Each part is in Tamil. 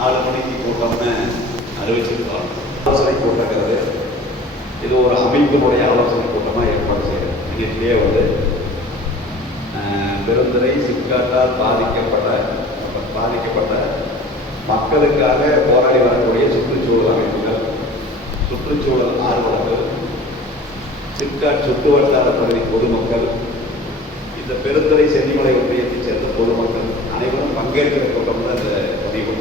4 மணிக்கு கூட்டம்னு அறிவிச்சிருக்கோம். ஆலோசனை கூட்டங்கிறது இது ஒரு அமைப்பினுடைய ஆலோசனை கூட்டமாக ஏற்பாடு செய்கிறோம். இன்னைக்கிலேயே வந்து பெருந்துறை சிப்காட்டால் பாதிக்கப்பட்ட மக்களுக்காக போராடி வரக்கூடிய சுற்றுச்சூழல் அமைப்புகள், சுற்றுச்சூழல் ஆர்வலர்கள், சிப்காட் சுற்று வட்டார பகுதி பொதுமக்கள், இந்த பெருந்துறை சென்னிமலை ஒன்றியத்தைச் சேர்ந்த பொதுமக்கள் அனைவரும் பங்கேற்கிற கூட்டம் தான் இந்த பதிவு.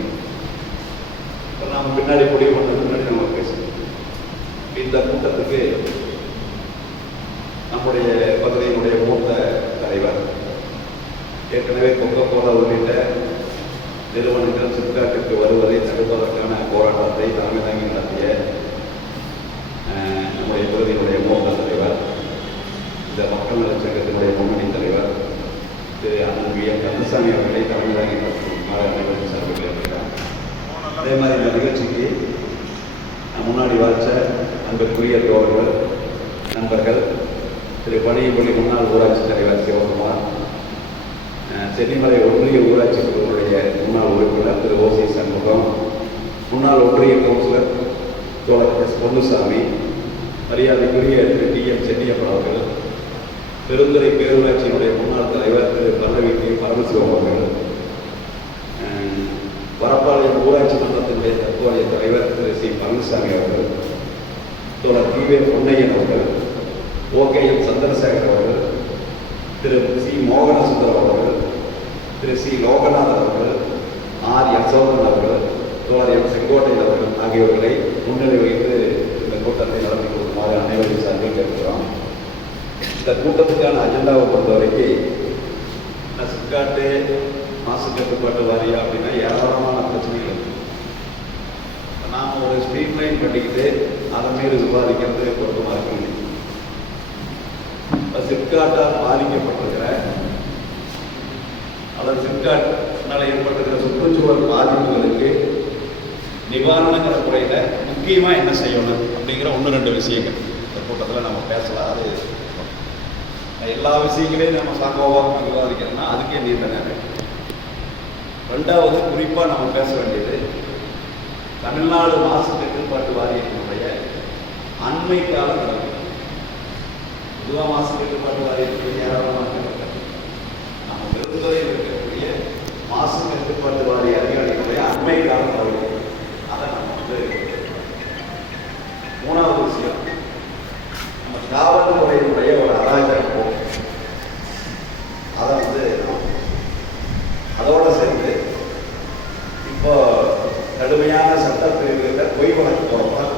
இப்போ நாம் பின்னாடி முடிவு பண்ணது முன்னாடி நம்ம பேசணும். இந்த கூட்டத்துக்கு நம்முடைய பகுதியினுடைய மூத்த தலைவர், ஏற்கனவே கொக்கோகோலா உள்ளிட்ட நிறுவனங்கள் சிப்காட்டிற்கு வருவதை தடுப்பதற்கான போராட்டத்தை தலைமை தாங்கி நடத்திய நம்முடைய பகுதியினுடைய மூத்த தலைவர், இந்த மக்கள் நலச் சங்கத்தினுடைய முன்னணி தலைவர் திரு அண்ணன் கந்தசாமி அவர்களை தலைமை தாங்கி நடத்தும் சார்பில் இருக்கிறார். அதே மாதிரி இந்த நிகழ்ச்சிக்கு முன்னாடி வாய்ச்ச அன்புக்குரிய தோழர்கள், நண்பர்கள், திரு பணியப்பள்ளி முன்னாள் ஊராட்சி தலைவர் சிவகுமார், சென்னிமலை ஒன்றிய ஊராட்சி குழுவுடைய முன்னாள் உறுப்பினர் திரு ஓசி சண்முகம், முன்னாள் ஒன்றிய கவுன்சிலர் தோழர் எஸ் பொன்னுசாமி, மரியாதைக்குரிய திரு டி எம் சென்னியப்பன் அவர்கள், பெருந்துறை பேரூராட்சியினுடைய முன்னாள் தலைவர் திரு பல்லவி கே பரமசிவம் அவர்கள், வரப்பாளையம் ஊராட்சி மன்றத்தினுடைய தற்போதைய தலைவர் திரு சி பழனிசாமி அவர்கள், தோழர் டி வே பொன்னையன் அவர்கள், ஓகேஎம் சந்திரசேகர் அவர்கள், திரு சி மோகனசுந்தரம் அவர்கள், திரு சி லோகநாதன் அவர்கள், ஆர் யசோதன் அவர்கள், தோழர் எம் செங்கோட்டையன் அவர்கள் ஆகியோர்களை முன்னிலை வைத்து இந்த கூட்டத்தை நடத்தி கொடுக்குமாறு அனைவரும் சார்பில் கேட்கிறோம். இந்த கூட்டத்துக்கான அஜெண்டாவை பொறுத்தவரைக்கும் சிப்காட்டு மாசு கட்டுப்பாட்டு வாரியா அப்படின்னா ஏராளமான பிரச்சனைகள் இருக்கு. நாம் ஒரு ஸ்ட்ரீட் லைன் பண்ணிக்கிட்டு அதன் மீது விவாதிக்கிறது பொருத்தமாக இருக்கு. சிப்காட்டால் பாதிக்கப்பட்டிருக்கிற அல்லது சிப்காட்னால ஏற்பட்டிருக்கிற சுற்றுச்சூழல் பாதிப்புகளுக்கு நிவாரணங்கிற முறையில் முக்கியமாக என்ன செய்யணும் அப்படிங்கிற 1-2 விஷயங்கள் இந்த கூட்டத்தில் நம்ம பேசலாம். அது எல்லா விஷயங்களையும் நம்ம சாங்கோவாக விவாதிக்கிறோம்னா அதுக்கே நீண்ட நேரம். 2வது குறிப்பாக நம்ம பேச வேண்டியது தமிழ்நாடு மாசு கட்டுப்பாட்டு வாரியத்தினுடைய அண்மை கால நிலைமை. பொதுவாக மாசு கட்டுப்பாட்டு வாரியத்தினுடைய ஏராளமான நம்ம பெருந்துறையில் இருக்கக்கூடிய மாசு கட்டுப்பாட்டு வாரிய அதிகாரிகளுடைய அண்மை கால நிலைமை. அதை நம்ம வந்து 3வது விஷயம், நம்ம காவல்துறையினுடைய ஒரு அராஜகம் போகும். அதை வந்து அதோடு சேர்ந்து இப்போ கடுமையான சட்டப்பிரிவுகளில் பொய் வழக்கு போகிறோம்,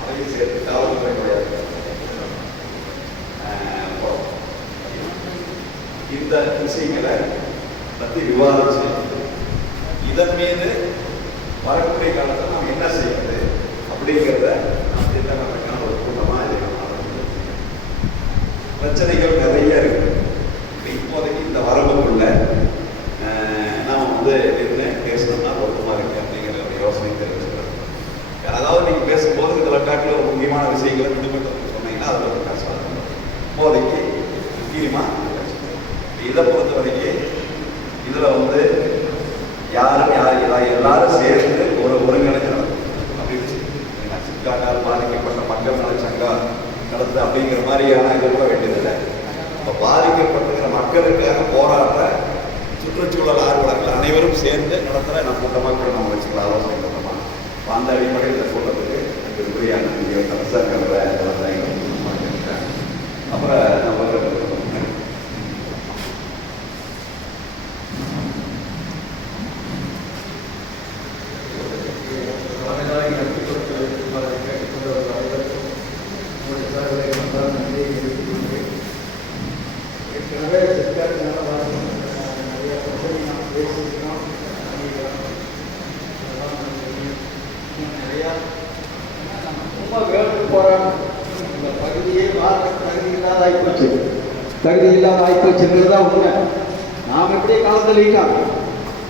அதையும் சேர்த்து காவல்துறையினுடைய இந்த விஷயங்களை பற்றி விவாதிச்சு இதன் மீது வரக்கூடிய காலத்தில் நாம் என்ன செய்யறது அப்படிங்கிறத நாம் திட்டமிடக்கான ஒரு கூட்டமாக இதை பிரச்சனைகள் நிறைய இருக்கு. இப்போதைக்கு இந்த வரம்புக்குள்ள நாம் வந்து என்ன பேசணும்னா பொருத்தமாக இருக்கு அப்படிங்கிற ஒரு யோசனை தெரிவிச்சுக்கிறோம். அதாவது நீங்கள் பேசும்போது இதில் காட்டில் ஒரு முக்கியமான விஷயங்களை விடுபட்டு சொன்னீங்கன்னா அதில் ஒரு பேசலாம். இப்போதைக்கு முக்கியமாக இதை பொறுத்த வரைக்கும் இதில் வந்து எல்லாரும் சேர்ந்து ஒரு ஒருங்கிணைஞ்சு நடக்கும் அப்படின்னு சிப்காட்டால் பாதிக்கப்பட்ட மக்கள் நல சங்கம் நடத்துது அப்படிங்கிற மாதிரியான இது கூட வேண்டியதில்லை. இப்போ பாதிக்கப்பட்டிருக்கிற மக்களுக்காக போராடுற சுற்றுச்சூழல் ஆர்வலர்கள் அனைவரும் சேர்ந்து நடத்துகிற நம்ம கூட்டமாக கூட நம்ம வச்சுக்கலாம், ஆலோசனை கூட்டமாக. அந்த அடிப்படையில் இந்த கூட்டத்துக்கு விரிவான அரசாங்க அப்புறம் நம்ம தகுதி இல்லாத ஆய்ப்போச்சுங்கிறதா உண்மை. நாம் எப்படியே காலத்தள்ளிட்டோம்.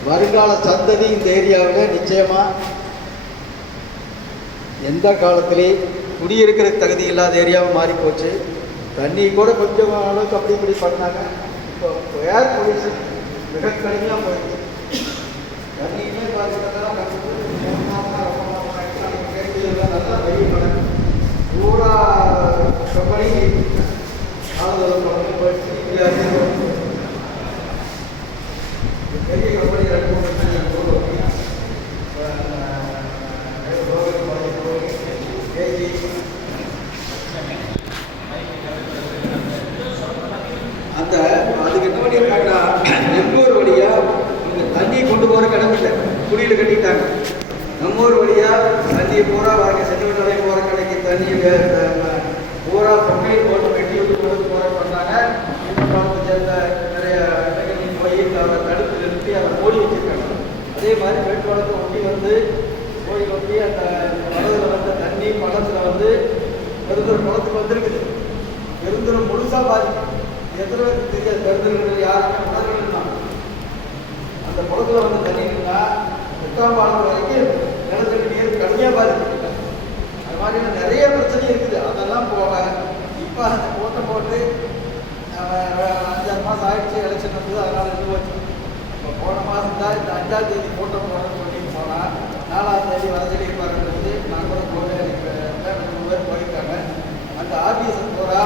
வருங்கால சந்ததி இந்த ஏரியாவில் நிச்சயமாக எந்த காலத்திலே குடியிருக்கிற தகுதி இல்லாத ஏரியாவும் மாறி போச்சு. தண்ணி கூட கொஞ்சம் அளவுக்கு அப்படி இப்படி பண்ணாங்க. இப்போ ஏர் பொல்யூஷன் மிக கடுமையாக போயிடுச்சு. தண்ணியுமே பார்த்தீங்கன்னா குடியில் கட்டிட்டாங்க. நம்ம ஊர் வழியாக தண்ணியை பூரா வாங்க சென்னிமலை போகிற கடைக்கு தண்ணியை பூரா பொம்மையில் போட்டு வெட்டி விட்டு போட்டு போகிற பண்ணாங்க. இன்னும் சேர்ந்த நிறைய இடங்களில் போய் அவரை தடுத்து நிறுத்தி அவரை மூடி வச்சிருக்காங்க. அதே மாதிரி மேற்குளத்தை ஒட்டி வந்து போய் ஒட்டி அந்த படத்தில் வந்த தண்ணி படத்தில் வந்து பெருந்தூர் குளத்துக்கு வந்துருக்குது. பெருந்தூரம் முழுசாக பாதிக்கும். எத்தனை பேருக்கு தெரியாது பெருந்தூர்கள் யாருமே உணர்வுன்னா அந்த குளத்தில் வந்து தண்ணி நின்னா 8ஆம் ஆண்டு வரைக்கும் நிலத்தடி நீர் கடுமையாக பாதிக்கப்பட்டாங்க. அது மாதிரி நிறைய பிரச்சனை இருக்குது. அதெல்லாம் போக இப்போ அந்த கோட்டை போட்டு 5-6 மாதம் ஆயிடுச்சு, எலெக்ஷன் வந்தது, அதனால் இருந்து போச்சு. இப்போ போன மாதம் தான் இந்த 5ஆம் தேதி கூட்டம் போகிறேன்னு சொல்லிட்டு போனால் 4ஆம் தேதி வர சொல்லியிருப்பாங்க. நான் கூட போக எனக்கு 2 பேர் போயிருக்காங்க. அந்த ஆஃபீஸை பூரா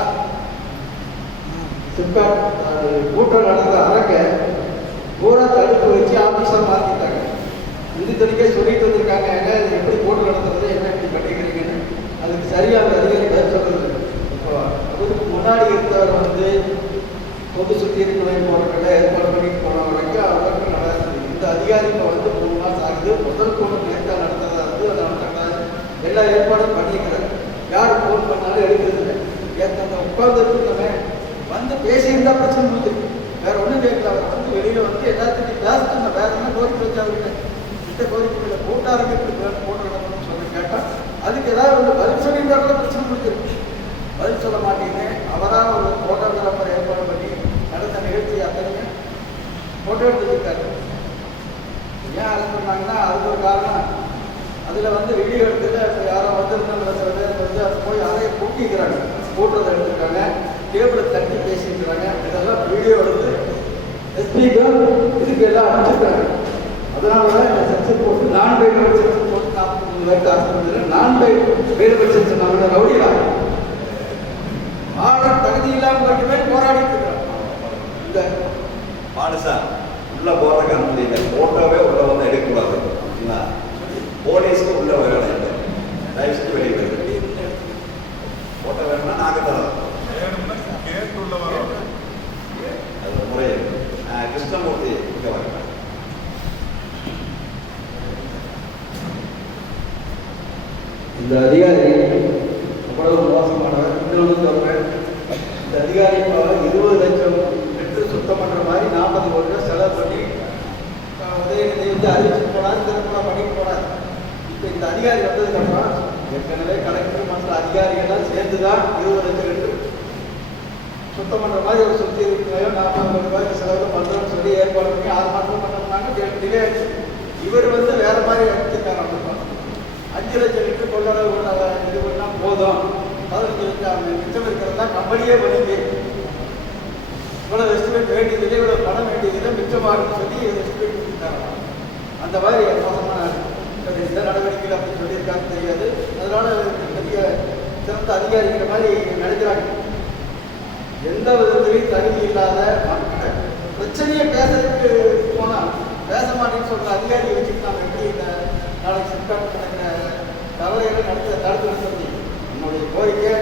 கூட்டம் நடந்த அரக்க பூரா தடுப்பு வச்சு ஆஃபீஸாக மாற்றிட்டாங்க. தனிக்கே சொல்லிட்டு வந்திருக்காங்க, இது எப்படி கூட்டம் நடத்துறது, என்ன இப்படி பண்ணிக்கிறீங்கன்னு. அதுக்கு சரியாக அதிகாரி பேர் சொல்றது. இப்போ அதுக்கு முன்னாடி இருந்தவர் வந்து பொது சுத்திகரிப்பு போராட்டங்களை ஏற்பாடு பண்ணிட்டு போன வரைக்கும் அவருக்கு நடந்தது. இந்த அதிகாரி இப்போ வந்து 3 மாதம் ஆகுது. முதல் கூட்டம் நேரத்தில் நடத்துறதா இருந்து அதை நடத்துறதா எல்லா ஏற்பாடும் பண்ணிக்கிறார். யார் ஃபோன் பண்ணாலும் எடுக்கிறது. ஏற்ற உட்கார்ந்து இருக்கிறவங்க வந்து பேசியிருந்தா பிரச்சனை முடிஞ்சிருக்கு. வேற ஒன்றும் கேட்கல. அவர் வந்து வெளியில் வந்து எல்லாத்தையும் பேசிட்டு வேற என்ன கோரிக்கை வச்சாருங்க. இந்த கோரிக்கைகளை கூட்டாரங்க இப்படி போட்டு நடக்கணும்னு சொல்லி கேட்டால் அதுக்கு ஏதாவது ஒரு பதில் சொல்லியிருந்தா கூட பிரச்சனை முடிஞ்சிருக்கு. பதில் சொல்ல மாட்டேங்குது. அவராக ஒரு ஃபோட்டோகிராஃபர் ஏற்பாடு பண்ணி நடந்த நிகழ்ச்சி அத்தனைங்க ஃபோட்டோ எடுத்துருக்காரு. ஏன் அதை சொன்னாங்கன்னா அதுக்கு ஒரு காரணம். அதில் வந்து வீடியோ எடுத்துட்டு இப்போ யாரோ வந்திருந்தாங்க சில பேர் வந்து அது போய் அறையை கூட்டிக்கிறாங்க. கூட்டுறதை எடுத்துருக்காங்க. டேபிளை தட்டி பேசியிருக்கிறாங்க. இதெல்லாம் வீடியோ எடுத்து எஸ்பிக்கும் இதுக்கு எல்லாம் அனுப்பிச்சிருக்காங்க. அதனால தான் இந்த செக்ஷன் போட்டு நான் பெயிலபிள் செக்ஷன் போட்டு 43 பேருக்கு ஆசைப்படுறேன். நான் பெயிலபிள் செக்ஷன் நம்ம ரவுடியா ஆர்டர் தகுதி இல்லாமல் மட்டுமே போராடிட்டு இருக்கிறாங்க. இந்த பாடு சார் உள்ள போறதுக்கு அனுமதி இல்லை. போட்டோவே உள்ள வந்து எடுக்கக்கூடாது. போலீஸ்க்கு உள்ள வேலை இல்லை. தயவுசெய்து வெளியே போயிருக்கு. போட்டோ வேணும்னா நாங்கள் தரோம். அது முறை கிருஷ்ணமூர்த்தி இங்கே வரேன். இந்த அதிகாரி அவ்வளவு மோசமானவர். இன்னொன்று சொல்றேன், இந்த அதிகாரி இப்போ 20 லட்சம் லிட்டர் சுத்தம் பண்ணுற மாதிரி 40 கோடி ரூபாய் செலவு பண்ணி உதயநிதி வந்து அறிவிச்சு போனார், திருப்பூரா பண்ணிட்டு போனார். இப்போ இந்த அதிகாரி வந்ததுக்கப்புறம் ஏற்கனவே கலெக்டர் மற்ற அதிகாரிகள்லாம் சேர்ந்து தான் 20 லட்சம் லிட்டர் சுத்தம் பண்ணுற மாதிரி ஒரு சுற்றி இருக்கிறாயோ 40 கோடி ரூபாய்க்கு செலவு பண்ணுறோன்னு சொல்லி ஏற்பாடு பண்ணி 6 மாதம் பண்ணோம்னாங்க. டிலே ஆயிடுச்சு. இவர் வந்து வேற மாதிரி எடுத்துக்காரங்க 5 லட்சம் லிட்டர் கொள்ளளவு இது பண்ணால் போதும். 15 லட்சம் மிச்சம் இருக்கிறதா கம்பெனியே பண்ணிக்கு இவ்வளோ எஸ்டிமேட் வேண்டியதில்லை, இவ்வளோ பணம் வேண்டியதில்லை, மிச்சமாகுன்னு சொல்லி எஸ்டிமேட் கொடுத்துருக்காங்க. அந்த மாதிரி மோசமான எந்த நடவடிக்கைகள் அப்படின்னு சொல்லியிருக்காங்க தெரியாது. அதனால பெரிய சிறந்த அதிகாரிங்கிற மாதிரி நினைக்கிறாங்க. எந்த விதத்திலையும் தகுதி இல்லாத பிரச்சனையை பேசுறதுக்கு போனால் பேச மாட்டேன்னு சொல்கிற அதிகாரியை வச்சுட்டு நாங்கள் எப்படி இந்த நாளைக்கு சிப்காட் நடக்கிற தவறைகளை தடுத்து நிறுத்தி நம்முடைய கோரிக்கை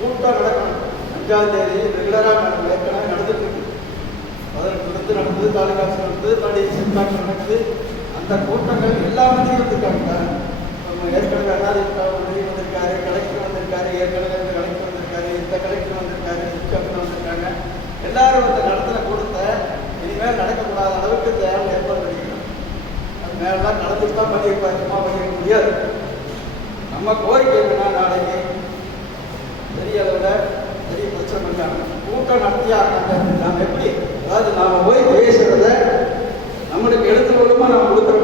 கூட்டம் நடக்கணும். 5ஆம் தேதி ரெகுலராக ஏற்கனவே நடந்துட்டு இருக்கு. 18 நடந்தது, தாலுகாட்சி நடந்தது, தடி சிப்காட் நடக்குது. அந்த கூட்டங்கள் எல்லா மந்திரியும் வந்திருக்காங்க. ஏற்கனவே அண்ணாதிமுக வந்திருக்காரு, கலெக்டர் வந்திருக்காரு, ஏற்கனவே இந்த கலெக்டர் வந்திருக்காரு, இந்த கலெக்டர் வந்திருக்காரு, சிப்காட் வந்திருக்காங்க. எல்லாரும் வந்து நடத்தின கூட்டத்தை இனிமேல் நடக்கக்கூடாத அளவுக்கு தேவை ஏற்பாடு பண்ணிக்கணும். அது மேலாம் நடந்துட்டு தான் பண்ணியிருப்பாங்க, சும்மா பண்ணிக்க முடியாது. நம்ம கோரிக்கை என்னன்னா நாளைக்கு பெரிய அளவில் பெரிய பிரச்சனை பண்ணாங்க, கூட்டம் நடத்தியே ஆகாங்க. நாம் எப்படி, அதாவது நாம் போய் பேசுறத நம்மளுக்கு எழுத்து மூலமாக நம்ம கொடுக்குற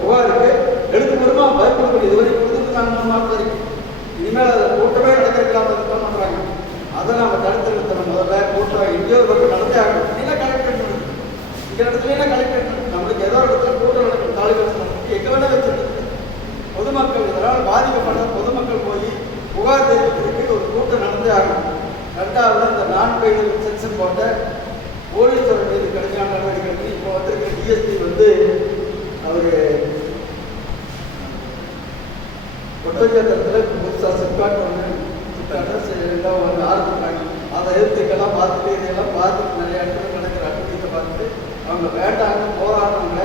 புகாருக்கு எழுத்து மூலமாக பயப்படுறது இதுவரைக்கும் கொடுத்துட்டு நாங்கள் 3 மாதம் வரைக்கும். இனிமேல் அதை கூட்டமே நடக்கிறதுலாம் திட்டம் பண்ணுறாங்க. அதை நம்ம தடுத்து நிறுத்தணும். முதல்ல கூட்டம் எங்கேயோ ஒரு பக்கம் நடந்தே ஆகணும். இல்லைன்னா கலெக்ட் பண்ணணும். இங்கே இடத்துலனா கலெக்ட் பண்ணணும். நம்மளுக்கு ஏதோ ஒரு இடத்துல கூட்டம் நடக்கும், தாலுகாட்சி நடக்கும், எங்கே வேணால் வச்சுருக்கு. பொதுமக்கள் இதனால் பாதிக்கப்பட்ட பொதுமக்கள் போய் புகார் தெரிவிக்கிறதுக்கு ஒரு கூட்டம் நடந்தே ஆகணும். 2வது இந்த நான் பெயிலபிள் செக்ஷன் போட்ட போலீஸ் துறை மீது கடுமையான நடவடிக்கை. இப்போ வந்திருக்கிற டிஎஸ்பி வந்து அவர் ஒட்டஞ்சத்திரத்தில் புதுசாக சிப்காட் ஒன்று எல்லாம் ஒன்று ஆரம்பிக்கிறாங்க. அதை எழுத்துக்கெல்லாம் பார்த்துட்டு இதெல்லாம் பார்த்துட்டு நிறைய இடத்துல நடக்கிற அட்டுமையை பார்த்துட்டு அவங்க வேண்டாங்க போராடுறவங்க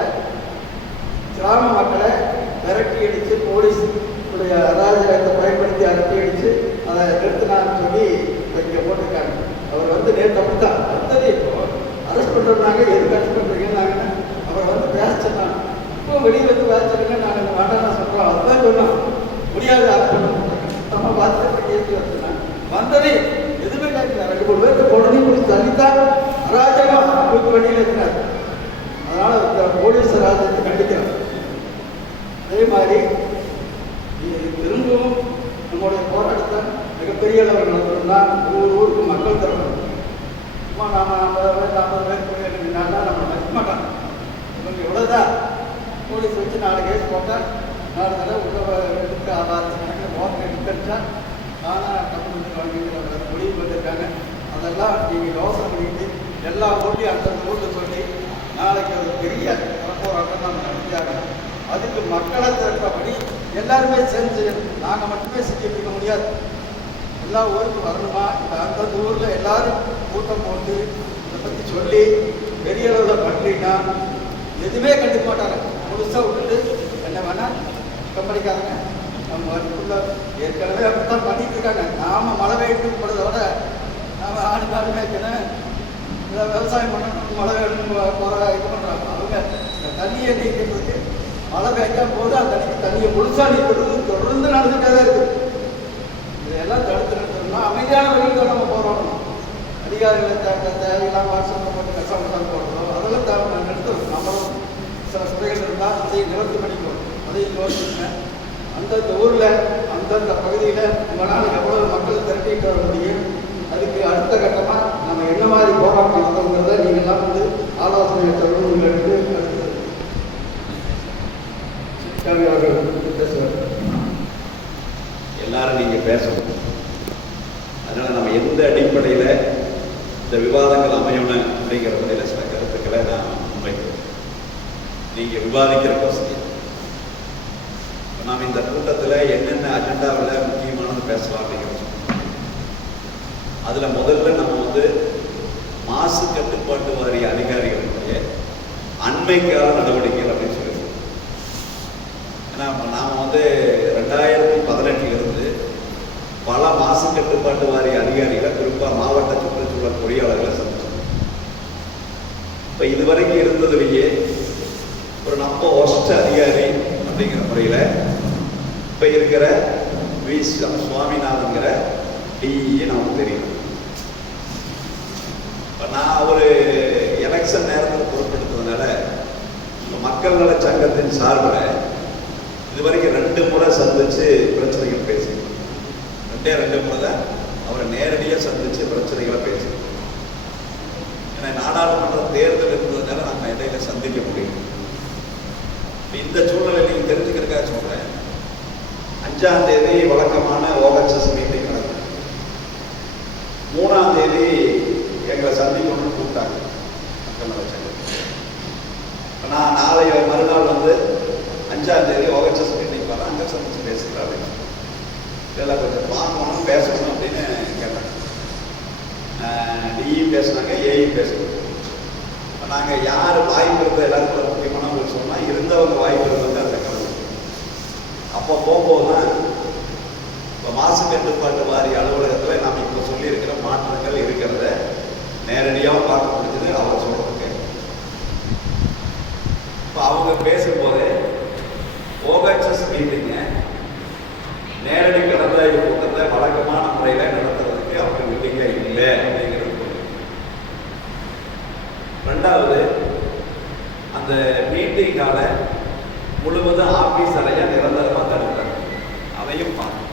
வச்சுருங்க, நாங்கள் வேண்டாம் சொல்கிறோம். அதுதான் சொன்னோம், முடியாது. நம்ம பார்த்துட்டு கேட்டு வந்ததே எதுவுமே கேட்கல. 2-3 பேருக்கு உடனே பிடிச்சி தள்ளித்தான் அராஜகமாக கொடுக்க வேண்டியில் இருக்கிறார். அதனால் இந்த போலீஸ் ராஜ்யத்தை கண்டிக்கிறார். அதே மாதிரி திரும்பவும் நம்முடைய போராட்டத்தை மிகப்பெரிய அளவில் நடத்தணும்னா ஊருக்கு மக்கள் தரணும். சும்மா நாம் 50 பேர் நம்ம மதிக்க மாட்டாங்க. இவங்க இவ்வளோதான் போலீஸ் வச்சு 4 கேஸ் போட்டால் 4 தடவை உள்ள ஆதாரத்துக்கு மோசம் எடுத்துச்சா ஆனால் கம்பெனி வாங்கிக்கிற முடிவு பண்ணியிருக்காங்க. அதெல்லாம் நீங்கள் யோசனை பண்ணிட்டு எல்லா ஓட்டையும் அந்தந்த ஓட்டு சொல்லி நாளைக்கு ஒரு பெரிய போராட்டம் நம்ம நடத்தியாகணும். அதுக்கு மக்களை திரட்டபடி எல்லாருமே செஞ்சு நாங்கள் மட்டுமே செஞ்சுருக்க முடியாது. எல்லா ஊருக்கு வரணுமா, இப்போ அந்தந்த ஊரில் எல்லாரும் கூட்டம் போட்டு இதை பற்றி சொல்லி பெரிய அளவில் பண்ணினா எதுவுமே கண்டுக்க மாட்டாங்க. முழுசாக விட்டுட்டு என்ன வேணால் கம்பெனிக்காரங்க நம்ம அதுக்குள்ள ஏற்கனவே அப்படித்தான் பண்ணிட்டு இருக்காங்க. நாம் மழை பெய்யணும் போகிறத விட நாம் ஆடு காடு மேய்க்கணும், இல்லை விவசாயம் பண்ணணும், மழை வேணும் போகிற இது பண்ணுறாங்க. அவங்க இந்த தண்ணியை நீக்கிறதுக்கு மழை பெய்யும் போது அந்த தண்ணியை முழுசாக நீக்கிறது தொடர்ந்து நடந்துகிட்டே தான் இருக்குது. இதெல்லாம் தடுத்து நிறுத்தணும்னா அமைதியான வழியில் தான் நம்ம போகிறோம். அதிகாரிகளை தேவையில்லாம வாட்ஸ்அப்பில் போட்டு கஷ்டம் போடுறோம், அதெல்லாம் நிறுத்தணும். நம்மளும் சில சுவைகள் இருந்தால் அதை நிவர்த்தி பண்ணிக்கணும். அதையும் யோசிச்சுங்க. அந்தந்த ஊரில் அந்தந்த பகுதியில் உங்களால் எவ்வளோ மக்கள் திரட்டிட்டு வர முடியும், அதுக்கு அடுத்த கட்டமாக நம்ம என்ன மாதிரி போராட்டம் நடத்துங்கிறத நீங்கள்லாம் வந்து ஆலோசனை சொல்லணும். எடுத்து அடுத்து பேசுவார். எல்லாரும் நீங்கள் பேசணும். அதனால் நம்ம எந்த அடிப்படையில் இந்த விவாதங்கள் அமையணும் அப்படிங்கிறதுல சில கருத்துக்களை நான் முன்வைக்கிறேன். நீங்கள் விவாதிக்கிற வசதி நாம் இந்த கூட்டத்தில் என்னென்ன அஜெண்டாவில் முக்கியமானது பேசலாம் அப்படிங்கிறது. அதில் முதல்ல நம்ம வந்து மாசு கட்டுப்பாட்டு வாரிய அதிகாரிகளுடைய அண்மைக்கால நடவடிக்கைகள் அப்படின்னு சொல்லியிருக்கோம். ஏன்னா நாம் வந்து 2018 பல மாசு கட்டுப்பாட்டு வாரிய அதிகாரிகளை, குறிப்பாக மாவட்ட சுற்றுச்சூழல் பொறியாளர்களை சந்திச்சோம். இப்போ இதுவரைக்கும் இருந்ததுலேயே ஒரு நம்ம ஒஸ்ட் அதிகாரி அப்படிங்கிற முறையில் இப்போ இருக்கிற வி சுவாமிநாதன்கிற டிஇ நமக்கு தெரியும். இப்போ நான் ஒரு எலெக்ஷன் நேரத்தில் பொறுப்பெடுத்ததுனால இப்போ மக்கள் நல சங்கத்தின் சார்பில் இதுவரைக்கும் 2 முறை சந்தித்து பிரச்சனைகள் பேசியிருக்கோம். 2 முறை தான் அவரை நேரடியாக சந்தித்து பிரச்சனைகளை பேசியிருக்கோம். ஏன்னா நாடாளுமன்ற தேர்தல் இருந்ததுனால நம்ம இடையில சந்திக்க முடியும். இந்த சூழ்நிலை நீங்கள் தெரிஞ்சுக்கிறதுக்காக சொல்கிறேன். 5ஆம் தேதி வழக்கமான OHS மீட்டிங் நடக்குது. 3ஆம் தேதி எங்களை சந்திக்கணும்னு கூப்பிட்டாங்க மக்கள் நல சங்கத்தில். நான் நாளைய மறுநாள் வந்து 5ஆம் தேதி OHS மீட்டிங் வரேன், அங்கே சந்திச்சு பேசுகிறேன் அப்படின்னு. இதெல்லாம் கொஞ்சம் பார்க்கணும், பேசணும் அப்படின்னு கேட்டாங்க. டிஇ பேசுனாங்க, ஏஇ பேசணும். இப்போ நாங்கள் யார் வாய்ப்பு இருந்த எல்லாருக்கும் முக்கியமானவங்க சொன்னால் இருந்தவங்க வாய்ப்பு இருந்தவங்க அந்த கலந்து. அப்போ போகும்போது தான் இப்போ மாசு கட்டுப்பாட்டு வாரிய அலுவலகத்தில் நாம் இப்போ சொல்லியிருக்கிற மாற்றங்கள் இருக்கிறத நேரடியாக பார்க்க முடிஞ்சது. அவர் சொல்கிறதுக்கு இப்போ அவங்க பேசும்போது OHS மீட்டிங்க நேரடி கலந்தாய்வு கூட்டத்தை வழக்கமான முறையில் நடத்துறதுக்கு அவங்க மீட்டிங்கில் இல்லை அப்படிங்கிறது. 2வது அந்த மீட்டிங்கால முழுவதும் ஆபீஸ் அறையை நிரந்தரமாக தடுத்தாங்க. அதையும் பார்த்தோம்.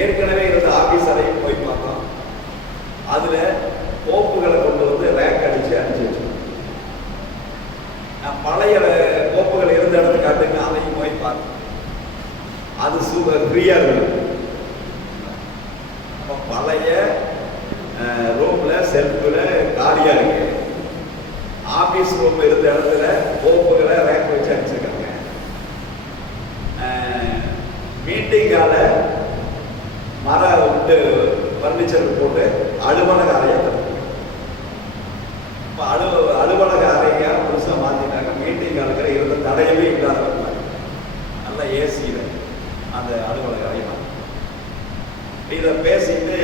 ஏற்கனவே இருந்த ஆபீஸ் அறையும் போய் பார்த்தோம். அதில் கோப்புகளை கொண்டு வந்து ரேக் அடித்து வச்சுருக்கோம். பழைய கோப்புகள் இருந்த இடத்துக்கு காட்டுங்க, அதையும் போய் பார்த்தோம். அது ஃப்ரீயாக இருக்குது. அப்போ பழைய ரூமில் செல்ஃபில் காலியாக இருக்கு. ஆஃபீஸ் ரூம் இருந்த இடத்துல கோப்புகளை ரேக் வச்சு அடிச்சிருக்காங்க. மீட்டிங்கால மரம் விட்டு ஃபர்னிச்சர் போட்டு அலுவலக அறையை இப்போ அலுவலக அறையாக புதுசாக மாற்றிட்டாங்க. மீட்டிங் இருக்கிற இருந்த தடையவே இல்லாத நல்ல ஏசியில் அந்த அலுவலக அறையை இதை பேசிட்டு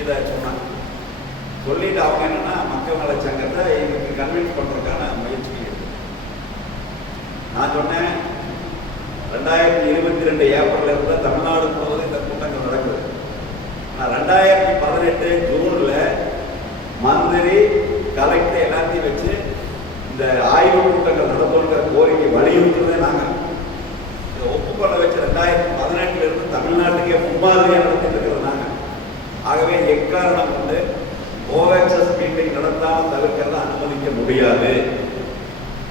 இதை சொன்னாங்க. சொல்லிட்டு அவங்க என்னன்னா மக்கள் நல சங்கத்தை இதுக்கு கன்வின்ஸ் பண்ணுறதுக்கான முயற்சி. சொன்னேன் 2022 ஏப்ரல் இருந்தால் தமிழ்நாடு முழுவதும் இந்த கூட்டங்கள் நடக்குது. ஆனால் 2018 ஜூனில் மந்திரி கலெக்டர் எல்லாத்தையும் வச்சு இந்த ஆய்வு கூட்டங்கள் நடத்தணுங்கிற கோரிக்கை வலியுறுத்துறதே நாங்கள். இதை ஒப்புக்கொள்ள வச்சு 2018 இருந்து தமிழ்நாட்டுக்கே முன்மாதிரியாக நடத்திட்டு இருக்கிறது நாங்கள். ஆகவே எக்காரணம் கொண்டு OHS மீட்டிங் நடத்தாமல் தவிர்க்கிறத அனுமதிக்க முடியாது.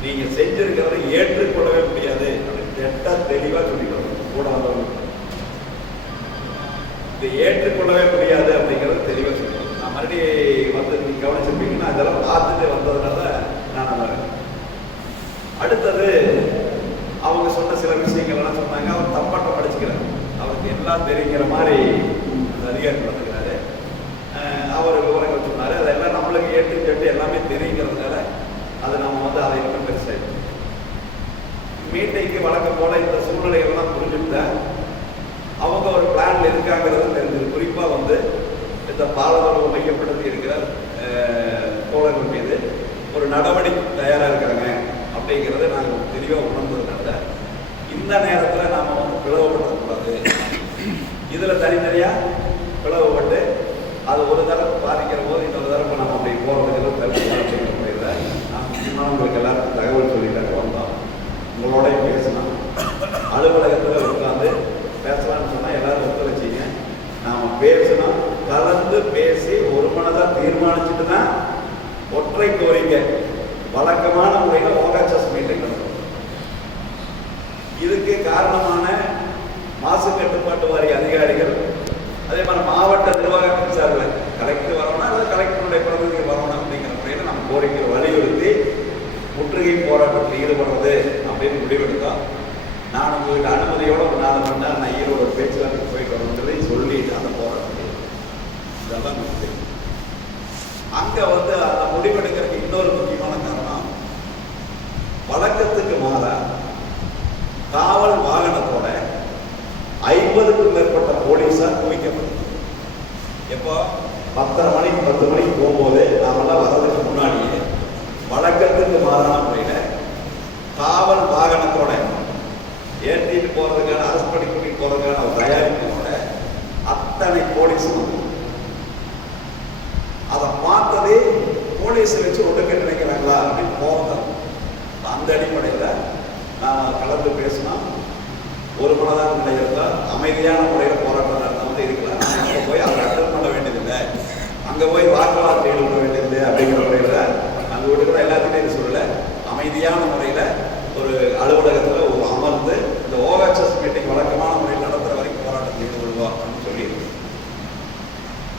நீங்க செஞ்சிருக்கிறத ஏற்றுக்கொள்ளவே முடியாது அப்படின்னு தெளிவா சொல்லிக்கணும். கூட இதை ஏற்றுக்கொள்ளவே முடியாது அப்படிங்கிறது தெளிவா சொல்லணும். நான் மறுபடியும் வந்து நீங்க கவனிச்சிருப்பீங்கன்னா அதெல்லாம் பார்த்துட்டு வந்ததுனால நான் வரேன். அடுத்தது அவங்க சொன்ன சில விஷயங்கள் எல்லாம் சொன்னாங்க. அவர் தப்பாட்டம் படிச்சுக்கிறார். அவருக்கு எல்லாம் தெரிகிற மாதிரி அதிகாரி நடத்துக்கிறாரு. அவர் விவரங்கள் சொன்னாரு. அதெல்லாம் நம்மளுக்கு ஏற்று கேட்டு எல்லாமே தெரியுங்கிறதுனால அது நம்ம வந்து அதை இன்னும் பெருசாக மீட்டிங்கு வழக்கம் போல இந்த சூழ்நிலைகள்லாம் புரிஞ்சுக்கிட்ட அவங்க ஒரு பிளான்ல இருக்காங்கிறது தெரிஞ்சது. குறிப்பாக வந்து இந்த பாலதளவு மையப்படுத்தி இருக்கிற தோழர்கள் மீது ஒரு நடவடிக்கை தயாராக இருக்காங்க அப்படிங்கிறத நாங்கள் தெளிவாக உணர்ந்ததுனால இந்த நேரத்தில் நாம் வந்து பிளவுபடுத்தக்கூடாது. இதில் தனித்தனியாக பிளவுபட்டு அது ஒரு தரப்பு பாதிக்கிற போது இன்னொரு தரப்பு நம்ம அப்படி போகிறதுக்கு தடுக்கலாம் அப்படிங்கிற முறையில் நான் முக்கியமாக உங்களுக்கு எல்லாருக்கும் தகவல் சொல்லிட்டாங்க. வந்தோம் உங்களோட பேசணும், அலுவலகத்தில் உட்காந்து பேசலாம்னு சொன்னால் எல்லாரும் ஒத்துழைச்சிங்க. நாம் பேசணும், கலந்து பேசி ஒரு மனதாக தீர்மானிச்சுட்டு தான் ஒற்றை கோரிக்கை வழக்கமான முறையில் OHS மீட்டிங் நடக்கும். இதுக்கு காரணமான மாசு கட்டுப்பாட்டு வாரிய அதிகாரிகள், அதே மாதிரி மாவட்ட நிர்வாகத்தின் சார்பில் கலெக்டர் வரணும் அல்லது கலெக்டருடைய பிரதிநிதிகள் வரணும் அப்படிங்கிற முறையில் நம்ம கோரிக்கை வலியுறுத்தி முற்றுகை போராட்டத்தில் ஈடுபடுறது அப்படின்னு முடிவெடுத்தோம். நான் உங்களுக்கு அனுமதியோட ஒரு 4 மணி நேரம் நான் ஈரோடு பேச்சுவார்த்தைக்கு போயிட்டு வரணுன்றதை சொல்லிட்டு அந்த போராட்டம் இதெல்லாம் தெரியும். அங்கே வந்து அந்த முடிவெடுக்கிறதுக்கு இன்னொரு முக்கியமான காரணம், வழக்கத்துக்கு மாற காவல் வாகனத்தோட 50க்கும் மேற்பட்ட போலீஸார் குவிக்கப்பட்டது. எப்போ 10 மணிக்கு போகும்போது நாமெல்லாம் வர்றதுக்கு முன்னாடியே வழக்கத்துக்கு மாறான முறையில் காவல் வாகனத்தோட ஏற்றிட்டு போறதுக்கான அரசு பண்ணி கூட்டிட்டு போறதுக்கான ஒரு தயாரிப்போட அத்தனை போலீஸும் வந்து அதை பார்த்ததே போலீஸை வச்சு ஒடுக்க நினைக்கிறாங்களா அப்படின்னு போகிறோம். அந்த அடிப்படையில் நான் கலந்து பேசினோம். ஒரு மனதாக நிலையிருந்தால் அமைதியான முறையில் போராட்டம் நடத்த வந்து இருக்கலாம். அங்கே போய் அதை அட்டன் பண்ண வேண்டியதில்லை, அங்கே போய் வாக்குவாதத்தை ஈடுபட வேண்டியதில்லை அப்படிங்கிற முறையில் அங்கே விடுக்கிற எல்லாத்தையுமே சொல்லலை. அமைதியான முறையில் ஒரு அலுவலகத்தில் ஒரு அமர்ந்து இந்த OHS மீட்டிங் வழக்கமான முறையில் நடத்துகிற வரைக்கும் போராட்டத்தில் ஈடுபடுவோம் அப்படின்னு சொல்லியிருக்கு.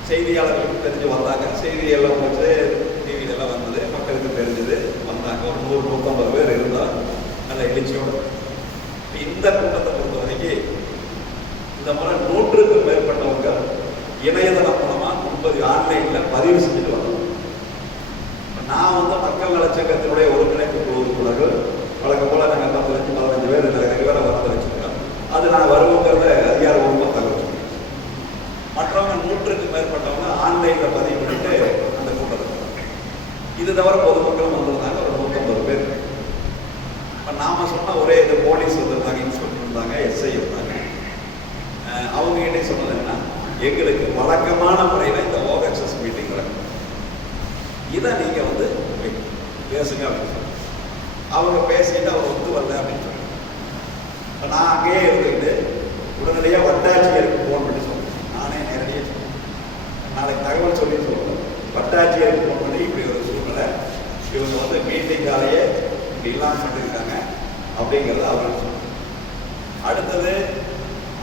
செய்தியாளர்களுக்கு தெரிஞ்சு வந்தாங்க. செய்தியெல்லாம் வச்சு டிவியிலெல்லாம் வந்தது, மக்களுக்கு தெரிஞ்சது, வந்தாங்க. ஒரு 100-150 பேர் இருந்தால் நல்ல எழுச்சியோடு. இந்த கூட்டத்தை பொறுத்த வரைக்கும் இந்த முறை 100க்கும் மேற்பட்டவங்க இணையதளம் மூலமா முன்பதிவு ஆன்லைனில் பதிவு செஞ்சுட்டு வந்தோம். நான் வந்து மக்கள் நலச்சங்கத்தினுடைய ஒருங்கிணைப்பு குழு உறுப்பினர்கள் வழக்கம் போல நாங்கள் 10-15 பேர் ரெகுலராக வந்து வச்சுருக்கோம். அது நான் வருவோங்கிறத அதிகாரப்பூர்வமாக தகவல் சொல்லுவேன். மற்றவங்க 100க்கும் மேற்பட்டவங்க ஆன்லைனில் பதிவு பண்ணிட்டு அந்த கூட்டத்தை இது தவிர பொதுமக்களும் வந்திருந்தாங்க. ஒரு 150 பேர். இப்போ நாம் சொன்னால் ஒரே இது போலீஸ் வந்துருந்தாங்க, இன்ஸ்பெக்டர் இருந்தாங்க, SI இருந்தாங்க. அவங்ககிட்டே சொன்னது என்ன, எங்களுக்கு வழக்கமான முறையில் இந்த OHS மீட்டிங் நடக்கும், இதை நீங்கள் வந்து பேசுங்க அப்படின்னு சொல்லி அவங்க பேசிட்டு அவர் ஒத்து வரல அப்படின்னு சொல்லி இப்போ நான் அங்கேயே இருந்துக்கிட்டு உடனடியாக வட்டாட்சியருக்கு ஃபோன் பண்ணி சொன்னேன். நானே நேரடியாக சொன்னேன், நாளைக்கு தகவல் சொல்லி சொல்லுவேன். வட்டாட்சியருக்கு ஃபோன் பண்ணி இப்படி ஒரு சூழ்நிலை, இவங்க வந்து மீட்டிங்காலேயே இப்படி இல்லாமல் பண்ணியிருக்காங்க அப்படிங்கிறத அவருக்கு சொன்னாங்க. அடுத்தது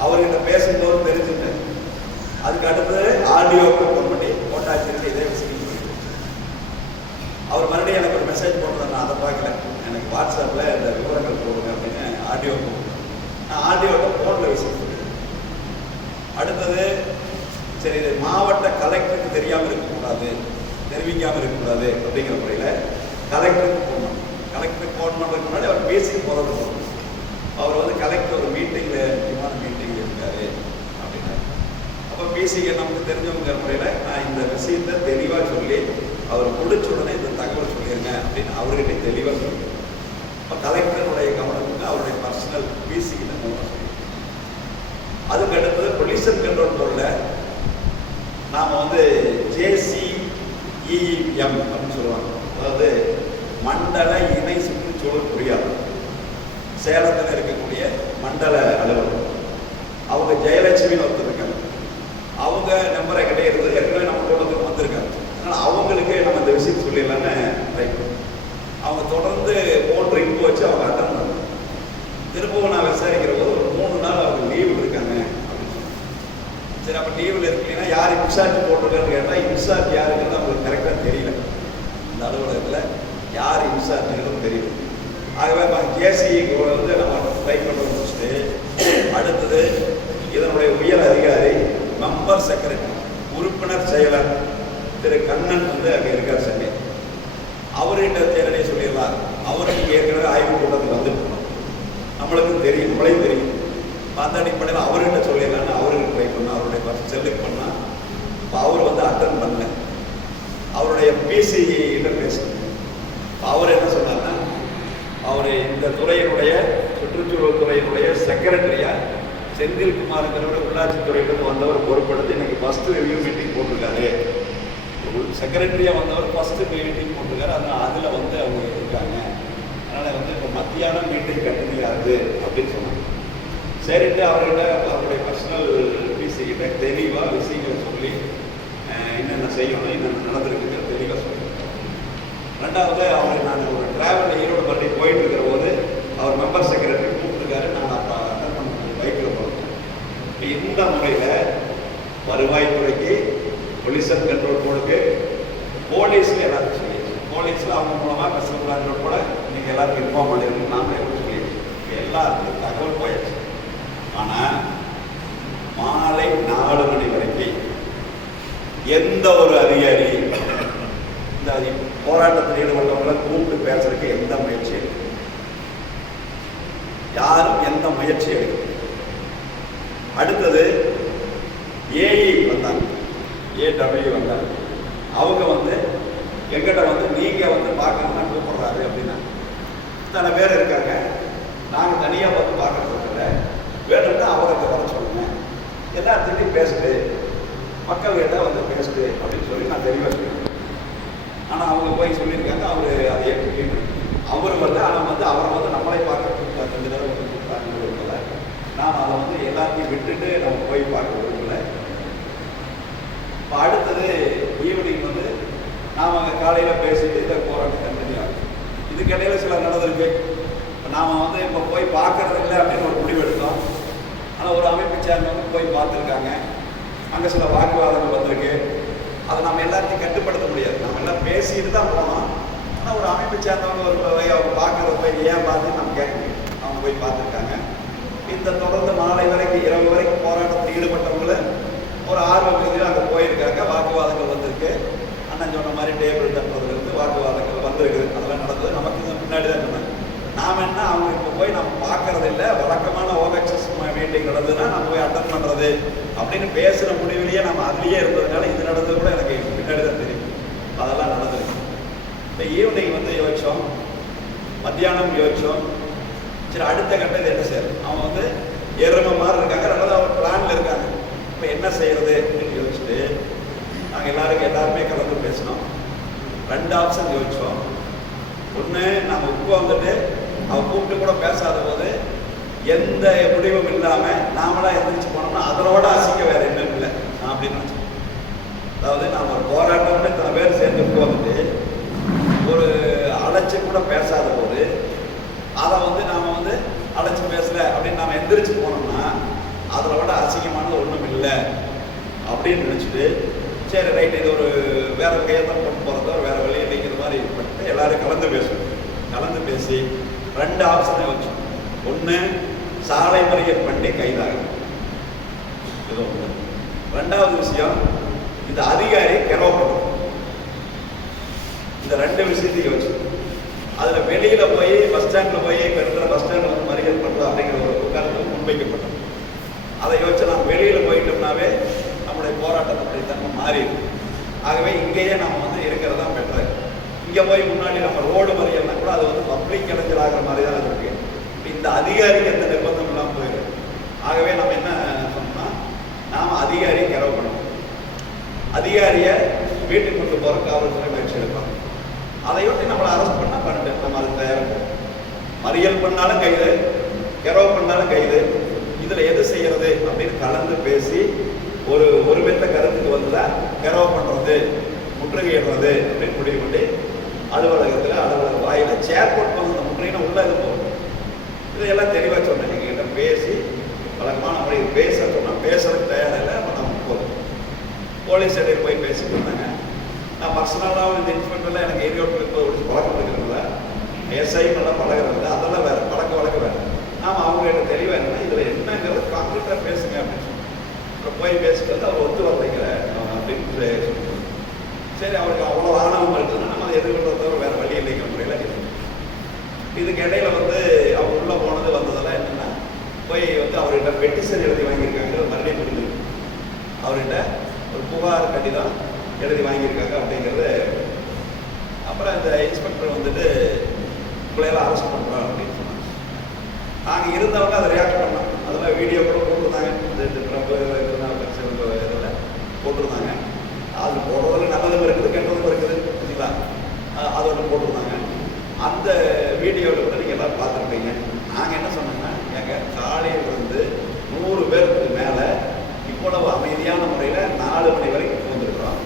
அவர்கிட்ட பேசும்போது தெரிஞ்சுட்டேன். அதுக்கு அடுத்தது ஆடியோவுக்கு ஃபோன் பண்ணி கோட்டாட்சியருக்கு இதே விஷயம் சொல்லி அவர் மறுபடியும் எனக்கு ஒரு மெசேஜ் போடுறேன். நான் அதை பார்க்கல, எனக்கு வாட்ஸ்அப்பில் இந்த விவரங்கள் போடுங்க அப்படின்னு ஆடியோ போடுறேன். நான் ஆடியோவில் ஃபோனில் விஷயம் சொல்லிடுறேன். அடுத்தது சரி இது மாவட்ட கலெக்டருக்கு தெரியாமல் இருக்கக்கூடாது, தெரிவிக்காமல் இருக்கக்கூடாது அப்படிங்கிற முறையில் கலெக்டருக்கு ஃபோன் பண்ணேன். கலெக்டருக்கு ஃபோன் பண்ணுறதுக்கு முன்னாடி அவர் பேசிட்டு போகிறது போகணும். அவர் வந்து கலெக்டர் ஒரு மீட்டிங்கில் முக்கியமான மீட்டிங்கில் இருக்காரு அப்படின்னா அப்போ பிசிக்கு நமக்கு தெரிஞ்சவங்கிற முறையில் நான் இந்த விஷயத்தை தெளிவாக சொல்லி அவர் முடிச்ச உடனே இந்த தகவல் சொல்லிடுங்க அப்படின்னு அவர்கிட்ட தெளிவாக சொல்லுவேன். இப்போ கலெக்டருடைய கவனத்துக்கு அவர் பொல்யூஷன் கண்ட்ரோல் போர்டில் நாம் வந்து JCEM அப்படின்னு சொல்லுவாங்க. அதாவது மண்டல இணை சுற்றுச்சூழல் பொறியாளர், சேலத்தில் இருக்கக்கூடிய மண்டல அலுவலர். அவங்க ஜெயலட்சுமின்னு ஒருத்தர் இருக்காங்க. அவங்க நம்பரை கிடையாது, ஏற்கனவே நம்ம கூட்டத்துக்கு வந்திருக்காங்க. அதனால் அவங்களுக்கு நம்ம இந்த விஷயம் சொல்லிடலான்னு ட்ரை பண்ணுவோம். அவங்க தொடர்ந்து போன்ற இன்பு வச்சு அவங்க அட்டன் பண்ணாங்க. திரும்பவும் நான் விசாரிக்கிற போது ஒரு 3 நாள் அவங்க லீவில் இருக்காங்க அப்படின்னு சொன்னாங்க. சரி, அப்போ லீவில் இருக்கீங்கன்னா யார் இன்சார்ஜ் போட்டிருக்கான்னு கேட்டால் இன்சார்ஜ் யாருங்கிறது அவங்களுக்கு கரெக்டாக தெரியல. இந்த அலுவலகத்தில் யார் இன்சார்ஜுங்கிறது தெரியல. ஆகவே JCEக்கு வந்து நம்ம ட்ரை பண்ணுறது முடிச்சுட்டு அடுத்தது இதனுடைய உயர் அதிகாரி மெம்பர் செக்ரட்டரி உறுப்பினர் செயலர் திரு கண்ணன் வந்து அங்கே இருக்கார் சென்னை. அவர்கிட்ட தேரடியே சொல்லிடலாம். அவருக்கு ஏற்கனவே ஆய்வு கூட்டத்துக்கு வந்துருக்கணும், நம்மளுக்கும் தெரியும், நம்மளையும் தெரியும். அந்த அடிப்படையில் அவர்கிட்ட சொல்லிடலான்னு அவருக்கு ட்ரை பண்ணால் அவருடைய ஃபர்ஸ்ட் செல்லுக்கு பண்ணால் இப்போ அவர் வந்து அட்டன் பண்ணல. அவருடைய PCகிட்ட பேசணும். அவர் என்ன சொன்னார்னா, அவர் இந்த துறையினுடைய சுற்றுச்சூழல் துறையினுடைய செக்ரட்டரியாக செந்தில்குமார்ங்கிறவர் உள்ளாட்சித்துறையிலிருந்து வந்தவர் பொறுப்படுத்தி இன்னைக்கு ஃபஸ்ட்டு ரிவ்யூ மீட்டிங் போட்டிருக்காரு. செக்ரட்டரியாக வந்தவர் ஃபஸ்ட்டு மீட்டிங் போட்டிருக்காரு. அதனால் அதில் வந்து அவங்க இருக்காங்க. அதனால் வந்து இப்போ மத்தியானம் மீட்டிங் கண்டினியூ ஆகுது அப்படின்னு சொன்னாங்க. சரிட்டு அவர்கிட்ட அவருடைய பர்சனல் PCகிட்ட தெளிவாக விஷயங்களை சொல்லி என்னென்ன செய்யணும், என்னென்ன நடந்திருக்குங்கிற தெளிவாக சொல்லி. ரெண்டாவது அவர் நான் ஒரு டிராவலில் ஈரோடு பண்ணி போயிட்டு இருக்கிற போது அவர் மெம்பர் செக்ரட்டரி கூப்பிட்டுருக்காரு. நான் அப்போ அட்டன் பண்ண பைக்கில் போகிறேன். இந்த முறையில் வருவாய்த்துறைக்கு, பொல்யூஷன் கண்ட்ரோல் போர்டுக்கு, போலீஸில் எல்லாருக்கும் சொல்லிடுச்சு. போலீஸில் அவங்க மூலமாக பேசக்கூடாது கூட இன்றைக்கி எல்லாருக்கும் இன்ஃபார்ம் பண்ணியிருக்கோம். நாமளே கூட சொல்லிடுச்சு. எல்லாருக்கும் தகவல் போயிடுச்சு. ஆனால் மாலை 4 மணி வரைக்கும் எந்த ஒரு அதிகாரி இந்த போராட்டத்தில் ஈடுபட்டவங்களை கூப்பிட்டு பேசுறதுக்கு எந்த முயற்சி எடுக்கும்? யாரும் எந்த முயற்சி எடுக்கும்? அடுத்தது AE வந்தாங்க, AW வந்தாங்க. அவங்க வந்து எங்கிட்ட வந்து நீங்கள் வந்து பார்க்கணும்னா கூப்பிடுறாரு அப்படின்னா இத்தனை பேர் இருக்காங்க, நாங்கள் தனியாக வந்து பார்க்கறதில்ல, வேணும்னா அவருக்கு வர சொல்லுங்க, எல்லாத்தையும் பேசுட்டு மக்கள்கிட்ட வந்து பேசுட்டு அப்படின்னு சொல்லி நான் தெளிவாக சொல்லுவேன். ஆனால் அவங்க போய் சொல்லியிருக்காங்க. அவர் அதை ஏற்றுக்கணும். அவர் வந்து ஆனால் வந்து அவரை வந்து நம்மளை பார்க்க கூப்பிட்டாங்க, 2 தடவை வந்து கூப்பிட்டாங்க விரும்பலை. நாம் அதை வந்து எல்லாத்தையும் விட்டுட்டு நம்ம போய் பார்க்க விரும்பலை. இப்போ அடுத்தது ஈவினிங் வந்து நாம் அங்கே காலையில் பேசிட்டு இதை போராட்டம் கண்டினியூ ஆகும். இதுக்கிடையில் சில நடந்திருக்கு. இப்போ நாம் வந்து இப்போ போய் பார்க்கறது இல்லை அப்படின்னு ஒரு முடிவு எடுத்தோம். ஆனால் ஒரு அமைப்பு சேர்ந்தவங்க போய் பார்த்துருக்காங்க. அங்கே சில வாக்குவாதங்கள் வந்திருக்கு. அதை நம்ம எல்லாத்தையும் கட்டுப்படுத்த முடியாது. நம்ம எல்லாம் பேசிட்டு தான் போனோம். ஆனால் ஒரு அமைப்பு சேர்ந்தவங்க ஒரு அவங்க பார்க்கறத போய் ஏன் பார்த்து நம்ம கேட்க முடியும். அவங்க போய் பார்த்துருக்காங்க. இந்த தொடர்ந்து மாலை வரைக்கும் இரவு வரைக்கும் போராட்டத்தில் ஈடுபட்டவங்கள ஒரு ஆர்வம் மிகுதியில் அங்கே போயிருக்காங்க. வாக்குவாதங்கள் வந்திருக்கு. அண்ணன் சொன்ன மாதிரி டேபிள் தட்டுறதுலேருந்து வாக்குவாதங்கள் வந்திருக்குது. அதெல்லாம் நடந்தது. நமக்கு பின்னாடி தான் சொன்னாங்க. நாம் என்ன அவங்க இப்போ போய் நம்ம பார்க்கறது இல்லை, வழக்கமான OHS மீட்டிங் நடந்ததுன்னா நம்ம போய் அட்டன் பண்ணுறது அப்படின்னு பேசுகிற முடிவிலேயே நம்ம அதுலேயே இருந்ததுனால இது நடந்தது கூட எனக்கு பின்னாடி தான் தெரியும். அதெல்லாம் நடந்திருக்கு. இப்போ ஈவினிங் வந்து யோசித்தோம், மத்தியானம் யோசித்தோம். சரி, அடுத்த கட்டம் இது என்ன செய்யறது? அவங்க வந்து எருமை மாதிரி இருக்காங்க, ரெண்டாவது அவங்க பிளானில் இருக்காங்க. இப்போ என்ன செய்யறது அப்படின்னு யோசிச்சுட்டு நாங்கள் எல்லாருமே கலந்து பேசினோம். 2 ஆப்ஷன் யோசித்தோம். ஒன்று, நம்ம உட்காந்துட்டு அவன் கூப்பிட்டு கூட பேசாத போது எந்த முடிவும் இல்லாமல் நாமளாக எந்திரிச்சு போனோம்னா அதனோட அசிக்க வேறு என்னன்னு இல்லை. நான் அப்படின்னு நினச்சேன். அதாவது நம்ம போராட்டம்னு இத்தனை பேர் சேர்ந்து உட்காந்துட்டு ஒரு அழைச்சி கூட பேசாத போது அதை வந்து நாம் வந்து அழைச்சி பேசலை அப்படின்னு நம்ம எந்திரிச்சு போனோம்னா அதில் விட அசிங்கமானது ஒன்றும் இல்லை அப்படின்னு நினச்சிட்டு சரி ரைட், இது ஒரு வேற கையத்தான் கொண்டு போகிறதோ வேற வழியை நீங்கிற மாதிரி பண்ணிட்டு எல்லாரும் கலந்து பேசுவோம். கலந்து பேசி 2 ஆப்ஷனை வச்சோம். ஒன்று, சாலை மறியல் பண்ணி கைதாகும். இது ஒன்று. 2வது விஷயம், இந்த அதிகாரி கெரவப்படும். இந்த 2 விஷயத்தையும் வச்சு அதில் வெளியில் போய் பஸ் ஸ்டாண்டில் போய் இருக்கிற பஸ் ஸ்டாண்டில் வந்து மறியல் பண்ணுறோம் அப்படிங்கிற ஒரு கருத்து முன்வைக்கப்பட்டது. அதை யோசிச்சு நம்ம வெளியில் போயிட்டோம்னாவே நம்முடைய போராட்டத்தினுடைய தன்மை மாறிடும். ஆகவே இங்கேயே நம்ம வந்து இருக்கிறதா பெட்டர். இங்கே போய் முன்னாடி நம்ம ரோடு மறியல்னா கூட அது வந்து பப்ளிக் இடைஞ்சல் ஆகிற மாதிரி தான் இருக்கு. இந்த அதிகாரிக்கு எந்த நிர்பந்தம் இல்லாமல் போயிடும். ஆகவே நம்ம என்ன சொன்னோம்னா நாம் அதிகாரியை கெரவு பண்ணணும். அதிகாரியை வீட்டுக்கு கொண்டு போகிற காவல்துறை முயற்சி எடுப்பாங்க. அதையொட்டி நம்மளை அரெஸ்ட் பண்ணால் பண்ணிட்டு நம்ம அதுக்கு தயாராக மறியல் பண்ணாலும் கைது, கெரவு பண்ணாலும் கைது. இதில் எது செய்யறது அப்படின்னு கலந்து பேசி ஒருமித்த கருத்துக்கு வந்துதான் கெரவு பண்ணுறது, முற்றுகையிடுறது அப்படின்னு முடிவு பண்ணி அலுவலகத்தில் அலுவலக வாயில சேர் போட்டு வந்து அந்த முற்றுகையின உள்ள இது போகணும். இதையெல்லாம் தெளிவாக சொன்னேன். எங்ககிட்ட பேசி வழக்கமான முறையில் பேச சொன்னால் பேசுறதுக்கு தயாராக இல்லை. அப்போ நம்ம போதும் போலீஸ் இடையில் போய் பேசிட்டு இருந்தாங்க. நான் பர்சனலாக இந்த இன்ஸ்பெக்டர்லாம் எனக்கு ஏரியோட்டில் இப்போ ஒரு பழக்கம் இருக்கிறதில்ல, எஸ்ஐ நல்லா பழகிறதில்ல, அதெல்லாம் வேறு வழக்கம் வேறு. நாம் அவங்ககிட்ட தெளிவாக என்னன்னா இதில் என்னங்கிறது கான்க்ரீட்டாக பேசுங்க அப்படின்னு சொல்லி அப்புறம் போய் பேசிட்டு வந்து அவர் ஒத்து வரலைங்கிற அப்படின்னு சொல்லி சரி அவருக்கு அவ்வளோ ஆணவம் இருக்குதுன்னா நம்ம அதை எதிர்கொள்றத தவிர வேறு வழி இல்லைங்கிற முறையில் இருக்குது. இதுக்கு இடையில வந்து அவங்க உள்ளே போனது வந்ததெல்லாம் என்னென்னா போய் வந்து அவர்கிட்ட பெட்டிஷன் எழுதி வாங்கியிருக்காங்க. மறுபடியும் புரிஞ்சுருக்கு. அவர்கிட்ட ஒரு புகார் கடிதம் எழுதி வாங்கியிருக்காங்க அப்படிங்கிறது. அப்புறம் இந்த இன்ஸ்பெக்டர் வந்துட்டு உங்களையெல்லாம் அரெஸ்ட் பண்ணுறோம் அப்படின்னு சொன்னாங்க. நாங்கள் இருந்தவங்க அதை ரியாக்ட் பண்ணோம். அதெல்லாம் வீடியோ கூட போட்டிருந்தாங்க. இந்த பிரபு இதில் போட்டிருந்தாங்க. அது போடுறதுல நல்லதும் இருக்குது, கெட்டதும் இருக்குது. சரிங்களா? அது ஒன்று போட்டிருந்தாங்க. அந்த வீடியோவில் வந்து நீங்கள் எல்லாம் பார்த்துருப்பீங்க. நாங்கள் என்ன சொன்னோம்னா எங்கள் காலையில் இருந்து 100 பேருக்கு மேலே இவ்வளவு அமைதியான முறையில் 4 மணி வரைக்கும் வந்துருக்கிறோம்.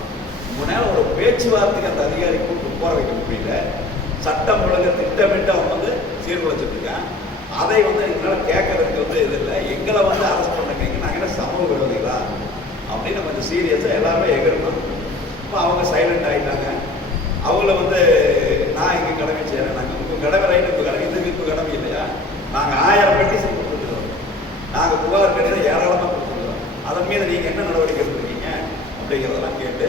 முன்னால் ஒரு பேச்சுவார்த்தைக்கு அந்த அதிகாரி கூப்பிட்டு போற வைக்க முடியல. சட்டம் ஒழுங்கு திட்டமிட்டு அவன் வந்து சீர்குலைச்சிட்டு இருக்கான். அதை வந்து எங்களால் கேட்கறதுக்கு வந்து இது இல்லை. எங்களை வந்து அரெஸ்ட் பண்ணுங்க, நாங்கள் என்ன சமூக விரோதிகளா அப்படின்னு கொஞ்சம் சீரியஸாக எல்லாருமே எதிர்க்கணும். இப்போ அவங்க சைலண்ட் ஆகிட்டாங்க. அவங்கள வந்து நான் எங்கே கடமை செய்கிறேன், நாங்கள் உங்கள் கடமை ரைட்டு, இப்போ கடமை இதுக்கு இப்போ கடமை இல்லையா? நாங்கள் 1000 பெட்டிஷன் கொடுத்துருக்கோம், நாங்கள் புகார் கடிதம் ஏராளமாக கொடுத்துருக்கோம், அதன் மீது நீங்கள் என்ன நடவடிக்கை எடுத்துருக்கீங்க அப்படிங்கிறதெல்லாம் கேட்டு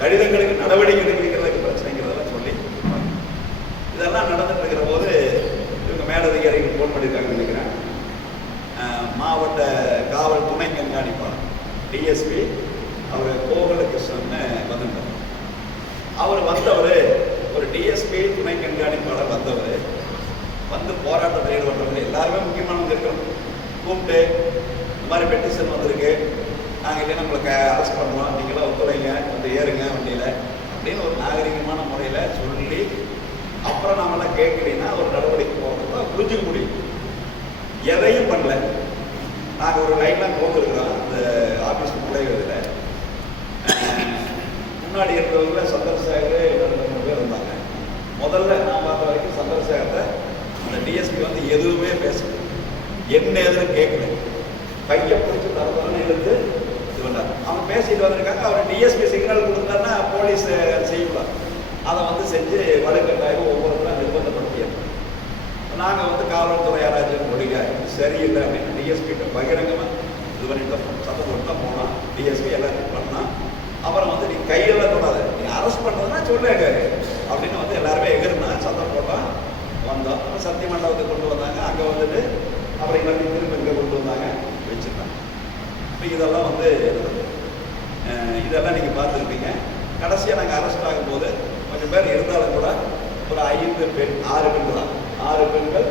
கடிதங்களுக்கு நடவடிக்கை எடுக்கிறதுக்கு பிரச்சனைங்கிறதெல்லாம் சொல்லி இதெல்லாம் நடந்துட்டு இருக்கிற போது இவங்க மேலதிகாரிகள் ஃபோன் பண்ணியிருக்காங்கன்னு நினைக்கிறேன். மாவட்ட காவல் துணை கண்காணிப்பாளர் டிஎஸ்பி அவர் கோகுலகிருஷ்ணன் வந்துட்டார். அவர் வந்தவர் ஒரு டிஎஸ்பி துணை கண்காணிப்பாளர் வந்தவர் வந்து போராட்டத்தில் ஈடுபட்டவங்க எல்லாருமே முக்கியமானவங்க இருக்கணும். கூப்பிட்டு இந்த மாதிரி பெட்டிஷன் வந்திருக்கு, நாங்கள் இல்லையா நம்மளுக்கு அரெஸ்ட் பண்ணுவோம், நீங்களாம் ஒத்துழைங்க, வந்து ஏறுங்க வண்டியில் அப்படின்னு ஒரு நாகரிகமான முறையில் சொல்லி அப்புறம் நம்மளாம் கேட்கலைன்னா ஒரு நடவடிக்கை போகிறதுக்கு புரிஞ்சுக்க முடியும். எதையும் பண்ணல. நாங்கள் ஒரு லைன்லாம் போட்டுருக்குறோம் அந்த ஆஃபீஸ் நுழைவதில். முன்னாடி இருக்கிறவங்கள சந்திரசேகர் 2-3 பேர் இருந்தாங்க. முதல்ல நான் பார்த்த வரைக்கும் சந்திரசேகரை அந்த டிஎஸ்பி வந்து எதுவுமே பேசல, என்ன எதுன்னு கேட்கல, கையை பிடிச்சி தரதானே எடுத்து இது பண்ணார். அவங்க பேசிட்டு வந்திருக்காங்க. அவர் டிஎஸ்பி சிக்னல் கொடுத்தாருன்னா போலீஸ் செய்யலாம். அதை வந்து செஞ்சு வலுக்கட்டாயம் ஒவ்வொருத்தரும் நிர்பந்தப்படுத்தியாங்க. நாங்கள் வந்து காவல்துறை யாராச்சும் ஒழிங்க சரியில்லை அப்படின்னு டிஎஸ்பிகிட்ட பகிரங்கமாக இது பண்ணிட்டு சத்தம் போட்டு தான் போனோம். டிஎஸ்பி எல்லாத்தையும் பண்ணால் அப்புறம் வந்து நீ கையெல்லாம் தொடாத, நீ அரெஸ்ட் பண்ணுறதுன்னா சொல்லுங்க அப்படின்னு வந்து எல்லாருமே எகிருனா சத்தம் போட்டோம். வந்தோம். அப்புறம் சத்திய மண்டபத்துக்கு கொண்டு வந்தாங்க. அங்கே வந்துட்டு அப்புறம் எல்லாத்தையும் திரும்ப இங்கே கொண்டு வந்தாங்க, வச்சுருந்தாங்க. இப்போ இதெல்லாம் வந்து இதெல்லாம் நீங்கள் பார்த்துருப்பீங்க. கடைசியாக நாங்கள் அரெஸ்ட் ஆகும்போது கொஞ்சம் பேர் இருந்தாலும் கூட ஒரு 6 பெண்கள் தான், 6 பெண்கள்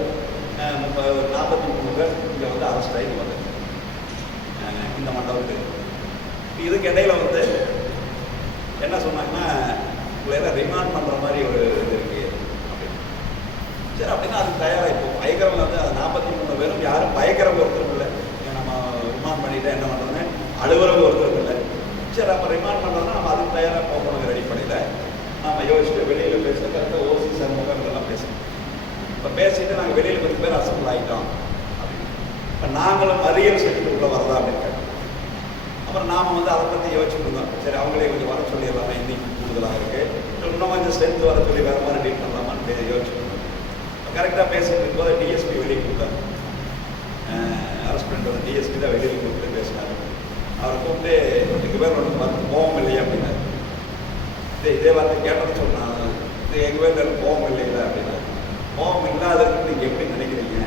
43 பேர் இங்கே வந்து அரெஸ்ட் ஆகி வந்து இந்த மண்டபத்துக்கு. இதுக்கு இடையில வந்து என்ன சொன்னாங்கன்னா உங்களை ரிமாண்ட் பண்ணுற மாதிரி ஒரு இது இருக்கு அப்படின்னு. சரி அப்படின்னா அதுக்கு தயாராக இப்போ பயங்கரவங்க வந்து அது 43 பேரும் யாரும் பயங்கரவங்க ஒருத்தரும் இல்லை. நம்ம ரிமாண்ட் பண்ணிட்டு என்ன பண்ணுறதுன்னு அலுவலகம் ஒருத்தரும் இல்லை. சரி அப்போ ரிமாண்ட் பண்ணுறதுனா நம்ம அதுக்கு தயாராக போகணுங்கிற அடிப்படையில் நம்ம யோசிச்சுட்டு வெளியில் பேச கரெக்டாக ஓசி சண்முகம் இதெல்லாம் பேசணும். இப்போ பேசிட்டு நாங்கள் வெளியில் கொஞ்சம் பேர் அசம்பிள் ஆகிட்டோம் அப்படின்னு. இப்போ நாங்களும் மறியல் செஞ்சுட்டு உள்ள வரதா அப்படின்னு கேட்டோம். அப்புறம் நாம் வந்து அதை பற்றி யோசிச்சுட்டு இருந்தோம். சரி அவங்களே கொஞ்சம் வர சொல்லிடலாமா, இன்னைக்கு கூடுதலாக இருக்குது, இன்னும் கொஞ்சம் ஸ்ட்ரென்த் வர சொல்லி வேறு மாதிரி டீல் பண்ணலாமான்னு யோசிச்சுட்டு இருந்தோம். கரெக்டாக பேசிட்டு இருக்கும்போது டிஎஸ்பி வெளியே கூப்பிட்டார். அரெஸ்ட் பண்ணுறது டிஎஸ்பி தான் வெளியில் கூப்பிட்டு பேசினார். அவர் கூப்பிட்டு எங்கள் பேர் ஒன்று பார்த்து கோவம் இல்லையா அப்படின்னாரு. இதே வார்த்தை கேட்டது சொன்னாங்க. இது எங்கள் பேர் கோவம் இல்லைங்களா அப்படின்னா. கோவம் இல்லாததுன்னு நீங்கள் எப்படி நினைக்கிறீங்க?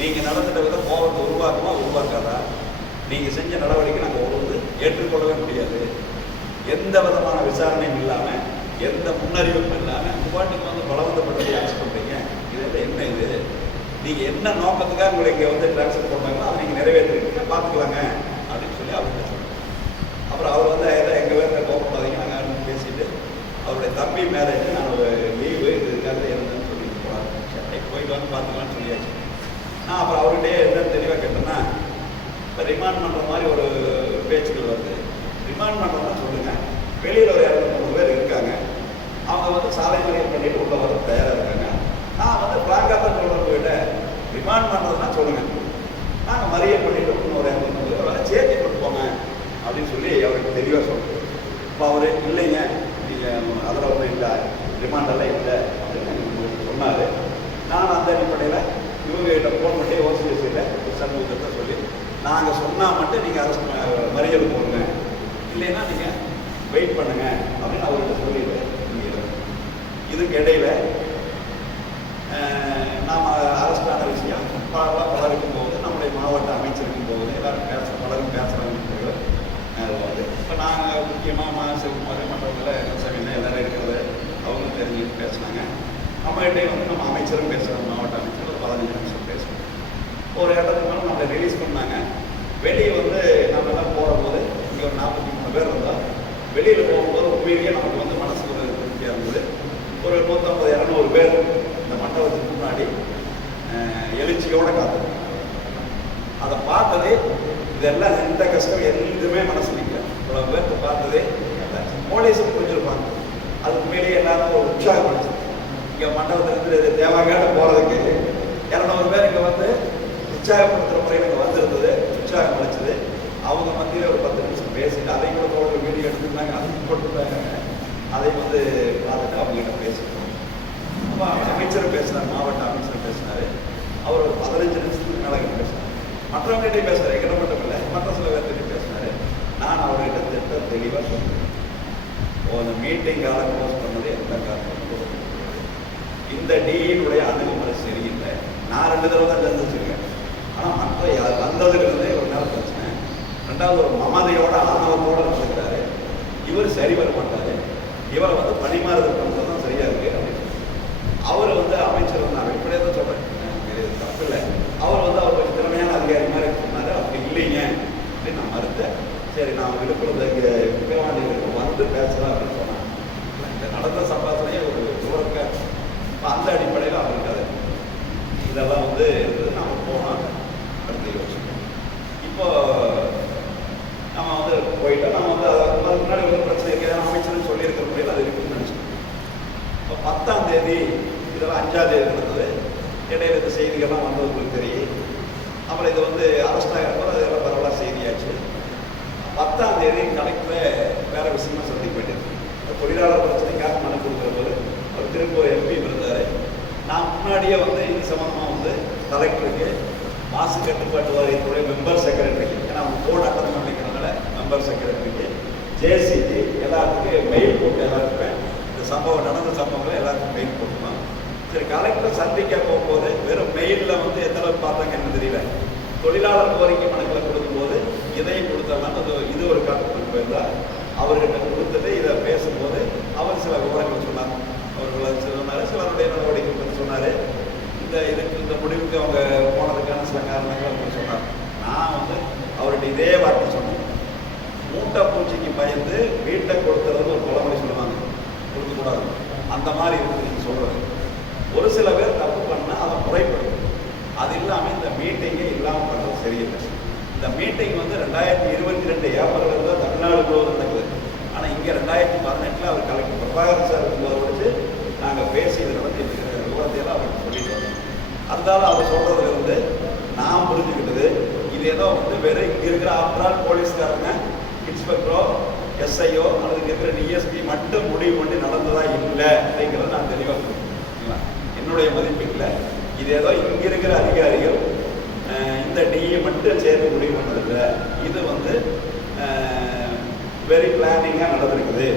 நீங்கள் நடந்துட்ட விதம் கோவத்தை உருவாக்குமா உருவாக்காதா? நீங்கள் செஞ்ச நடவடிக்கை நாங்கள் ஒன்று ஏற்றுக்கொள்ளவே முடியாது. எந்த விதமான விசாரணையும் இல்லாமல், எந்த முன்னறிவிப்பும் இல்லாமல் பாட்டுக்கு வந்து பலவந்தப்பட்டதை அரெஸ்ட் பண்ணுறீங்க. இதில் என்ன இது? நீங்கள் என்ன நோக்கத்துக்காக உங்களை இங்கே வந்து டிரான்ஸ்ஃபர் பண்ணாங்களோ அதை நீங்கள் நிறைவேற்றிருக்கீங்க, பார்த்துக்கலாங்க அப்படின்னு சொன்னாங்க. அப்புறம் அவர் வந்து எங்கள் வீட்டில் கோபப்படாதீங்க, நாங்கள் பேசிட்டு அவருடைய தம்பி மேரேஜ் நான் ஒரு லீவு இதுக்காக இருந்தேன்னு சொல்லிட்டு போனார். சரி போயிட்டு வந்து பார்த்துக்கலான்னு சொல்லியாச்சு. நான் அப்புறம் அவர்கிட்டே என்னன்னு தெளிவாக கேட்டேன்னா, இப்போ ரிமாண்ட் பண்ணுற மாதிரி ஒரு பேச்சுக்கள் வருது. ரிமாண்ட் பண்ணுறதா சொல்லுங்கள், வெளியில் ஒரு 200 பேர் இருக்காங்க, அவங்க வந்து சாலை மறியல் பண்ணிட்டு உள்ள வர தயாராக இருக்காங்க. நான் வந்து ஃப்ராங்காக தான் சொல்கிறேன், போயிட்ட ரிமாண்ட் பண்ணுறதுனா சொல்லுங்கள், நாங்கள் மறியல் பண்ணிட்டு இன்னொரு 200 பேர் வர சேர்த்து கொண்டு போங்க அப்படின்னு சொல்லி அவருக்கு தெளிவாக சொல்கிறேன். இப்போ அவர் இல்லைங்க, நீங்கள் அதில் ஒன்றும் இல்லை, ரிமாண்டெல்லாம் இல்லை அப்படின்னு சொன்னார். நான் அந்த அடிப்படையில் இவங்ககிட்ட ஃபோன் பண்ணி ஓசிஎஸ்சியில் சண்முகத்தை சொல்லி, நாங்கள் சொன்னால் மட்டும் நீங்கள் அரெஸ்ட் மறியல் போடுங்க, இல்லைன்னா நீங்கள் வெயிட் பண்ணுங்க அப்படின்னு அவர்கிட்ட சொல்லிட்டு இதுக்கு இடையில நாம் அரெஸ்டான விஷயம் பலருக்கும் போகுது, நம்முடைய மாவட்ட அமைச்சருக்கும் போகுது, எல்லாரும் பலரும் பேசுகிறாங்க. வந்து இப்போ நாங்கள் முக்கியமாக சிவகுமார் மற்றவங்கள சவினா எல்லோரும் இருக்கிறத அவங்க தெரிஞ்சுட்டு பேசினாங்க. நம்மகிட்டே வந்து நம்ம அமைச்சரும் பேசுகிறோம், மாவட்ட அமைச்சர் ஒரு 15 நிமிஷம் பேசுகிறோம். ஒரு இடத்துக்கு மேலே நம்மளை ரிலீஸ் பண்ணாங்க. வெளியே வந்து நம்ம எல்லாம் போகும்போது இங்கே ஒரு 43 பேர் இருந்தால், வெளியில் போகும்போது உண்மையிலேயே நமக்கு வந்து மனசு ஒரு திருப்தியாக இருந்தது. ஒரு 150-200 பேர் இந்த மண்டபத்துக்கு முன்னாடி எழுச்சியோடு காத்து அதை பார்த்ததே, இதெல்லாம் எந்த கஷ்டம் எதுவுமே மனசு நிற்கல. இவ்வளோ பேருக்கு பார்த்ததே போலீஸும் புரிஞ்சிருப்பாங்க. அது உண்மையிலேயே எல்லாரும் ஒரு உற்சாகப்படுச்சு. இங்கே மண்டபத்திலிருந்து தேவாங்காட்ட போகிறதுக்கு 200 பேர் இங்கே வந்து உற்சாகப்படுத்துகிற முறையில் இங்கே வந்திருந்தது, உற்சாகம் அளிச்சது. அவங்க மத்தியில் ஒரு 10 நிமிஷம் பேசிட்டு அதை கூட ஒரு வீடியோ எடுத்துருந்தாங்க, அதையும் போட்டுருந்தாங்க. அதை வந்து பார்த்துட்டு அவங்ககிட்ட பேசிட்டோம். அப்போ அமைச்சரும் பேசினார், மாவட்ட அமைச்சரும் பேசினார். அவர் ஒரு 15 நிமிஷத்துக்கு மேலே பேசினார். மற்றவங்ககிட்டையும் பேசுகிறார், எங்கிட்ட மட்டும் இல்லை, மற்ற சில பேர்கிட்டையும் பேசினார். நான் அவர்கிட்ட திட்ட தெளிவாக சொல்கிறேன், அந்த மீட்டிங்கால க்ளோஸ் பண்ணது எந்த காரணம், இந்த டியினுடைய அணுகுமுறை சரியில்லை. நான் 2 தடவை தான் தெரிஞ்சிருக்கேன். ஆனால் மற்ற வந்ததுலேருந்தே ஒரு நாள் பிரச்சனை. 2வது ஒரு மமதையோட ஆணவத்தோடு நடந்துக்கிறாரு. இவர் சரி வர மாட்டார், இவரை வந்து பணிமாறுதல் பண்ணுறது தான் சரியாக இருக்குது அப்படின்னு அவர் வந்து அமைச்சர் வந்து நான் வெளிப்படையாக தான் சொல்கிறேன், தப்பு இல்லை. அவர் வந்து அவர் கொஞ்சம் திறமையான அதிகாரி மாதிரி சொன்னார். அப்படி இல்லைங்க அப்படின்னு நான் மறுத்தேன். சரி நான் விழுப்புரத்து இங்கே விக்கிரவாண்டிகளுக்கு வந்து பேசலாம் அப்படின்னு சொன்னேன். இந்த நடந்த சம்பாசனையே ஒரு துவக்க. இப்போ அந்த அடிப்படையில் அவருக்கு அது இதெல்லாம் வந்து நம்ம போனோம். அடுத்து யோசிச்சோம். இப்போ நம்ம வந்து போயிட்டோம். நம்ம வந்து அதுக்கு முன்னாடி ஒரு பிரச்சனை இருக்குது, அமைச்சர்னு சொல்லியிருக்கிற முறையில் அது இருக்குன்னு நினச்சோம். இப்போ 10ஆம் தேதி இதெல்லாம் 5ஆம் தேதி நடந்தது. இடையில இந்த செய்திகள்லாம் வந்தது உங்களுக்கு தெரியும். அப்புறம் இது வந்து அரெஸ்ட் ஆகிறப்போ அதெல்லாம் பரவாயில்ல செய்தியாச்சு. 10ஆம் தேதி கலெக்டரை வேறு விஷயமா சந்திக்க வேண்டியது. தொழிலாளர் பிரச்சனைக்காக மனு கொடுக்குற போது ஒரு திருப்பூர் எம்பி இருந்தார். நான் முன்னாடியே வந்து இது சம்மந்தமாக வந்து கலெக்டருக்கு மாசு கட்டுப்பாட்டு வாரியத்துடைய மெம்பர் செக்ரட்டரிக்கு, ஏன்னா அவங்க போர்டு அட்டன் பண்ணிக்கிறதுனால மெம்பர் செக்ரட்டரிக்கு, ஜேசிக்கு எல்லாத்துக்கும் மெயில் போட்டு எல்லாருக்குமே இந்த சம்பவம் நடந்த சம்பவங்களை எல்லாத்துக்கும் மெயில் போட்டுருவாங்க. சரி கலெக்டர் சந்திக்க போகும்போது வெறும் மெயிலில் வந்து எந்த அளவுக்கு பார்த்தாங்க என்ன தெரியல. தொழிலாளர் கோரிக்கை மனுக்களை கொடுக்கும்போது இதையும் கொடுத்தோம்னா இது ஒரு காட்டுக்கு இருந்தால் அவர்கிட்ட கொடுத்துட்டு இதை பேசும்போது அவர் சில விவரங்கள் சொன்னார். அவர்கள் சொன்னார், சிலருடைய நடவடிக்கை பற்றி சொன்னார். இதுக்கு இந்த முடிவுக்கு அவங்க போனதுக்கான சில காரணங்கள் அவங்க சொன்னார். நான் வந்து அவர்கிட்ட இதே வார்த்தை சொன்னேன், மூட்டை பூச்சிக்கு பயந்து வீட்டை கொடுத்துறது ஒரு பழமொழி சொல்லுவாங்க, கொடுக்கக்கூடாது. அந்த மாதிரி இருக்குது நீங்கள் சொல்கிறது. ஒரு சில பேர் தப்பு பண்ணால் அதை முறைப்படும். அது இல்லாமல் இந்த மீட்டிங்கே இல்லாமல் பண்ணுறது சரியில்லை. இந்த மீட்டிங் வந்து 2022 ஏப்ரலில் தான் தமிழ்நாடு முழுவதும் நடக்குது. ஆனால் இங்கே 2018 அவர் கலெக்டர் பிரபாகரன் சார் வச்சு நாங்கள் பேசி இதை பற்றி விவரத்தையெல்லாம் அவருக்கு சொல்லிட்டு வந்தோம். அதனால அவர் சொல்கிறதுல இருந்து நான் புரிஞ்சுக்கிட்டது, இது ஏதோ வந்து வெறும் இங்கே இருக்கிற ஆப்ரால் போலீஸ்காரங்க, இன்ஸ்பெக்டரோ, எஸ்ஐயோ அல்லது இங்கே இருக்கிற டிஎஸ்பி மட்டும் முடிவு பண்ணி நடந்ததா இல்லை அப்படிங்கிறத நான் தெளிவாக புரிஞ்சுக்கலாம். என்னுடைய மதிப்பீட்டில் இது ஏதோ இங்கே இருக்கிற அதிகாரிகள் இந்த டிஏ மட்டும் சேர்த்து முடிவு பண்ணதில்லை. இது வந்து வெரி பிளானிங்காக நடந்திருக்குது.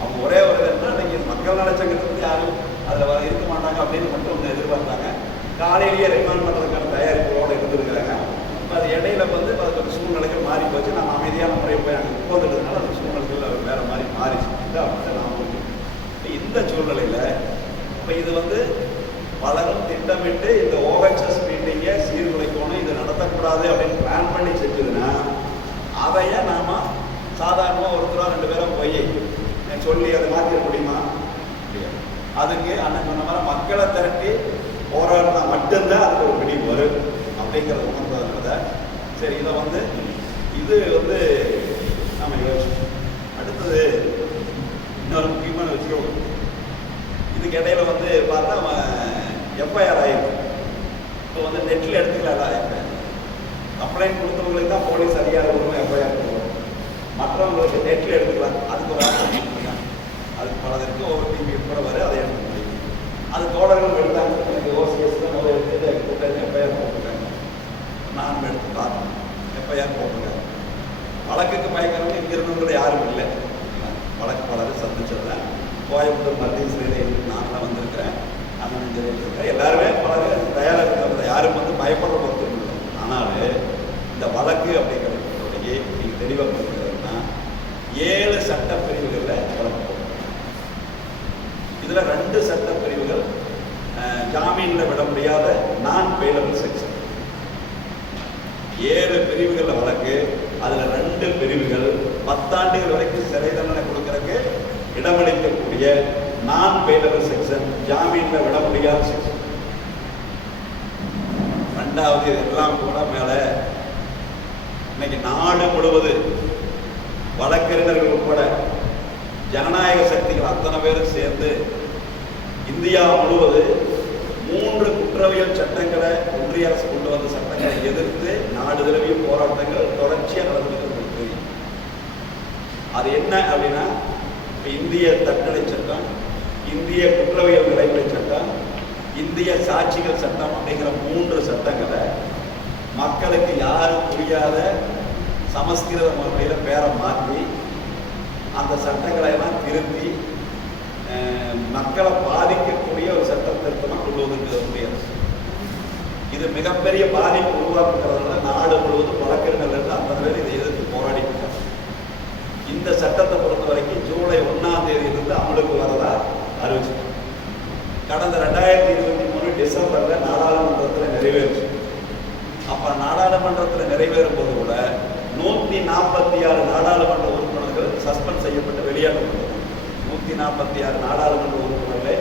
அவங்க ஒரே ஒரு இதுன்னா இன்றைக்கி மக்கள் நலச்சங்கத்தை வந்து யாரும் அதில் இருக்க மாட்டாங்க அப்படின்னு மட்டும் ஒன்று எதிர்பார்த்தாங்க. காலையிலேயே ரிமாண்ட் பண்ணுறதுக்கான தயாரிப்புகளோடு இருந்திருக்கிறாங்க. இப்போ அது இடையில வந்து அதுக்கு சூழ்நிலைகள் மாறி போச்சு. நம்ம அமைதியான முறையை போய் அங்கே உட்காந்துட்டதுனால அந்த சூழ்நிலைகள் வேறு மாதிரி மாறிச்சு. அப்படின்னு நான் இந்த சூழ்நிலையில் இப்போ இது வந்து பலரும் திட்டமிட்டு இந்த OHS மீட்டிங்கை சீர்குலைக்கணும், இது நடத்தக்கூடாது அப்படின்னு பிளான் பண்ணி செஞ்சதுன்னா அதையே அப்படிங்கிறத உணர்ந்ததுனால சரி இதை வந்து இது வந்து நம்ம யோசிச்சோம். அடுத்தது இன்னொரு முக்கியமான விஷயம், இதுக்கு இடையில வந்து பார்த்தா எஃப்ஐஆர் ஆகிருக்கு. இப்போ வந்து நெட்டில் எடுத்துக்கலாம், கம்ப்ளைண்ட் கொடுத்தவங்களுக்கு தான் போலீஸ் அதிகாரிகளும் எஃப்ஐஆர் கொடுக்கணும், மற்றவங்களுக்கு நெட்டில் எடுத்துக்கலாம். அதுக்கு ஒரு ஆப்ஷன் கொடுத்துருக்காங்க. அதுக்கு பலதற்கு ஒவ்வொரு டிவி கூட வரும், அதை எடுக்க முடியும். அது தோழர்கள் எடுத்தாங்க, எனக்கு ஓசிஎஸ் தான் முதல் எடுத்து கூட்டணி எஃப்ஐஆர் போட்டிருக்காங்க. நான் எடுத்து பார்த்தேன், எஃப்ஐஆர் போட்டிருக்காங்க. வழக்குக்கு பயங்கரவங்க இங்கே இருந்தவங்க யாரும் இல்லை. வழக்கு பலரும் சந்திச்சிருந்தேன். கோயம்புத்தூர் மத்திய சிறையில் நான்லாம் வந்திருக்கிறேன், அண்ணன் இருக்கிறேன். எல்லாருமே பலரும் தயாராக இருக்கிறவங்க, யாரும் வந்து பயப்படுற பொறுத்து இல்லை. ஆனாலும் இந்த வழக்கு அப்படிங்கிறத பொறுத்தவரைக்கு நீங்கள் தெளிவாக கொடுக்குறதுன்னா 7 சட்டப்பிரிவுகளில் வழக்கு போடுறோம். இதில் 2 சட்டப்பிரிவுகள் ஜாமீனில் விட முடியாத நான் பெயிலபிள் செக்ஷன். 7 பிரிவுகளில் வழக்கு, அதில் 2 பிரிவுகள் 10 ஆண்டுகள் வரைக்கும் சிறை தண்டனை கொடுக்கறதுக்கு இடமளிக்கக்கூடிய நான் பெயிலபிள் செக்ஷன், ஜாமீனில் விட முடியாத செக்ஷன். 2வது எல்லாம் கூட மேலே இன்னைக்கு நாடு முழுவது வழக்கறிஞர்கள் உட்பட ஜனநாயக சக்திகள் அத்தனை பேரும் சேர்ந்து இந்தியா முழுவது 3 குற்றவியல் சட்டங்களை ஒன்றிய அரசு கொண்டு வந்த சட்டங்களை எதிர்த்து நாடு தழுவிய போராட்டங்கள் தொடர்ச்சியாக நடந்துகிறது. அது என்ன அப்படின்னா, இந்திய தண்டனை சட்டம், இந்திய குற்றவியல் நடைமுறை சட்டம், இந்திய சாட்சிகள் சட்டம் அப்படிங்கிற 3 சட்டங்களை மக்களுக்கு யாரும் புரியாத சமஸ்கிருத மொழியில் பேரை மாற்றி அந்த சட்டங்களை எல்லாம் திருத்தி மக்களை பாதிக்கக்கூடிய ஒரு சட்ட திருத்தமாக கொண்டு வந்திருக்கிறது அரசு. இது மிகப்பெரிய பாதிப்பு உருவாக்குறதுனால நாடு முழுவதும் வழக்கறிஞர்கள் அந்த பேர் இதை எதிர்த்து போராடிக்கிறார். இந்த சட்டத்தை பொறுத்த வரைக்கும் ஜூலை 1ஆம் தேதியிலிருந்து அமலுக்கு வரதா அறிவிச்சிருக்காங்க. கடந்த 2023 டிசம்பரில் நாடாளுமன்றத்தில் நிறைவேறுச்சு. அப்போ நாடாளுமன்றத்தில் நிறைவேறும் போது கூட 146 நாடாளுமன்ற உறுப்பினர்கள் சஸ்பெண்ட் செய்யப்பட்டு வெளியேற்றப்பட்டது. 146 நாடாளுமன்ற உறுப்பினர்களை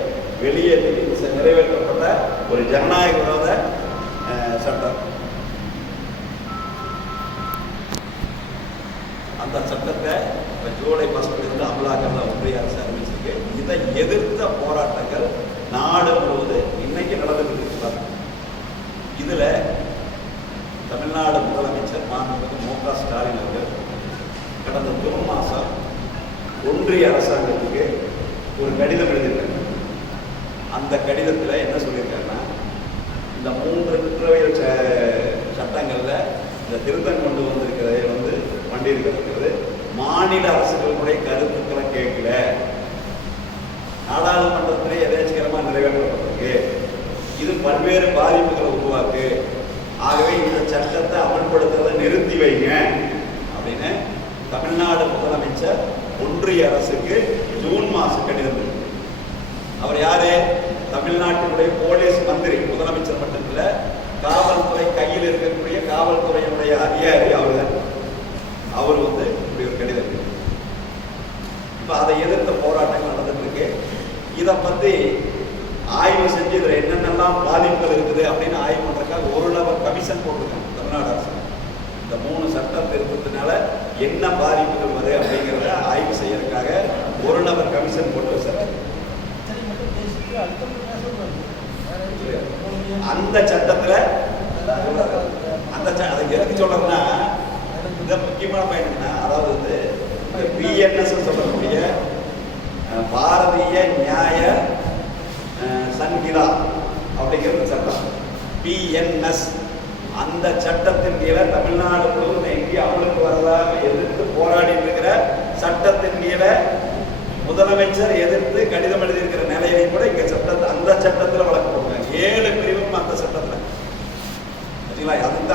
வெளியேற்றி நிறைவேற்றப்பட்ட ஒரு ஜனநாயக விரோத சட்டம். அந்த சட்டத்தை இப்போ ஜூலை 1 அமலாக்கல ஒன்றிய அரசு அறிவிச்சிருக்கு. இதை எதிர்த்த போராட்டங்கள் நாடு முழுவதும் இன்னைக்கு நடந்துட்டு இருக்கிறாங்க. இதில் தமிழ்நாடு முதலமைச்சர் மாண்புமிகு மு.க. ஸ்டாலின் அவர்கள் கடந்த ஜூன் மாதம் ஒன்றிய அரசாங்கத்துக்கு ஒரு கடிதம் எழுதியிருக்காங்க. அந்த கடிதத்தில் என்ன சொல்லியிருக்காருன்னா, இந்த 3 குற்றவியல் சட்டங்களில் இந்த திருத்தம் கொண்டு வந்திருக்கிறதை வந்து பண்ணியிருக்கிறது மாநில அரசுகளுடைய கருத்துக்களை கேட்கல, நாடாளுமன்றத்திலே எதேச்சிகரமாக நிறைவேற்றப்பட்டிருக்கு, இது பல்வேறு பாதிப்புகளை உருவாக்கு, ஆகவே இந்த சட்டத்தை அமல்படுத்துறதை நிறுத்தி வைங்க அப்படின்னு தமிழ்நாடு முதலமைச்சர் ஒன்றிய அரசுக்கு ஜூன் மாதம் கடிதம். அவர் யாரு? தமிழ்நாட்டினுடைய போலீஸ் மந்திரி. முதலமைச்சர் மட்டும் இல்லை, காவல்துறை கையில் இருக்கக்கூடிய காவல்துறையினுடைய அதிகாரி அவர் தான். அவர் வந்து இப்படி ஒரு கடிதம். இப்போ அதை எதிர்த்த போராட்டங்கள் நடந்துட்டு இருக்கு. இதை பற்றி ஆய்வு செஞ்சு இதில் என்னென்னலாம் பாதிப்புகள் இருக்குது அப்படின்னு ஆய்வு பண்ணுறதுக்காக ஒரு நபர் கமிஷன் போட்டிருக்காங்க தமிழ்நாடு அரசு. இந்த 3 சட்டம் திருத்தத்தினால என்ன பாதிப்புகள் வருது அப்படிங்கிறத ஆய்வு செய்யறதுக்காக ஒரு நபர் கமிஷன் போட்டு வச்சார். அந்த சட்டத்தில் அதை எதுக்கு சொல்றதுன்னா, இந்த முக்கியமான பயணம்னா, அதாவது வந்து பிஎன்எஸ் சொல்லக்கூடிய பாரதிய நியாய சன்ஹிதா அப்படிங்கிற சட்டம், பிஎன்எஸ், அந்த சட்டத்தின் கீழே தமிழ்நாடு முழுவதும் எங்கே அமலுக்கு வரதாக எதிர்த்து போராடி இருக்கிற சட்டத்தின் கீழே முதலமைச்சர் எதிர்த்து கடிதம் எழுதியிருக்கிற நிலையிலையும் கூட இங்கே அந்த சட்டத்தில் வழக்கு போடுறாங்க. 7 பிரிவும் அந்த சட்டத்தில்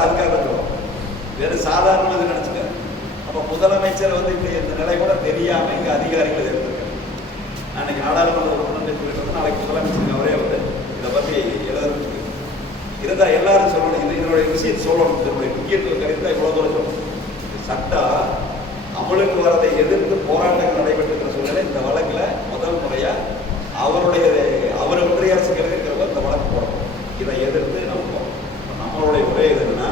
அதுக்காக வேறு சாதாரண இது நினைச்சுக்க. அப்போ முதலமைச்சர் வந்து இப்படி இந்த நிலை கூட தெரியாமல் இங்கே அதிகாரிகள் எடுத்திருக்காங்க. அன்னைக்கு நாடாளுமன்ற உறுப்பினர் சொல்லிட்டு நாளைக்கு முதலமைச்சர் அவரே வந்து இதை பற்றி எழுதுறது இருந்தால் எல்லாரும் சொல்லணும். இதனுடைய விஷயம் சொல்லணும், இதனுடைய முக்கியத்துவம் கருத்தாக இவ்வளோ தூரம் சொல்லணும். சட்டம் அமலுக்கு வரதை எதிர்த்து போராட்டங்கள் நடைபெற்றிருக்கிற சூழ்நிலை இந்த வழக்கில் முதல் முறையாக அவர் ஒன்றிய அரசுக்கு இருக்கிறவங்க இந்த வழக்கு போடணும். இதை எதிர்த்து நம்ம நம்மளோட அவருடைய ஒரே இதுன்னா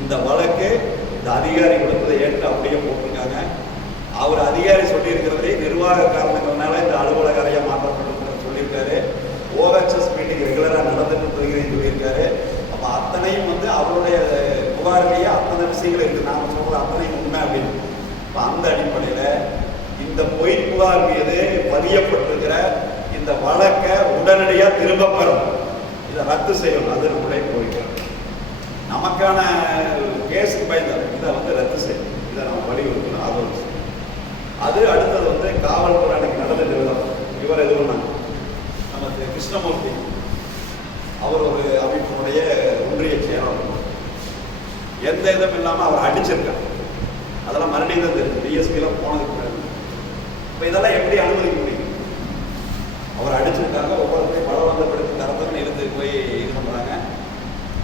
இந்த வழக்கு இந்த அதிகாரி கொடுத்ததை ஏற்று அப்படியே போட்டிருக்காங்க. அவர் அதிகாரி சொல்லியிருக்கிறதே நிர்வாக காரணங்கள்னால இந்த அலுவலக அறையை மாற்றப்பட்டு சொல்லியிருக்காரு. ஓஹெச்எஸ் மீட்டிங் ரெகுலராக நடந்துட்டு சொல்லியிருக்காரு. அப்போ அத்தனையும் அவருடைய புகாரிலேயே அத்தனை விஷயங்கள் இருக்குது. நாம் சொல்கிற அத்தனையும் உண்மை அப்படின்னு. இப்போ அந்த அடிப்படையில் இந்த பொய் புகார் மீது பதியப்பட்டிருக்கிற இந்த வழக்கை உடனடியாக திரும்ப பெறணும், இதை ரத்து செய்யணும். அது நம்முடைய கோரிக்கை. நமக்கான கேஸுக்கு பயந்தார் இதை ரத்து செய்யணும். இதை நம்ம வலியுறுத்தணும். ஆதரவு. அது அடுத்தது காவல்துறை அன்னைக்கு நடந்துட்டு விதம். இவர் எதுவும் நமக்கு கிருஷ்ணமூர்த்தி அவர் ஒரு அமைப்பினுடைய ஒன்றிய செயலாளர். எந்த இதுவும் இல்லாமல் அவர் அடிச்சிருக்கார். அதெல்லாம் மறுபடியும் தான் தெரியும். டிஎஸ்பிலாம் போனதுக்கு பிறகு இப்போ இதெல்லாம் எப்படி அனுமதிக்க முடியும்? அவர் அடிச்சிருக்காங்க. ஒவ்வொருத்தையும் பலவந்தப்படுத்தி தரத்துன்னு இருந்து போய் இது பண்ணுறாங்க.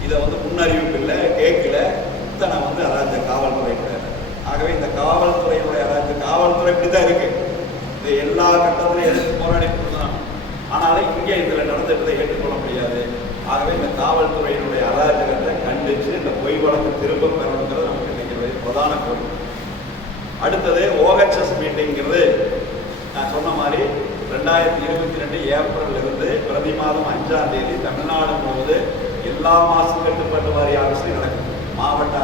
இதை முன்னறிவிப்பு இல்லை, கேட்கல. இத்தனை அராஜ காவல்துறை கிடையாது. ஆகவே இந்த காவல்துறையினுடைய அராஜ காவல்துறை இப்படி தான் இருக்கு. இது எல்லா கட்டத்திலையும் எதிர்த்து போராடி கொடுக்கலாம். ஆனாலும் இங்கே இதில் நடந்துட்டதை ஏற்றுக்கொள்ள முடியாது. ஆகவே இந்த காவல்துறையினுடைய அராஜகத்தை கண்டித்து இந்த பொய் வழக்கு திரும்ப பெறணுங்கிறது நமக்கு இன்னைக்கு பிரதான கோரிக்கை. அடுத்தது ஓஹெச்எஸ் மீட்டிங்கிறது நான் சொன்ன மாதிரி 2022 ஏப்ரல் இருந்து பிரதி மாதம் 5ஆம் தேதி தமிழ்நாடு முழுவதும் எல்லா மாசு கட்டுப்பாட்டு வாரிய ஆஃபீஸ்லையும் நடக்குது. மாவட்ட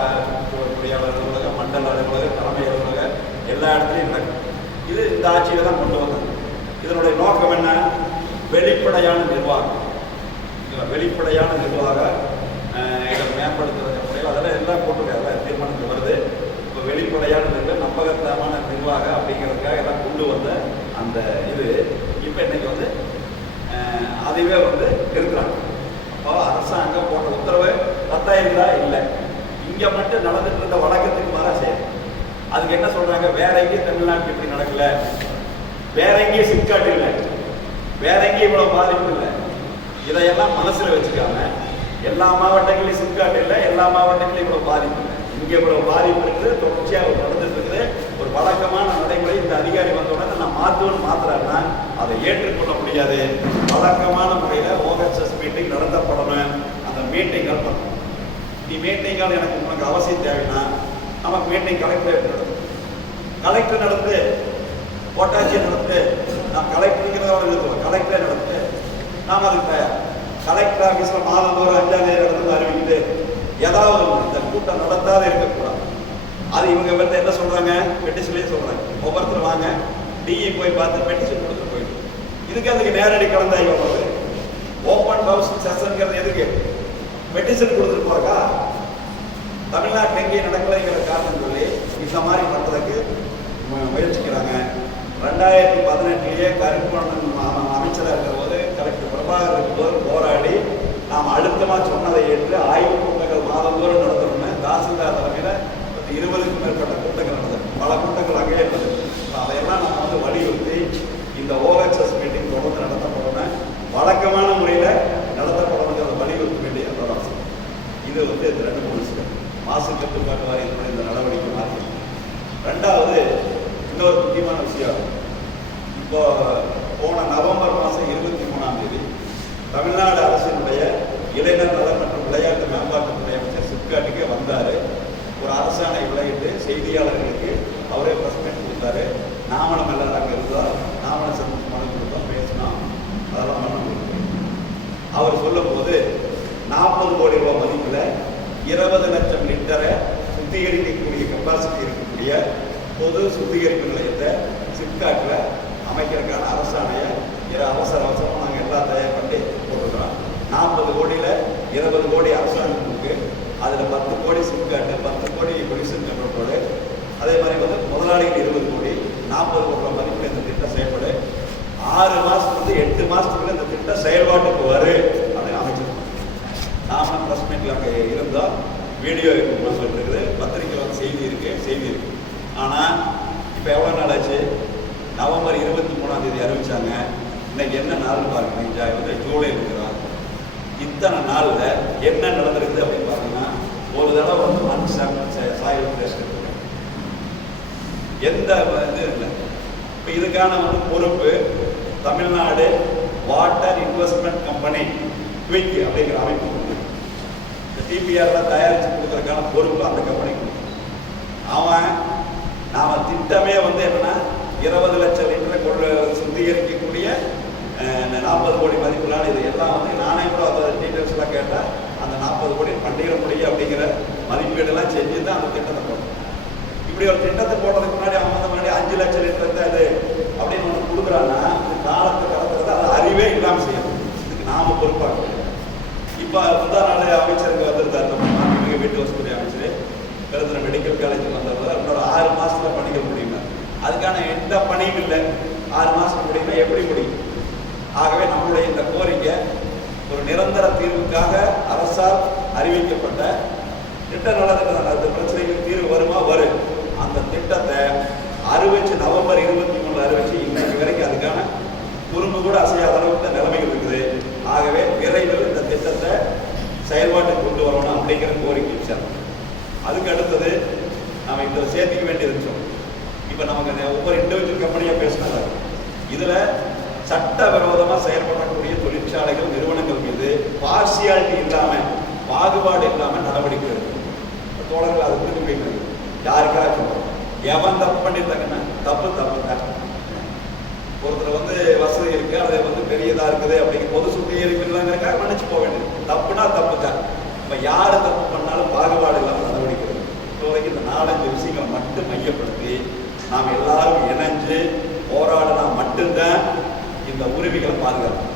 பொறியாளர் அலுவலக, மண்டல அலுவலக, தலைமை அலுவலக எல்லா இடத்துலையும் நடக்குது. இது இந்த ஆட்சியில தான் கொண்டு வந்தது. இதனுடைய நோக்கம் என்ன? வெளிப்படையான நிர்வாகம். வெளிப்படையான நிர்வாகம் இதை மேம்படுத்துவதற்கு முறையில் அதெல்லாம் எல்லாம் போட்டுருக்காங்க. தீர்மானத்துக்கு வருது. இப்போ வெளிப்படையான நிர்வாகம், நம்பகத்தனமான நிர்வாகம் அப்படிங்கிறதுக்காக எல்லாம் கொண்டு வந்த அந்த இது இப்போ இன்னைக்கு அதுவே இருக்கிறாங்க. அப்போ அரசாங்கம் போட்ட உத்தரவு ரத்தாயிருந்தா இல்லை. இங்கே மட்டும் நடந்துட்டு இருந்த வழக்கத்துக்கு மாற செய்யும். அதுக்கு என்ன சொல்றாங்க? வேற எங்கேயும் தமிழ்நாட்டுக்கு இப்படி நடக்கல, வேற எங்கேயும் சிப்காட் இல்லை, வேற எங்கேயும் இவ்வளவு பாதிப்பு இல்லை. இதையெல்லாம் மனசுல வச்சுக்காம எல்லா மாவட்டங்களையும் சிப்காட் இல்லை, எல்லா மாவட்டங்களையும் இவ்வளவு பாதிப்பு இல்லை, இங்கே இவ்வளவு பாதிப்பு இருக்குது, தொடர்ச்சியாக நடந்துட்டு இருக்குது. ஒரு வழக்கமான நடைமுறை இந்த அதிகாரி வந்தவுடனே நான் மாற்றுவேன்னு மாத்துறாருன்னா அதை ஏற்றுக்கொள்ள முடியாது. வழக்கமான முறையில் ஓஹெச்எஸ் மீட்டிங் நடத்தப்படணும். அந்த மீட்டிங்கள் பண்ணணும். நீ மீட்டிங்கால் உனக்கு அவசியம் தேவைன்னா நமக்கு மீட்டிங் கலெக்டர் நடத்து, கலெக்டர் நடத்து, கோட்டாட்சியர் நடத்து. நாம் கலெக்டருங்கிறதோட இருக்குவோம், கலெக்டர் நடத்து. நாம் அதுக்கு தயார். கலெக்டர் ஆஃபீஸில் மாதந்தோறும் 5ஆம் தேதி நடந்து அறிவிக்குது. ஏதாவது இந்த கூட்டம் நடத்தாத இருக்கக்கூடாது. அது இவங்க என்ன சொல்றாங்க? பெட்டிஷன்லேயே சொல்றாங்க. ஒவ்வொருத்தரும் வாங்க, டிஇ போய் பார்த்து பெட்டிஷன் கொடுத்துட்டு போயிடும். இதுக்கு அதுக்கு நேரடி கலந்தாய்வு போகுது. ஓப்பன் ஹவுஸ் செஷன்ங்கிறது எதுக்கு? பெட்டிஷன் கொடுத்துட்டு போறக்கா? தமிழ்நாட்டில் எங்கேயும் நடக்கலைங்கிற காரணம் சொல்லி இந்த மாதிரி பண்ணுறதுக்கு முயற்சிக்கிறாங்க. 2018 கருப்பணன் அமைச்சராக இருக்கிற போது கலெக்டர் பிரபாகர் இருக்கும்போது போராடி நாம் அழுத்தமாக சொன்னதை ஏற்று ஆய்வு கூட்டங்கள் மாதந்தோறும் நடத்தணும்னு தாசில்தார் தலைமையில் 20க்கும் மேற்பட்ட கூட்டங்கள் நடந்தது. பல கூட்டங்கள் அங்கேயே இருந்தது. அதையெல்லாம் நம்ம வலியுறுத்தி இந்த ஓஹெச்எஸ் மீட்டிங் தொடர்ந்து நடத்தப்படணும், வழக்கமான முறையில் நடத்தப்படணுங்கிறத வலியுறுத்த வேண்டிய அவசியம். இது 2 விஷயம். மாசு கட்டுப்பாட்டு வாரியத்தினுடைய இந்த நடவடிக்கை மாற்றி. ரெண்டாவது இன்னொரு முக்கியமான விஷயம். இப்போ போன நவம்பர் மாதம் 23ஆம் தேதி தமிழ்நாடு அரசினுடைய இளைஞர் நலன் மற்றும் விளையாட்டு மேம்பாட்டுத்துறை அமைச்சர் சிப்காட்டுக்கே வந்தார். ஒரு அரசாணை விளையிட்டு செய்தியாளர்களுக்கு அவரே பிரஸ்மீட் கொடுத்தாரு. நாமளும் எல்லாரும் அங்கே இருந்தால் நாமளும் சந்திச்சு மனு கொடுத்தோம், பேசினோம், அதெல்லாம் பண்ண முடியும். அவர் சொல்லும் போது 40 கோடி ரூபாய் மதிப்பில் 20 லட்சம் லிட்டரை சுத்திகரிக்கக்கூடிய கெப்பாசிட்டி இருக்கக்கூடிய பொது சுத்திகரிப்பு நிலையத்தை சிப்காட்டில் அமைக்கிறதுக்கான அரசாணையை அவசரமாக நாங்கள் எல்லாம் தயார் பண்ணி போட்டுக்கிறோம். 40 கோடியில் 20 கோடி அரசாங்கத்துக்கு, அதில் 10 கோடி சிப்காட்டு, 10 கோடி பொல்யூஷன் கண்ட்ரோல் போர்டு, அதே மாதிரி முதலாளிகள் 20 கோடி, 40 கோடி ரூபாய் மதிப்பில் இந்த திட்டம் செயல்படு. 6 மாதத்துக்கு 8 மாதத்துக்குள்ள இந்த திட்டம் செயல்பாட்டுக்கு வரும் அப்படின்னு அமைச்சிருக்கோம். நாம ப்ரெஸ் மீட்டில் அங்கே இருந்தால் வீடியோ இருக்குது, பத்திரிக்கையில் செய்தி இருக்குது. ஆனால் இப்போ எவ்வளோ நாள் ஆச்சு? நவம்பர் 23ஆம் தேதி அறிவிச்சாங்க. இன்னைக்கு என்ன நாள் பாருங்க, ஜூலை இருக்கிறோம். இத்தனை நாளில் என்ன நடந்திருக்குது அப்படின்னு பார்த்தீங்கன்னா, ஒரு தடவை மண் சாயில் டெஸ்ட் எந்த இது இல்லை. இப்போ இதுக்கான பொறுப்பு Tamil Nadu water investment company quick அப்படிங்கிற அமைப்பு. இந்த டிபிஆர்லாம் தயாரித்து கொடுக்குறதுக்கான பொறுப்பு அந்த கம்பெனிக்கு. அவன் நாம் திட்டமே வந்து என்னென்னா 20 லட்சம் லிட்டரை சுத்திகரிக்கக்கூடிய 40 கோடி மதிப்பிலான இது எல்லாம் வந்து நானே கூட அந்த டீட்டெயில்ஸ்லாம் கேட்டால் அந்த 40 கோடி பண்ணிட முடியும் அப்படிங்கிற மதிப்பீடெல்லாம் செஞ்சு தான் அந்த திட்டத்தை போட்டோம். இப்படி ஒரு திட்டத்தை போடுறதுக்கு முன்னாடி அவன் வந்து முன்னாடி 5 லட்சம் லிட்டர் தான் இது அப்படின்னு ஒன்று கொடுக்குறான்னா இந்த காலத்தை கடத்துறது அது அறிவே இல்லாமல் செய்யணும். இதுக்கு நாம பொறுப்பாக. இப்போ முந்தா நாள் அமைச்சருக்கு வந்திருந்தார் நம்ம மாண்புமிகு வீட்டு வசதி அமைச்சர் பெருந்திர மெடிக்கல் காலேஜுக்கு வந்தவர் இன்னொரு 6 மாதத்தில் பண்ணிக்க முடியுமா? அதுக்கான எந்த பணியும் இல்லை. 6 மாதம் முடியுமா? எப்படி முடியும்? ஆகவே நம்முடைய இந்த கோரிக்கை ஒரு நிரந்தர தீர்வுக்காக அரசால் அறிவிக்கப்பட்ட திட்ட நலத்திட்ட அந்த பிரச்சனைக்கு தீர்வு வருமா? வரும். அந்த திட்டத்தை அறிவிச்சு நவம்பர் 23 அறிவிச்சு இன்னைக்கு வரைக்கும் அதுக்கான குறும்பு கூட அசையாத அளவுக்கு நிலைமைகள் இருக்குது. ஆகவே விரைவில் இந்த திட்டத்தை செயல்பாட்டுக்கு கொண்டு வரணும் அப்படிங்கிற கோரிக்கை சேர்ந்தோம். அதுக்கு அடுத்தது நாம் இதில் சேர்த்திக்க வேண்டியது இருந்தோம். இப்போ நமக்கு ஒவ்வொரு இண்டிவிஜுவல் கம்பெனியாக பேசினாங்க. இதில் சட்டவிரோதமாக செயல்படக்கூடிய தொழிற்சாலைகள் நிறுவனங்கள் மீது பார்சியாலிட்டி இல்லாமல் பாகுபாடு இல்லாமல் நடவடிக்கை எடுக்கணும். தோழர்கள் அதை புரிந்து முடிக்கிறது. யாருக்காக சொல்கிறோம்? எவன் தப்பு பண்ணியிருந்தாங்கன்னா தப்பு தான். ஒருத்தர் வந்து வசதி இருக்கு, அது வந்து பெரியதாக இருக்குது அப்படிங்கிற பொது சுத்திகரிப்புங்கிறதுக்காக மன்னிச்சு போக வேண்டியது. தப்புனா தப்பு தான். இப்போ யார் தப்பு பண்ணாலும் பாகுபாடு இல்லாமல் நடவடிக்கை எடுக்கணும். இப்போதைக்கு இந்த 4-5 விஷயங்களை மட்டும் மையப்படுத்தி நாம் எல்லாரும் இணைஞ்சு போராடினா மட்டும்தான் இந்த உரிமைகளை பாதுகாக்கும்.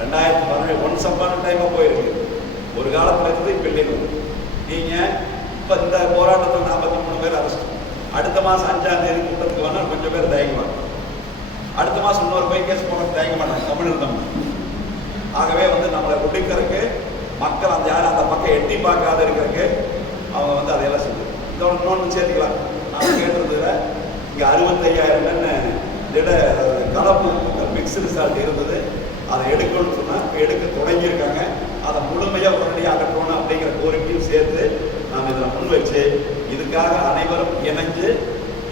2017 ஒன்ஸ் அப்பான டைமாக போயிருக்கு. ஒரு காலத்தில் இருந்து இப்போ இல்லை. நீங்கள் இப்போ இந்த போராட்டத்தில் 43 பேர் அரெஸ்ட். அடுத்த மாதம் 5ஆம் தேதி கூட்டத்துக்கு வேணால் கொஞ்சம் பேர் தயங்குவாங்க. அடுத்த மாதம் இன்னொரு போய் கேஸ் போனது தயங்க மாட்டாங்க. தமிழ் ஆகவே வந்து நம்மளை ஒடுக்கிறதுக்கு மக்கள் அந்த யாரும் அந்த பக்கம் எட்டி பார்க்காத இருக்கிறதுக்கு அவங்க வந்து அதையெல்லாம் செய்யும். இந்த இன்னொன்று சேர்த்துக்கலாம். நான் கேட்டிருந்ததுல இங்கே 65,000 டன் திட கலப்பு மிக்ஸ்டு சால்ட் இருந்தது. அதை எடுக்கணும்னு சொன்னால் இப்போ எடுக்க தொடங்கியிருக்காங்க. அதை முழுமையாக உடனடியாக அகற்றணும் அப்படிங்கிற கோரிக்கையும் சேர்த்து நாம் இதில் முன் வச்சு இதுக்காக அனைவரும் இணைஞ்சு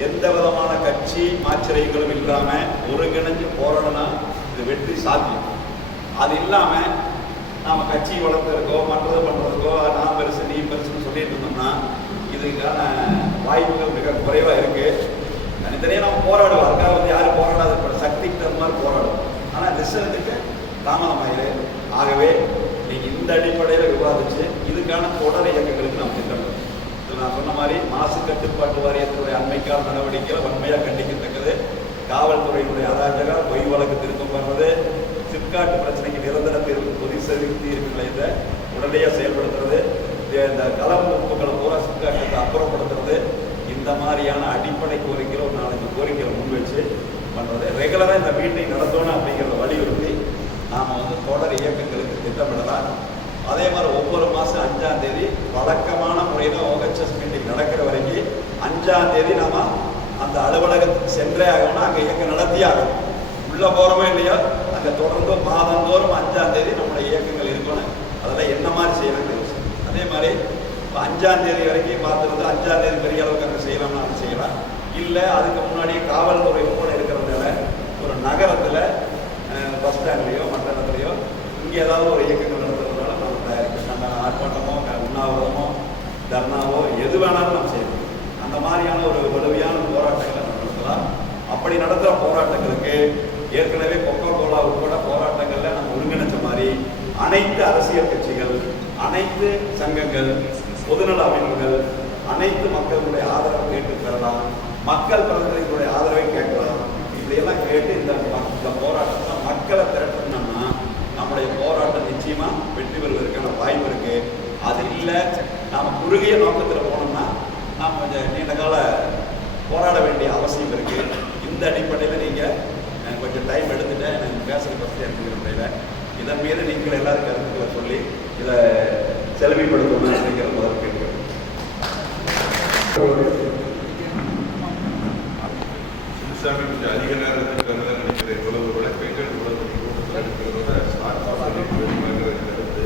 எந்த விதமான கட்சி ஆச்சரியங்களும் இல்லாமல் ஒருங்கிணைஞ்சு போராடனா இது வெற்றி சாத்தியம். அது இல்லாமல் நாம் கட்சி வளர்த்துறதுக்கோ மற்றது பண்ணுறதுக்கோ நான் பெருசு நீ பெருசுன்னு சொல்லிட்டு இருந்தோம்னா இதுக்கான வாய்ப்புகள் மிக குறைவாக இருக்குது. தனித்தனியாக நம்ம போராடுவோம். அதுக்காக வந்து யாரும் போராடாத சக்திக்கு தகுந்த மாதிரி போராடும். ஆனால் ரிசல்ட்டுக்கு தாமதமாயிரு. ஆகவே நீங்கள் இந்த அடிப்படையில் விவாதித்து இதுக்கான தொடர் இயக்கங்களுக்கு நாம் திட்டமிடும். இதில் நான் சொன்ன மாதிரி மாசு கட்டுப்பாட்டு வாரியத்தினுடைய அண்மைக்கால நடவடிக்கைகள் வன்மையாக கண்டிக்கத்தக்கது. காவல்துறையினுடைய அராஜக பொய் வழக்கு திருத்தம் பண்ணுறது, சிப்காட் பிரச்சனைக்கு நிரந்தர தீர்வு பொது தீர்வு நிலையத்தை உடனடியாக செயல்படுத்துறது, இந்த கலப்பு உப்புகளை பூரா சிப்காட்டுக்கு அப்புறப்படுத்துறது, இந்த மாதிரியான அடிப்படை கோரிக்கைகள் ஒரு 4-5 கோரிக்கைகளை முன் வச்சு பண்ணுறது. ரெகுலராக இந்த மீட்டிங் நடத்தணும் அப்படிங்கிறத வலியுறுத்தி நாம் வந்து தொடர் இயக்கங்களுக்கு திட்டமிடலாம். அதே மாதிரி ஒவ்வொரு மாதம் 5ஆம் தேதி வழக்கமான முறையில் OHS மீட்டிங் நடக்கிற வரைக்கும் 5ஆம் தேதி நாம் அந்த அலுவலகத்துக்கு சென்றே ஆகணும்னா அங்கே இயக்கம் நடத்தியே ஆகணும். உள்ளே போகிறோமோ இல்லையோ அங்கே தொடர்ந்து மாதந்தோறும் 5ஆம் தேதி நம்மளுடைய இயக்கங்கள் இருக்கணும். அதெல்லாம் என்ன மாதிரி செய்யணும். அதே மாதிரி இப்போ 5ஆம் தேதி வரைக்கும் பார்த்துருந்து 5ஆம் தேதி பெரிய அளவுக்கு அங்கே செய்யலாம்னா அது செய்யலாம். இல்லை அதுக்கு முன்னாடியே காவல்துறை கூட இருக்கிறதுனால ஒரு நகரத்தில் பஸ் ஸ்டாண்ட்லேயோ மற்ற இடத்துலையோ இங்கே ஏதாவது ஒரு இயக்கங்கள் நடத்துறதுனால நம்ம தயாரிக்க நம்ம ஆர்ப்பாட்டமோ உண்ணாவிரதமோ தர்ணாவோ எது வேணாலும் நம்ம செய்யணும். அந்த மாதிரியான ஒரு வலுவையான போராட்டங்களை நம்ம நடத்தலாம். அப்படி நடத்துகிற போராட்டங்களுக்கு ஏற்கனவே கொக்கோ-கோலா உட்பட போராட்டங்களில் நம்ம ஒருங்கிணைச்ச மாதிரி அனைத்து அரசியல் கட்சிகள், அனைத்து சங்கங்கள், பொதுநல அமைப்புகள், அனைத்து மக்களுடைய ஆதரவை கேட்டு பெறலாம். மக்கள் பிரதிநிதிகளுடைய ஆதரவை கேட்கலாம். இப்படியெல்லாம் கேட்டு இந்த போராட்டத்தை மக்களை திரட்டணும்னா நம்முடைய போராட்டம் நிச்சயமாக வெற்றி பெறுவதற்கான வாய்ப்பு இருக்குது. அது இல்லை நாம் குறுகிய நோக்கத்தில் போனோம்னா நாம் கொஞ்சம் நீண்ட கால போராட வேண்டிய அவசியம் இருக்குது. இந்த அடிப்படையில் நீங்கள் கொஞ்சம் டைம் எடுத்துகிட்டு எனக்கு பேசுகிற வசதியாக இருக்கிற முறையில் இதன் மீது நீங்கள் எல்லாரும் கருத்துக்களை சொல்லி இதை செலவிப்படுத்தணும் அப்படிங்கிற முதல் கேட்கிறேன். சிறுசாமி கொஞ்சம் அதிக நேரத்துக்கு கருத நினைக்கிற இவ்வளவு விளக்கைகள் இவ்வளவு இருக்கிறதோட கருத்து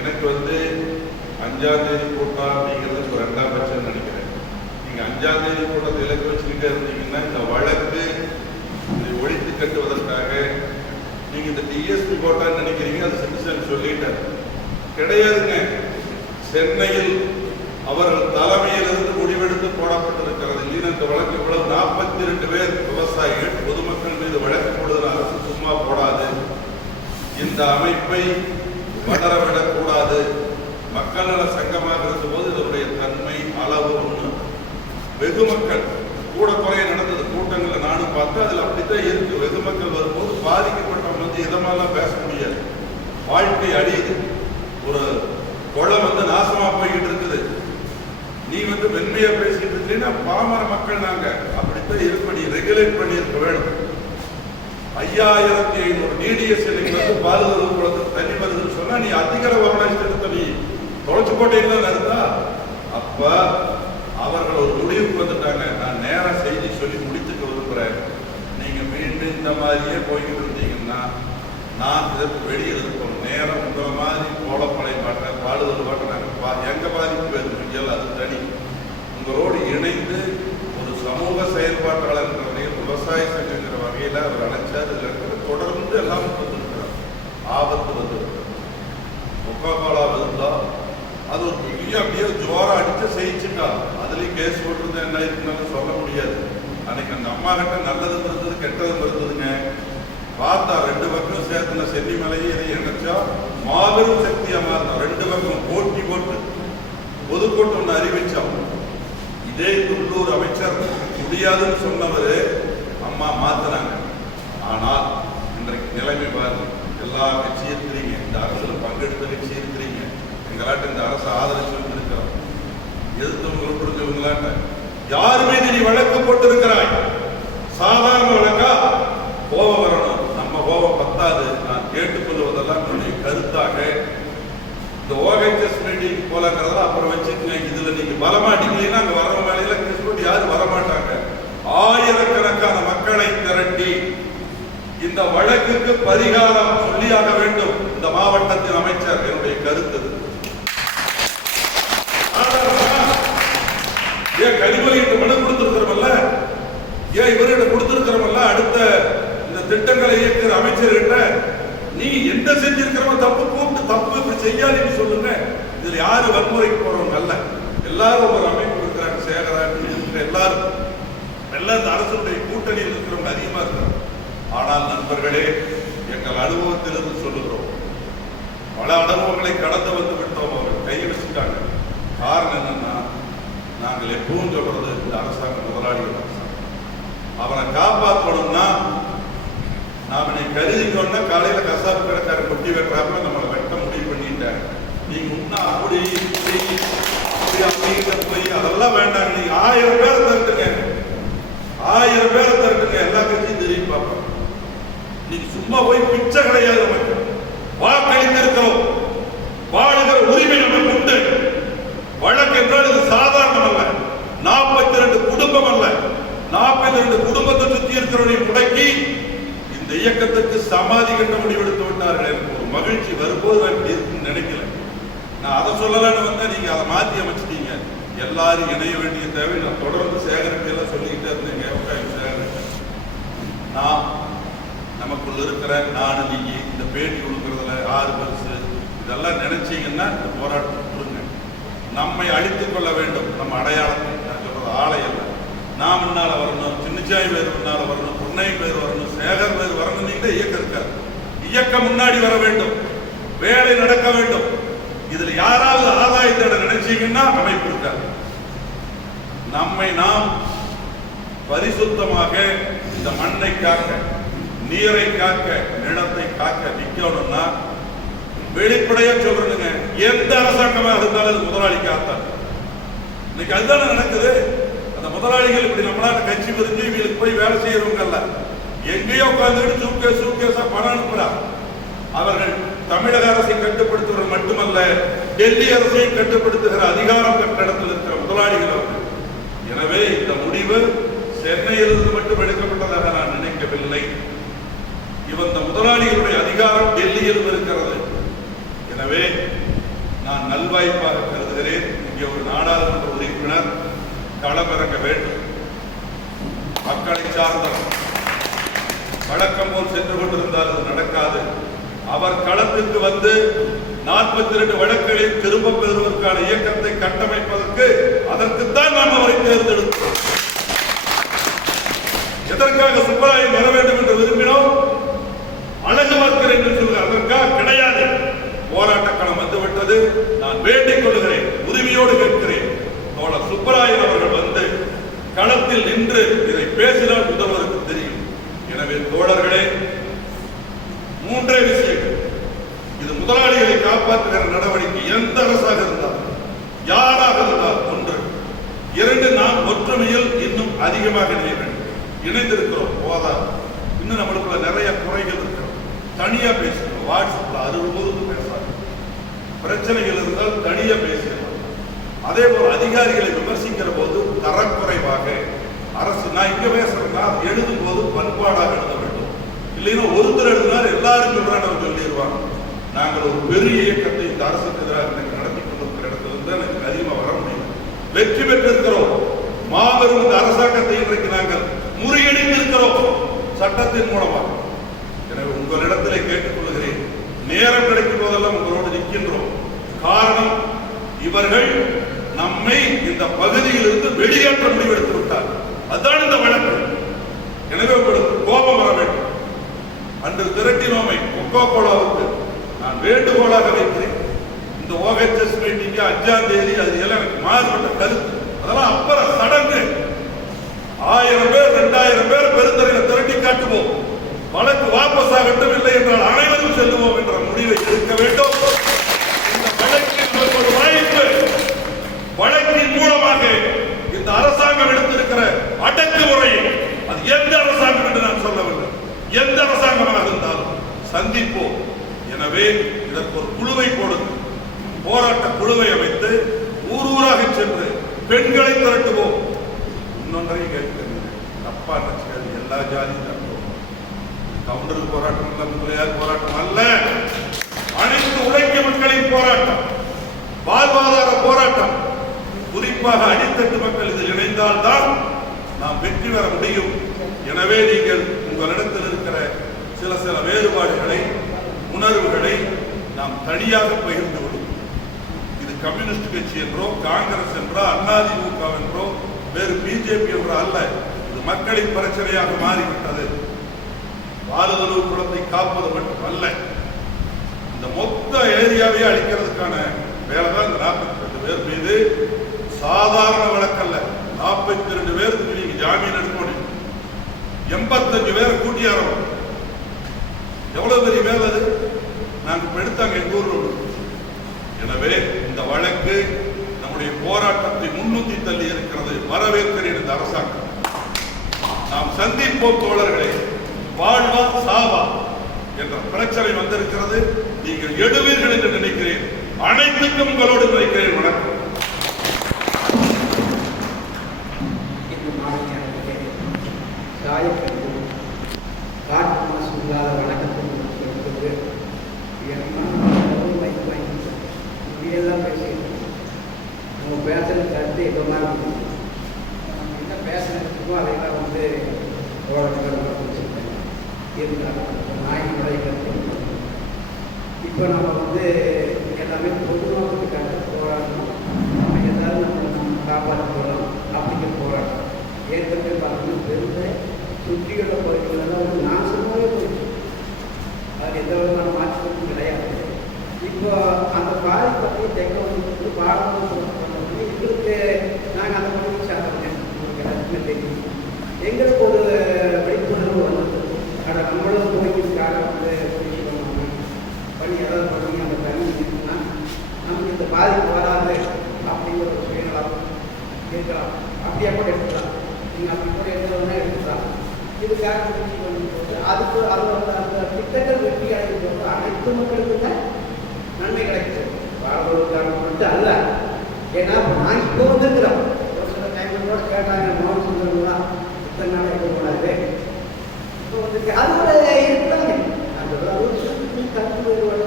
எனக்கு வந்து 5ஆம் தேதி கூட்டம் அப்படிங்கிறது ஒரு 2ஆம் பட்சம் நினைக்கிறேன். நீங்கள் 5ஆம் தேதி கூட்டத்தை இலக்கு வச்சுக்கிட்டே இருந்தீங்கன்னா இந்த வழக்கு இதை ஒழித்து கட்டுவதற்காக நீங்கள் இந்த டிஎஸ்பி போட்டான்னு நினைக்கிறீங்க. அது சிட்டிசன் சொல்லிட்டார். கிடையாதுங்க. சென்னையில் அவர்கள் தலைமையிலிருந்து முடிவெடுத்து போடப்பட்டிருக்கிறது. இல்லைன்னா இந்த வழக்கு இவ்வளவு 42 பேர் விவசாயிகள் பொதுமக்கள் மீது வழக்கு போடுகிற அரசு சும்மா போடாது. இந்த அமைப்பை வளரவிடக்கூடாது. மக்கள் நல சங்கமாக இருந்தபோது இதனுடைய தன்மை அளவு ஒன்று. வெகு மக்கள் கூட குறைய நடந்தது கூட்டங்களை நானும் பார்த்து அதில் அப்படித்தான் இருக்கு. வெகு மக்கள் வரும்போது பாதிக்கப்பட்டவங்க வந்து இதமாலாம் பேச முடியாது. வாழ்க்கை அழியுது. ஒரு குளம் வந்து நாசமா போய்கிட்டு இருக்குது. நீ வந்து வெண்மையா பேசிட்டு இருக்கீங்கன்னா பாமர மக்கள் நாங்க அப்படித்தான் இருப்ப நீ ரெகுலேட் பண்ணி இருக்க வேணும். 5500 டிடிஎஸ் வந்து பாதுகாப்பு குளத்துக்கு தண்ணி வருதுன்னு சொன்னா நீ அதிகார வருமானம் திட்டத்தை நீ தொலைச்சு போட்டீங்கன்னு இருந்தா அப்ப அவர்கள் ஒரு முடிவுக்கு வந்துட்டாங்க. நான் நேரம் செய்தி சொல்லி முடித்துட்டு விரும்புறேன். நீங்க மீண்டும் இந்த மாதிரியே போய்கிட்டு இருந்தீங்கன்னா நான் இதற்கு வெளியே இருக்கணும். நேரம் உங்களை மாதிரி கோலப்படை மாட்டேன் பாடுதல் மாட்டேன் எங்க பாதிப்பு வேறு அது தனி. உங்களோடு இணைந்து ஒரு சமூக செயல்பாட்டாளர் என்ற வகையில் விவசாய சங்கங்கிற வகையில் அவர் அழைச்சார். இதில் இருக்கிற தொடர்ந்து எல்லாம் வந்துருக்கிறார். ஆபத்து வந்துருக்கிறார். கொக்கோகோலா இருந்தா அது ஒரு பெரிய அப்படியே ஜோரம் அடிச்சு செய்யிச்சுக்கா. அதுலேயும் கேஸ் போட்டிருந்தா என்ன இருக்குன்னு சொல்ல முடியாது. அன்னைக்கு அந்த அம்மா கிட்ட நல்லதும் இருந்தது கெட்டதும் இருந்ததுங்க. பார்த்தா 2 பக்கம் சேர்த்துன சென்னி மலையை இதை நினைச்சா மாபெரும் சக்தியா மாறினா 2 பக்கம் போட்டி போட்டு பொதுக்கூட்டம் ஒன்று அறிவிச்சோம். இதே உள்ளூர் அமைச்சர் முடியாதுன்னு சொன்னவர் அம்மா மாத்தினாங்க. ஆனால் இன்றைக்கு நிலைமை பாருங்க. எல்லா கட்சியும் இருக்கிறீங்க, இந்த அரசுல பங்கெடுத்த கட்சி இருக்கிறீங்க. எங்களாட்ட இந்த அரசு ஆதரிச்சு இருக்கிறோம். எதிர்த்தவங்களை புரிஞ்சவங்களாட்ட யார் மீது நீ வழக்கு போட்டு இருக்கிறாய்? சாதாரண வழக்கா? கோபம் வரணும். நம்ம கோபம் பத்தாது. நான் கேட்டுக்கொள்வதெல்லாம் என்னுடைய கருத்தாக இந்த OHS மீட்டிங் போலங்கிறதெல்லாம் அப்புறம் வச்சுக்கங்க. இதுல நீங்க வரமாட்டீங்கன்னா அங்க வர வேலையில கேஸ் போட்டு யாரும் வரமாட்டாங்க. ஆயிரக்கணக்கான மக்களை திரட்டி இந்த வழக்குக்கு பரிகாரம் சொல்லியாக வேண்டும். இந்த மாவட்டத்தின் அமைச்சர் என்னுடைய கருத்து. ஏன் கனிமொழிக்கு மனு கொடுத்திருக்கிறோம்ல, ஏன் இவர்கிட்ட கொடுத்திருக்கிறோம்ல, அடுத்த இந்த திட்டங்களை இயக்குற அமைச்சர்கிட்ட நீ எந்த செஞ்சிருக்கிறவங்க தப்பு கூப்பிட்டு தப்பு இப்படி செய்யாதுன்னு சொல்லுங்க. இதுல யாரு வன்முறைக்கு போறவங்க அல்ல. எல்லாரும் ஒரு அமைப்பு இருக்கிறாங்க. சேகராட்சி இருக்கிற எல்லாரும் எல்லாம் இந்த அரசுடைய கூட்டணியில் இருக்கிறவங்க அதிகமா இருக்கிறாங்க. ஆனால் நண்பர்களே, எங்கள் அனுபவத்திலிருந்து சொல்லுகிறோம். பல அனுபவங்களை கடந்து வந்து விட்டோம். அவர்கள் கையை வச்சுட்டாங்க. காரணம் என்னன்னா, நாங்கள் எப்பவும் சொல்றது இந்த அரசாங்கம் முதலாளிகள் அரசாங்கம். அவனை காப்பாற்றணும்னா நாம நீ கருதிக்கணும்னா காலையில கசாப்பு கடைக்கார கொட்டி வெட்டுறாம நம்மளை வெட்ட முடிவு பண்ணிட்டாங்க. நீங்க இன்னும் அப்படி போய் அதெல்லாம் வேண்டாங்க. நீங்க 1000 பேரை தரட்டுங்க, 1000 பேரை தரட்டுங்க. எல்லா கட்சியும் தெரியும் பார்ப்போம். நீங்க சும்மா போய் பிச்சை கிடையாது. நமக்கு வாக்களித்திருக்கிறோம். வாழுகிற உரிமை நமக்கு உண்டு. வழக்கு என்றால் இது சாதாரணம் அல்ல. 42 குடும்பம் அல்ல. 42 குடும்பத்தை சுற்றி இருக்கிறவனை முடக்கி இந்த இயக்கத்துக்கு சமாதி கட்ட முடிவெடுத்து விட்டார்கள். எனக்கு ஒரு மகிழ்ச்சி வரும்போது இருக்குன்னு நினைக்கல. நான் அதை சொல்லலான்னு வந்தா நீங்க அதை மாற்றி அமைச்சிட்டீங்க. எல்லாரும் இணைய வேண்டிய தேவை. நான் தொடர்ந்து சேகரிப்பெல்லாம் சொல்லிக்கிட்டே இருந்தேங்க. சேகரிப்பேன் நான் நமக்குள்ள இருக்கிற நாடு நீங்க இந்த பேட்டி கொடுக்கறதுல 6 பரிசு இதெல்லாம் நினைச்சீங்கன்னா இந்த போராட்டம் கொடுங்க. நம்மை அழித்துக் கொள்ள வேண்டும். நம்ம அடையாளத்தை நான் சொல்றது ஆலை அல்ல. நான் முன்னால வரணும், சின்னச்சாய் பேர் முன்னால வரணும், பொன்னை பேர் வரணும், சேகர் பேர் வரணும். நீங்க இயக்கம் இருக்காது. இயக்கம் முன்னாடி வர வேண்டும். வேலை நடக்க வேண்டும். இதுல யாராவது ஆதாயத்தோட நினைச்சீங்கன்னா அமைப்பு இருக்காது. நம்மை நாம் பரிசுத்தமாக இந்த மண்ணை காக்க, நீரை காக்க, நிலத்தை காக்க நிக்கணும்னா வெளிப்படையா சொல்றேங்க. எந்த அரசாங்கமா இருந்தாலும் முதலாளி காத்தார். இன்னைக்கு அதுதானே நடக்குது. அந்த முதலாளிகள் இப்படி நம்மளால கட்சி பிரிஞ்சு இவங்களுக்கு போய் வேலை செய்யறவங்க அல்ல. எங்கேயோ உட்கார்ந்துட்டு சூட்கேஸா பணம் அனுப்புறாங்க. அவர்கள் தமிழக அரசை கட்டுப்படுத்துவது மட்டுமல்ல, டெல்லி அரசை கட்டுப்படுத்துகிற அதிகாரம் பெற்ற இடத்தில் இருக்கிற முதலாளிகள் அவர்கள். எனவே இந்த முடிவு சென்னையிலிருந்து மட்டும் எடுக்கப்பட்டதாக நான் நினைக்கவில்லை. இந்த முதலாளிகளுடைய அதிகாரம் டெல்லியில் இருக்கிறது. எனவே நான் நல்வாய்ப்பாக கருதுகிறேன். இங்கே ஒரு நாடாளுமன்ற உறுப்பினர் களமிறங்க வேண்டும். மக்களை சார்ந்த வழக்கம் போல் சென்று கொண்டிருந்தால் அது நடக்காது. அவர் களத்திற்கு வந்து 42 வழக்குகளை திரும்ப பெறுவதற்கான இயக்கத்தை கட்டமைப்பதற்கு அதற்குத்தான் நாம் அவரை தேர்ந்தெடுத்தோம். எதற்காக சுப்பராயன் வர வேண்டும் என்று விரும்பினோம்? அழகு பார்க்கிறேன் என்று சொல்கிறார். அதற்காக கிடையாது. போராட்ட களம் வந்துவிட்டது. நான் வேண்டிக் கொள்கிறேன், உரிமையோடு கேட்கிறேன், தோழர் சுப்பராயன் அவர்கள் வந்து களத்தில் நின்று இதை பேசினால் முதல்வருக்கு தெரியும். எனவே தோழர்களே, 3 விஷயங்கள். இது முதலாளிகளை காப்பாற்றுகிற நடவடிக்கை. எந்த அரசாக இருந்தாலும், யாராக இருந்தாலும். 1. 2, நாம் ஒற்றுமையில் இன்னும் அதிகமாக இணைந்திருக்கிறோம். போதாது. இன்னும் நம்மளுக்குள்ள நிறைய குறைகள் இருக்கிறோம். தனியா பேசுகிறோம். வாட்ஸ்அப்ல 60 பேசாது. பிரச்சனைகள் இருந்தால் தனியா பேசுகிறோம். அதே போல அதிகாரிகளை விமர்சிக்கிற போது தரக்குறைவாக அரசு, நான் இங்க பேசுறேன்னா எழுதும் போது பண்பாடாக எழுத வேண்டும். இல்லைன்னா ஒருத்தர் எழுதினார் எல்லாரும் சொல்றாங்க சொல்லிடுவாங்க. நாங்கள் ஒரு பெரிய இயக்கத்தை இந்த அரசுக்கு எதிராக நடத்தி கொண்டிருக்கிற இடத்துல இருந்து எனக்கு அதிகமாக வர முடியும். வெற்றி பெற்றிருக்கிறோம். மாபெரும் இந்த அரசாங்கத்தை இன்றைக்கு நாங்கள் முறியடித்திருக்கிறோம் சட்டத்தின் மூலமாக. எனவே உங்களிடத்திலே கேட்டுக் கொள்கிறேன், நேரம் கிடைக்கும் போதெல்லாம் உங்களோடு நிற்கின்றோம். காரணம், இவர்கள் நம்மை இந்த பகுதியில் இருந்து வெளியேற்ற முடிவெடுத்து விட்டார். அதுதான் இந்த வழக்கு. எனவே உங்களுக்கு கோபம் வர வேண்டும். அன்று திரட்டினோமை கொக்கோ கோலாவுக்கு நான் வேண்டுகோளாக வைக்கிறேன். இந்த OHS மீட்டிங் 5ஆம் தேதி, அது எல்லாம் எனக்கு மாறுபட்ட கருத்து. அதெல்லாம் அப்புறம் சடங்கு. 1000 பேர் 2000 பேர் பெருந்தரையில் திரட்டி காட்டுவோம். வழக்கு வாபஸ் ஆகட்டும், இல்லை என்றால் அனைவரும் செல்லுவோம் என்ற முடிவை எடுக்க வேண்டும். இந்த வழக்கில் ஒரு வாய்ப்பு. வழக்கின் மூலமாக இந்த அரசாங்கம் எடுத்திருக்கிற அடக்குமுறை, அது எந்த அரசாங்கம் என்று நான் சொல்லவில்லை, எந்த அரசாங்கமாக இருந்தாலும் சந்திப்போம். எனவே இதற்கு ஒரு குழுவை கொடுத்து, போராட்ட குழுவை அமைத்து ஊராக சென்று பெண்களை திரட்டுவோம். இன்னொன்றையும் கேட்கிறேன், தப்பா நினைச்சுக்காது. எல்லா ஜாதியும் தட்டுவோம். கவுண்டர் போராட்டம் அல்ல, முதலியார் போராட்டம் அல்ல, அனைத்து உழைக்கும் மக்களின் போராட்டம், வாழ்வாதார போராட்டம். குறிப்பாக அடித்தட்டு மக்கள் இதில் இணைந்தால்தான் நாம் வெற்றி பெற முடியும். எனவே நீங்கள் உங்களிடத்தில் இருக்கிற சில வேறுபாடுகளை, உணர்வுகளை நாம் தனியாக பகிர்ந்து கொள்ளும். இது கம்யூனிஸ்ட் கட்சி என்றோ, காங்கிரஸ் என்றோ, அதிமுக என்றோ, வேறு பிஜேபி என்றோ அல்ல. இது மக்களின் பிரச்சனையாக மாறிவிட்டது. பாலுதலூர் குளத்தை காப்பது மட்டுமல்ல, இந்த மொத்த ஏரியாவை அழிக்கிறதுக்கான வேலை தான் இந்த 42 பேர் மீது. சாதாரண வழக்கல்ல. 42 பேருக்கு நீங்க ஜாமீன் எடுக்கணும். 85 பேரை கூட்டியாரோம். எவ்வளவு பெரிய வேலை அது. நாங்க இப்ப எடுத்தாங்க எங்க ஊர்ல. எனவே இந்த வழக்கு நம்முடைய போராட்டத்தை முன்னுத்தி தள்ளி இருக்கிறது. வரவேற்கிறேன் இந்த அரசாங்கம். நாம் சந்திப்போம் தோழர்களே. வாழ்வா சாவா என்ற பிரச்சனை வந்திருக்கிறது. நீங்கள் எடுவீர்கள் என்று நினைக்கிறேன். அனைத்துக்கும் உங்களோடு நினைக்கிறேன். வணக்கம். காற்று மாசு இல்லாத வணக்கத்தை இப்படியெல்லாம் பேசிட்டு நம்ம பேசுறது கருத்து எவ்வளோ மாதிரி என்ன பேசுறதுக்கோ அதையெல்லாம் வந்து இருந்தாங்க நாய்களுடைய கருத்து. இப்போ நம்ம வந்து எல்லாமே பொதுநோக்கத்துக்காக போராடணும். நம்ம ஏதாவது நம்ம காப்பாற்ற போகிறோம் அப்படிங்கிற போராட்டம். ஏற்கனவே பார்த்தீங்கன்னா பெருந்த சுற்றியுள்ள பகுதிகளெல்லாம் வந்து நாசமாகவே போயிடுச்சு. அது எந்த விதமான மாற்றமும் கிடையாது. இப்போ அந்த பாதிப்பற்றி தெக்க வந்து பாரம்பரிய எங்களுக்கு நாங்கள் அந்த பகுதியை சாப்பிடுங்க உங்களுக்கு எல்லாத்துக்குமே தெரியும். எங்களுக்கு ஒரு விழிப்புணர்வு வந்தது. ஆனால் நம்மளும் நோய்க்காக வந்து பண்ணி ஏதாவது பண்ணி அந்த தண்ணி இருக்குன்னா நமக்கு இந்த பாதிப்பு வராது அப்படிங்கிற ஒரு சுயநலம் இருக்கலாம். அப்படியே கூட எடுக்கலாம். நீங்கள் அப்படி கூட எடுத்தவொடனே எடுக்கலாம். இதுக்காக முயற்சி பண்ணும்போது அதுக்கு அது அந்த திட்டங்கள் வெற்றி அடையும் போது அனைத்து மக்களுக்குமே நன்மை கிடைக்கும். வாழ்வதற்காக மட்டும் அல்ல. ஏன்னா நான் இப்போ வந்துருக்கிறோம். ஒரு சில டைமில் கூட கேட்டாங்க, மோகன் சுந்தரம்லாம் இத்தனை நாள் எடுக்க கூடாது. இப்போ வந்துருக்கு. அதோட இருக்கலாங்க. அந்த கருத்து வேறுபாடு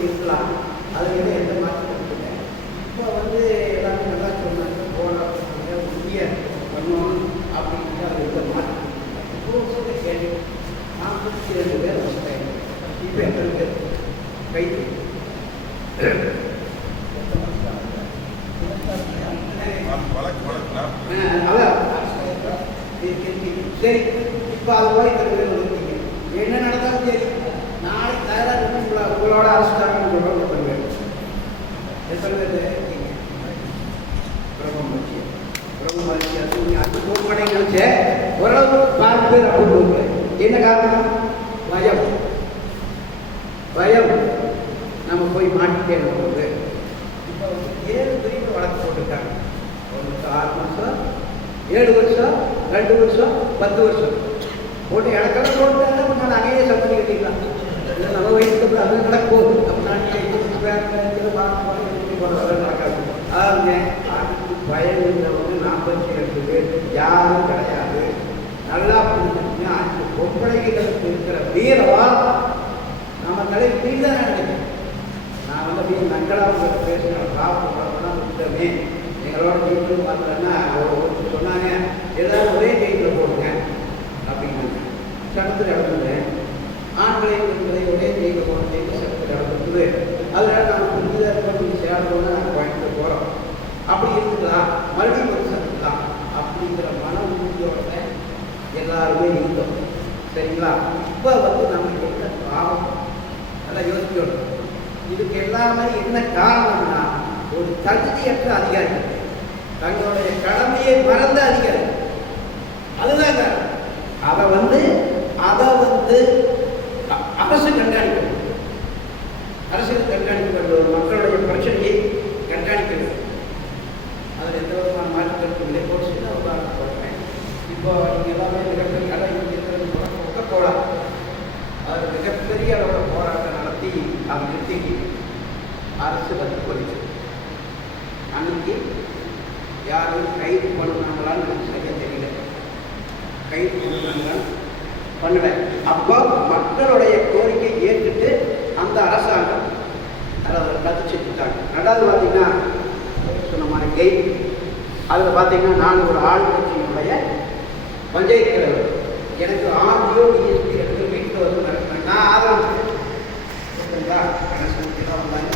இருக்கலாம். அதில் எந்த மாற்றம் இல்லை. இப்போ வந்து எல்லாமே நல்லா சொன்னாங்க. போராட்டம் உரிய பண்ணணும் அப்படின்ட்டு அது எந்த மாற்றம் இப்போ சொல்ல கேள்வி. நான் 2 பேர் வச்சுட்டேன். இப்போ எத்தனை பேர் கைது அதான் சரி. இப்போ அது போய் இருக்கீங்க, என்ன நடந்தாலும் சரி நாளைக்கு தயாராக உங்களோட அரசாங்கம் சொல்லுவாங்க. எத்தனை பேர் பிரபு மகிழ்ச்சி அது போய் நினைச்ச ஓரளவு 4 பேர் அப்படி போகிறேன். என்ன காரணம்? பயம். பயம் நம்ம போய் மாட்டிட்டே போகுது. இப்போ 7 பிரிவு வழக்கு போட்டுருக்காங்க. 6 மாதம், 7 வருஷம், 2 வருஷம், 10 வருஷம் போட்டு இடத்துல போட்டு நான் அங்கேயே சம்பளி கட்டிக்கலாம். இல்லை நம்ம வயசுக்கு அது நடக்கும். நம்ம நாட்டில் நடக்காது. அதாவது பயம் இருந்தவங்க 42 பேர் யாரும் கிடையாது. நல்லா புரிஞ்சுன்னா 5 பொம்பளைகளுக்கு இருக்கிற வீரவா நம்ம தலை வீடு தான் நினைக்கிறேன். நான் வந்து அப்படியே நங்களாக பேசுகிறேன். காப்பெல்லாம் விட்டமே எங்களோட ஜெயிலும் பார்த்தோன்னா சொன்னாங்க ஏதாவது ஒரே ஜெயிலில் போடுங்க அப்படின்னு சட்டத்தில் நடந்தேன். ஆண்களை பெண்களை ஒரே ஜெயிலில் போன ஜெயிலில் சட்டத்தில் நடந்தது. அதனால் நம்ம புரிஞ்சுதான் இருக்க சேரணும்னா நாங்கள் பயணிக்க போகிறோம். அப்படி இருந்துக்கலாம், மறுபடியும் ஒரு சட்டலாம் அப்படிங்கிற மன உறுதியோட எல்லாருமே இருந்தோம். சரிங்களா? இப்போ வந்து நம்ம என்ன காரணம் நல்லா யோசிக்கணும். இதுக்கு எல்லாமே என்ன காரணம்னா ஒரு தகுதியற்ற அதிகாரி, தங்களுடைய கடமையை மறந்த அதிகாரி. அதுதான் காரணம். அதை வந்து அரசு கண்காணிக்கணும். அரசுக்கு கண்காணிக்க மக்களுடைய பிரச்சனையை கண்காணிக்க வேண்டும். அதில் எந்த விதமான மாற்றுக்கருத்து இல்லை. ஒரு சின்ன உதாரணம் சொல்கிறேன். இப்போ நீங்கள் எல்லாமே மிகப்பெரிய ஒக்க போகலாம். அதில் மிகப்பெரிய அளவோட போராட்டம் நடத்தி அதை நிறுத்தி அரசு வந்து போயிடுச்சு. அன்னைக்கு யாரும் கைது பண்ணுனாங்களான்னு எனக்கு சரியாக தெரியல. கைது பண்ணுறாங்களான்னு பண்ணல. அப்போ மக்களுடைய கோரிக்கை ஏற்றுட்டு அந்த அரசாங்கம் அதை ரத்து செஞ்சுட்டாங்க. ரெண்டாவது பார்த்தீங்கன்னா சொன்ன மாதிரி கெயில், அதில் பார்த்தீங்கன்னா நான் ஒரு ஆளுங்கட்சியினுடைய பஞ்சாயத்து தலைவர். எனக்கு ஆர்டிஓ டிஎஸ்பி எடுத்து வீட்டில் வந்து நடக்கிறேன். நான் ஆதரவு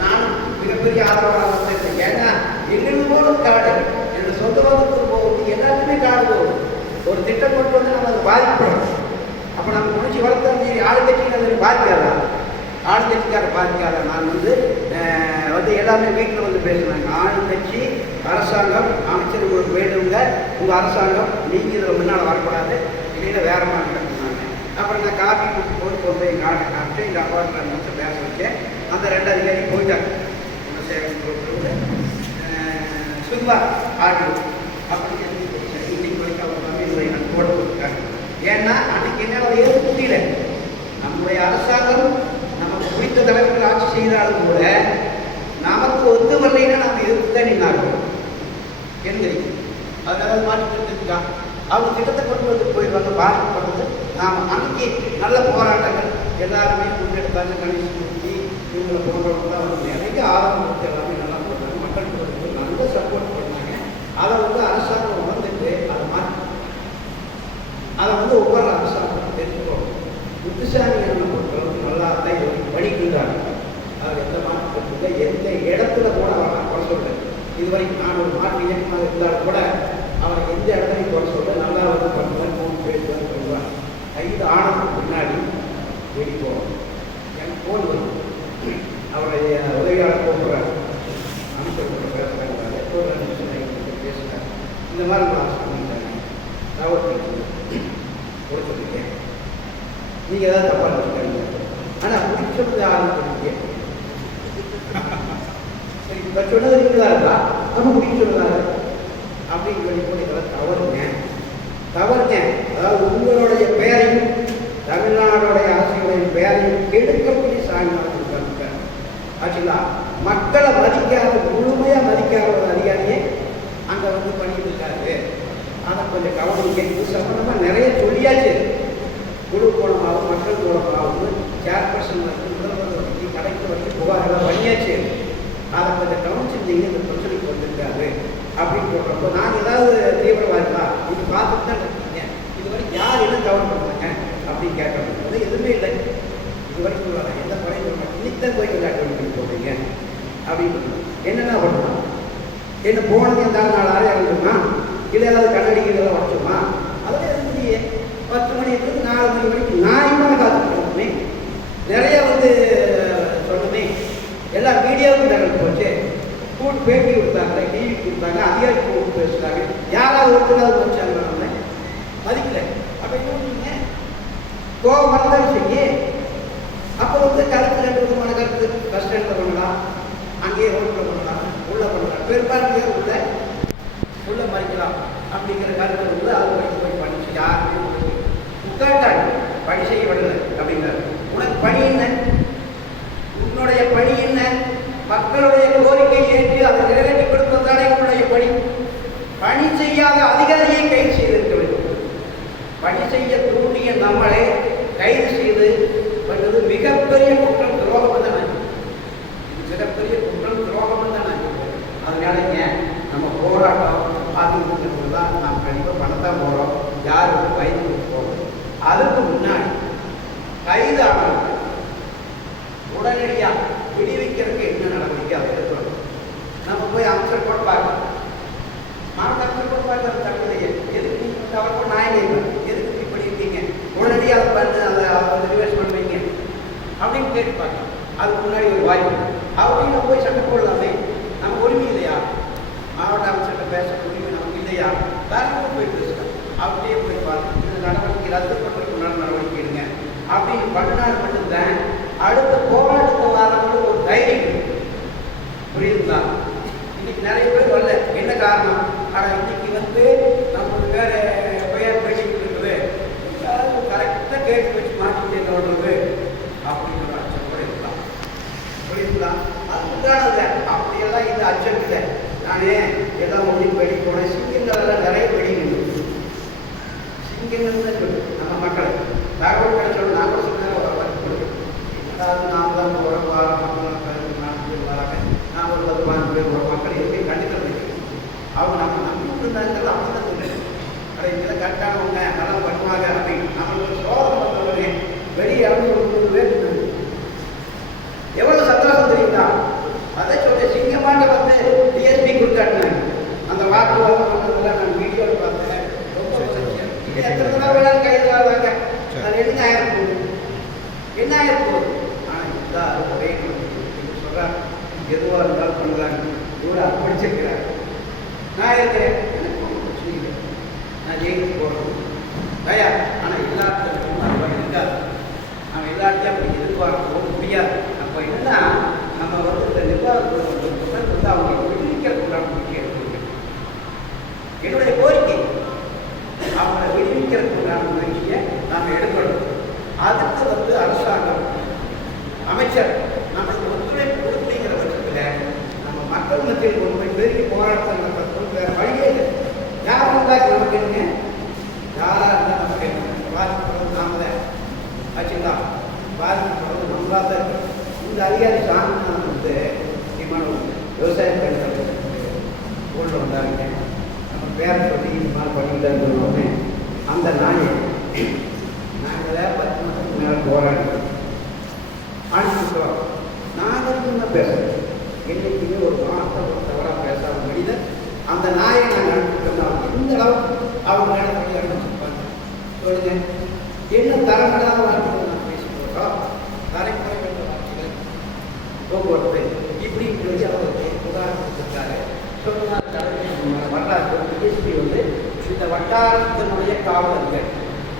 நானும் மிகப்பெரிய ஆதரவாக இருக்கேன். ஏன்னா எங்களுக்கு போகணும் காடு, என்னோட சொந்த பந்தத்துக்கு போகுது, எல்லாத்துக்குமே காடு போகும். ஒரு திட்டம் கொண்டு வந்து நம்ம அதை பாதிக்கிறோம். அப்போ நம்ம முடிச்சு வளர்த்தா சரி, ஆளுங்கட்சிக்கு அதை பாதிக்காதா? ஆளுங்கட்சிக்கார பாதிக்காத. நான் வந்து எல்லாமே வீட்டில் வந்து பேசுனாங்க. ஆளுங்கட்சி அரசாங்கம் அமைச்சர் உங்களுக்கு வேணுங்க, உங்கள் அரசாங்கம் நீங்கள் இதில் முன்னால் வரக்கூடாது, இல்லைன்னா வேற மாதிரி சொன்னாங்க. அப்புறம் நான் காப்பி கொடுத்து கொண்டு போய் காட்டை காமிச்சு எங்கள் அப்பாட்டில் நிமிஷம் பேச வச்சேன். அந்த 2 அதிகாரி போயிட்டாங்க. சும்மா ஆடி அப்படி இன்னைக்கு வரைக்கும் அவங்க எனக்கு போட கொடுத்துருக்காங்க. ஏன்னா அன்னைக்கு என்ன அதை ஏற்க முடியல. நம்முடைய அரசாங்கம் நமக்கு குறித்த தலைவர்கள் ஆட்சி செய்தாலும் கூட நமக்கு ஒத்து வரலைன்னா நம்ம எதிர்த்து தான் நின்னார்கள். என்ன அதனால மாற்றிட்டு அவங்க திட்டத்தை கொண்டு வந்து போயிடுவாங்க. பாதிக்கப்படுறது நாம் அன்னைக்கு நல்ல போராட்டங்கள் எல்லாருமே முன்னெடுத்தாங்க. கணேஷ் மூர்த்தி இவங்களை போன்றவங்க தான் வந்து நிறைய ஆதரவு கொடுத்து எல்லாமே நல்லா போடுறாங்க. மக்களுக்கு நல்ல சப்போர்ட் பண்ணாங்க. அதை வந்து அரசாங்கம் வந்துட்டு அதை மாற்றி அதை வந்து ஒவ்வொரு அரசாங்கம் தெரிஞ்சுக்கணும். முத்துசாமி என்ன பொறுத்தளவுக்கு நல்லா தான் இது வழிக்கிறாங்க. அதில் எந்த மாற்றத்துக்கு எந்த இடத்துல கூட அவரை குறை சொல்கிறேன். இதுவரைக்கும் நான் ஒரு மாற்று இயக்கமாக இருந்தாலும் கூட அவரை எந்த இடத்துலையும் குறை சொல்ல நல்லா வந்து பண்ணுவேன், ஃபோன் பேசுவேன் சொல்லுவார். 5 ஆனதுக்கு முன்னாடி வெடி போகிறோம். எனக்கு ஃபோன் வரும். அவருடைய உதவியாளர் போகிறார், அமைச்சர் கூட பேசுகிறாங்க, ஒரு 2 நிமிஷம் பேசுகிறார். இந்த மாதிரி நான் சொல்லிட்டாங்க. தவறு கூட சொல்லிட்டேன். நீங்கள் ஏதாவது தப்பாக வச்சுக்காங்க. ஆனால் பிடிச்சது ஆரம்பிச்சிருக்கீங்க. சரி, இப்போ சொன்னது நீங்களா இருக்கா? நம்ம பிடிச்சதுனால அப்படின்னு சொல்லி கூட இதெல்லாம் தவறுங்க. அதாவது உங்களுடைய பெயரையும் தமிழ்நாடுடைய அரசுடைய பெயரையும் கெடுக்கக்கூடிய சாயமாக இருக்காங்க. ஆச்சுங்களா? மக்களை மதிக்காத, முழுமையாக மதிக்காத ஒரு அதிகாரியே அங்கே வந்து பண்ணிட்டு இருக்காரு. அதை கொஞ்சம் கவனிக்க. இது சம்பந்தமாக நிறைய சொல்லியாச்சு. குழு மூலமாகவும் மக்கள் மூலமாகவும் சேர்பர்சன் வந்து முதல்வர் வச்சு கலெக்டர் வச்சு புகாரெல்லாம் பண்ணியாச்சு. அதை கொஞ்சம் கவனிச்சிருந்தீங்க, இந்த பிரச்சனைக்கு வந்திருக்காரு அப்படின்னு சொல்கிறப்போ நான் ஏதாவது தீவிரவாதிகளா இது பார்த்துட்டு தான் இருக்கீங்க, இது வரைக்கும் யார் என்ன கவனம் பண்ணுறாங்க அப்படின்னு கேட்கறது எதுவுமே இல்லை. இது வரைக்கும் எந்த குறையும் இன்னைக்கு இந்த கோயில் அட்டவணை போடுறீங்க அப்படின்னு என்னென்ன பண்ணணும்? என்ன போனது எந்த நாள் இறங்குமா இல்லை ஏதாவது கண்ணடிக்கிறதெல்லாம் உடச்சுமா? அதெல்லாம் எதுக்கு 10 மணி இருக்குது 4 மணி வரைக்கும் நியாயமாக காத்துக்கணுமே. நிறைய சொன்னதே எல்லா மீடியாவுக்கும் தகவல் போச்சு. கூட்டு பேட்டி கொடுத்தாங்க, டிவி கொடுத்தாங்க, அதிகாரி கூட்டு பேசுகிறாங்க. யாராவது ஒருத்தராவது வச்சாங்க நம்ம மதிக்கல. அப்போ யோசிங்க, கோபம் வந்தாலும் செய்ய. அப்போ கருத்து 2 விதமான கருத்து. பஸ் ஸ்டாண்டில் பண்ணலாம், அங்கேயே ரோட்டில் பண்ணலாம், உள்ள பண்ணலாம். பெரும்பாலும் பேர் உள்ள மறிக்கலாம் அப்படிங்கிற கருத்து அது வரைக்கும் போய் படிச்சு யாருமே உட்காட்டாங்க. பணி செய்ய விடலை அப்படிங்கிறார். உனக்கு பணி என்ன? உன்னுடைய பணி என்ன? மக்களுடைய கோரிக்கை ஏற்று அதை நிறைவேற்றி கொடுப்பதானே உன்னுடைய பணி. பணி செய்யாத அதிகாரியை கைது செய்திருக்க வேண்டும். பணி செய்ய தூண்டிய நம்மளை கைது செய்து பண்ணுறது மிகப்பெரிய குற்றம், துரோகம் தானே. இது மிகப்பெரிய குற்றம், துரோகம் தானே. அதனாலங்க நம்ம போராட்டம் பார்த்துக்கிட்டு தான் நாம் கண்டிப்பாக பண்ணத்தான் போகிறோம். யாருக்கு கைது போகிறோம். அதுக்கு முன்னாடி கைதானவங்க உடனடியாக விடுவிக்கிறதுக்கு என்ன நடவடிக்கை அதை எடுக்கணும். நம்ம போய் அமைச்சர் கூட பார்க்கணும், மாவட்ட அமைச்சர் கூட பார்க்கறது தப்பில்லையே. எதுக்கு அவர் கூட நான் எதுக்கு இப்படி இருக்கீங்க, உடனடியாக அதை பண்ணு, அதை ரிவர்ஸ் பண்ணுவீங்க அப்படின்னு கேட்டு பார்க்கணும். அதுக்கு முன்னாடி ஒரு வாய்ப்பு அப்படின்னு நம்ம போய் சட்டம் போடலாமே. நமக்கு உரிமை இல்லையா? மாவட்ட அமைச்சர்கிட்ட பேச உரிமை நமக்கு இல்லையா? வேறு போய் பேசலாம். அப்படியே போய் பார்க்கணும். இந்த நடவடிக்கை ரத்து பண்ணுறதுக்கு நடவடிக்கை எடுங்க அப்படின்னு பண்ணினால் மட்டும்தான் அடுத்த போராட்டத்தை வரவங்களுக்கு ஒரு தைரியம். புரியுதுங்களா? இன்னைக்கு நிறைய பேர் வரல. என்ன காரணம்? ஆனால் இன்னைக்கு நம்மளுக்கு வேற பெயர் பேசிக்கிட்டு இருக்குது, கரெக்டாக கேட்டு வச்சு மாற்றிட்டு என்ன பண்ணுறது அப்படிங்கிற அச்சம் கூட இருக்கலாம். புரியுதுங்களா? அது உண்டானதில்லை. அப்படியெல்லாம் இந்த அச்சம் இல்லை. நானே எல்லாம் ஒன்றும் வெடி போனேன். சிங்கங்களெல்லாம் நிறைய வெடிங்க. சிங்கங்கள் நம்ம மக்கள் தகவல் கிடைச்சோம். நான் கூட சொன்னேன், நாம் தான் போகிறோம், மக்கள் வராங்க. நான் ஒரு 10-15 பேர் ஒரு மக்கள் எப்படி கண்டிப்பாக அவங்க நம்ம நம்பிட்டு இருந்தாங்க. அப்படி தான் சொல்லுங்க, அதை இதில் கரெக்டானவங்க நல்லா பண்ணுவாங்க அப்படின்னு நம்மளுக்கு சோதனை பண்ணுறவங்க வெளியே 200 பேர் எவ்வளோ சந்தோஷம் தெரியுங்களா? அதை சொல்ல சிங்கமாட்ட டிஎஸ்பி கொடுத்தாட்டினாங்க. அந்த வாக்குவாதம் பண்ணதெல்லாம் நான் வீடியோவில் பார்த்தேன். ரொம்ப எத்தனை தடவை வேணாலும் கைது ஆகிறாங்க. அது என்ன ஆயிரம் என்ன ஆயிரம் சொல்றாங்க. எதுவாக இருந்தாலும் பண்ணுறாங்க. இவ்வளோ படிச்சிருக்கிறாங்க. நான் இருக்கிறேன், எனக்கு ஒன்றும் பிரச்சனை இல்லை. நான் ஜெயிலுக்கு போகிறோம் தயா. ஆனால் எல்லாத்தையும் அப்போ இருக்காது. நம்ம எல்லாத்தையும் அப்படி எதிர்பார்க்க போக முடியாது. அப்போ என்னன்னா நம்ம இந்த நிர்வாகத்தில் அவங்க விடுவிக்கிறதுக்குள்ளான முக்கிய என்னுடைய கோரிக்கை, அவங்களை விடுவிக்கிறதுக்குள்ளான முயற்சியை நாம் எடுக்கணும். அதுக்கு அரசாங்கம் அமைச்சர் நமக்கு ஒத்துழைப்பு கொடுத்தீங்கிற பட்சத்தில் நம்ம மக்கள் மத்தியில் கொண்டு போய் பெரிய போராட்டத்தை நடத்துறது வேறு வழியே இல்லை. யார் வந்தால் நமக்கு என்ன, யாராக இருந்தால் நமக்கு என்ன, பாதிக்கப்படுறது நாம தான் ஆச்சுங்களா? பாதிக்கப்படுறது நம்மளாக தான் இருக்கோம். இந்த அதிகாரி சாமி விவசாயம் பண்ணுறது கொண்டு வந்தாங்க. நம்ம பேரை சொல்லி இந்த மாதிரி பண்ணிட்டு இருந்தோடனே அந்த நாயை நாங்கள் 10 மாதத்துக்கு மேலே போராடி அனுப்பிச்சுக்கிறோம். நாங்கள் பேசுகிறேன். என்றைக்குமே ஒரு வார்த்தை தவறாக பேசாத மனிதர் அந்த நாயை நாங்கள் அனுப்பிச்சுட்டோம். இந்த அளவுக்கு அவங்க இடத்துல அனுப்பிச்சிருப்பாங்க. சொல்லுங்க, என்ன தரமில்லாத வார்த்தைகள் நான் பேசி போடுறோம். தலைமுறை வேண்ட வார்த்தைகள் போக்குவரத்து இப்படின்னு சொல்லி அவர் உதாரணத்துக்காக சொன்னார். வரலாற்று டிஎஸ்பி இந்த வட்டாரத்தினுடைய காவல் அதிகாரி,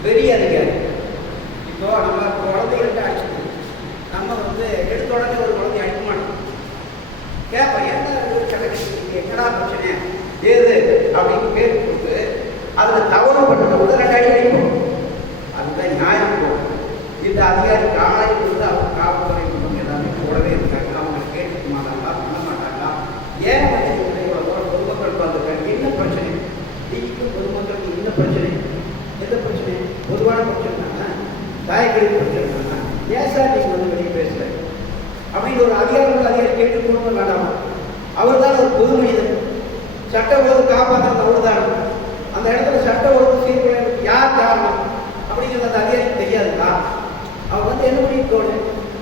பெரிய அதிகாரி. இப்போ நம்ம குழந்தைகள்கிட்ட அடிச்சு நம்ம எடுத்த உடனே ஒரு குழந்தைய அடிக்க மாட்டோம். கேட்போம், என்னடா பிரச்சனை ஏது அப்படின்னு பேர் கொடுத்து அதில் தவறு பண்ண உடனடி அடிப்போம். அதுதான் நியாயம் போகும். இந்த அதிகாரி காலையில் அவங்க காவல்துறை எல்லாமே கூடவே இருக்காங்க. அவங்க கேட்டுக்க மாட்டாங்களா, பண்ண மாட்டாங்களா? ஏன் பொதுமக்கள் பார்த்துருக்காங்க, என்ன பிரச்சனை? டிக்கும் பொதுமக்களுக்கு என்ன பிரச்சனை? எந்த பிரச்சனை? பொதுவான பிரச்சனை தானே, தாய்க்கழி பிரச்சனை தானே. ஏன் சார் நீங்கள் வெளியே பேசல அப்படின்னு ஒரு அதிகாரி கேட்டுக்கணும் வேண்டாமா? அவர் தான் ஒரு பொது மனிதன். சட்ட ஒழுங்கு காப்பாற்றுறது அவர் தான். அந்த இடத்துல சட்ட ஒழுங்கு சீர்குலைக்கு யார் காரணம் அப்படிங்கிறது அந்த அதிகாரிக்கு தெரியாதுங்களா? அவர் என்ன பண்ணிட்டு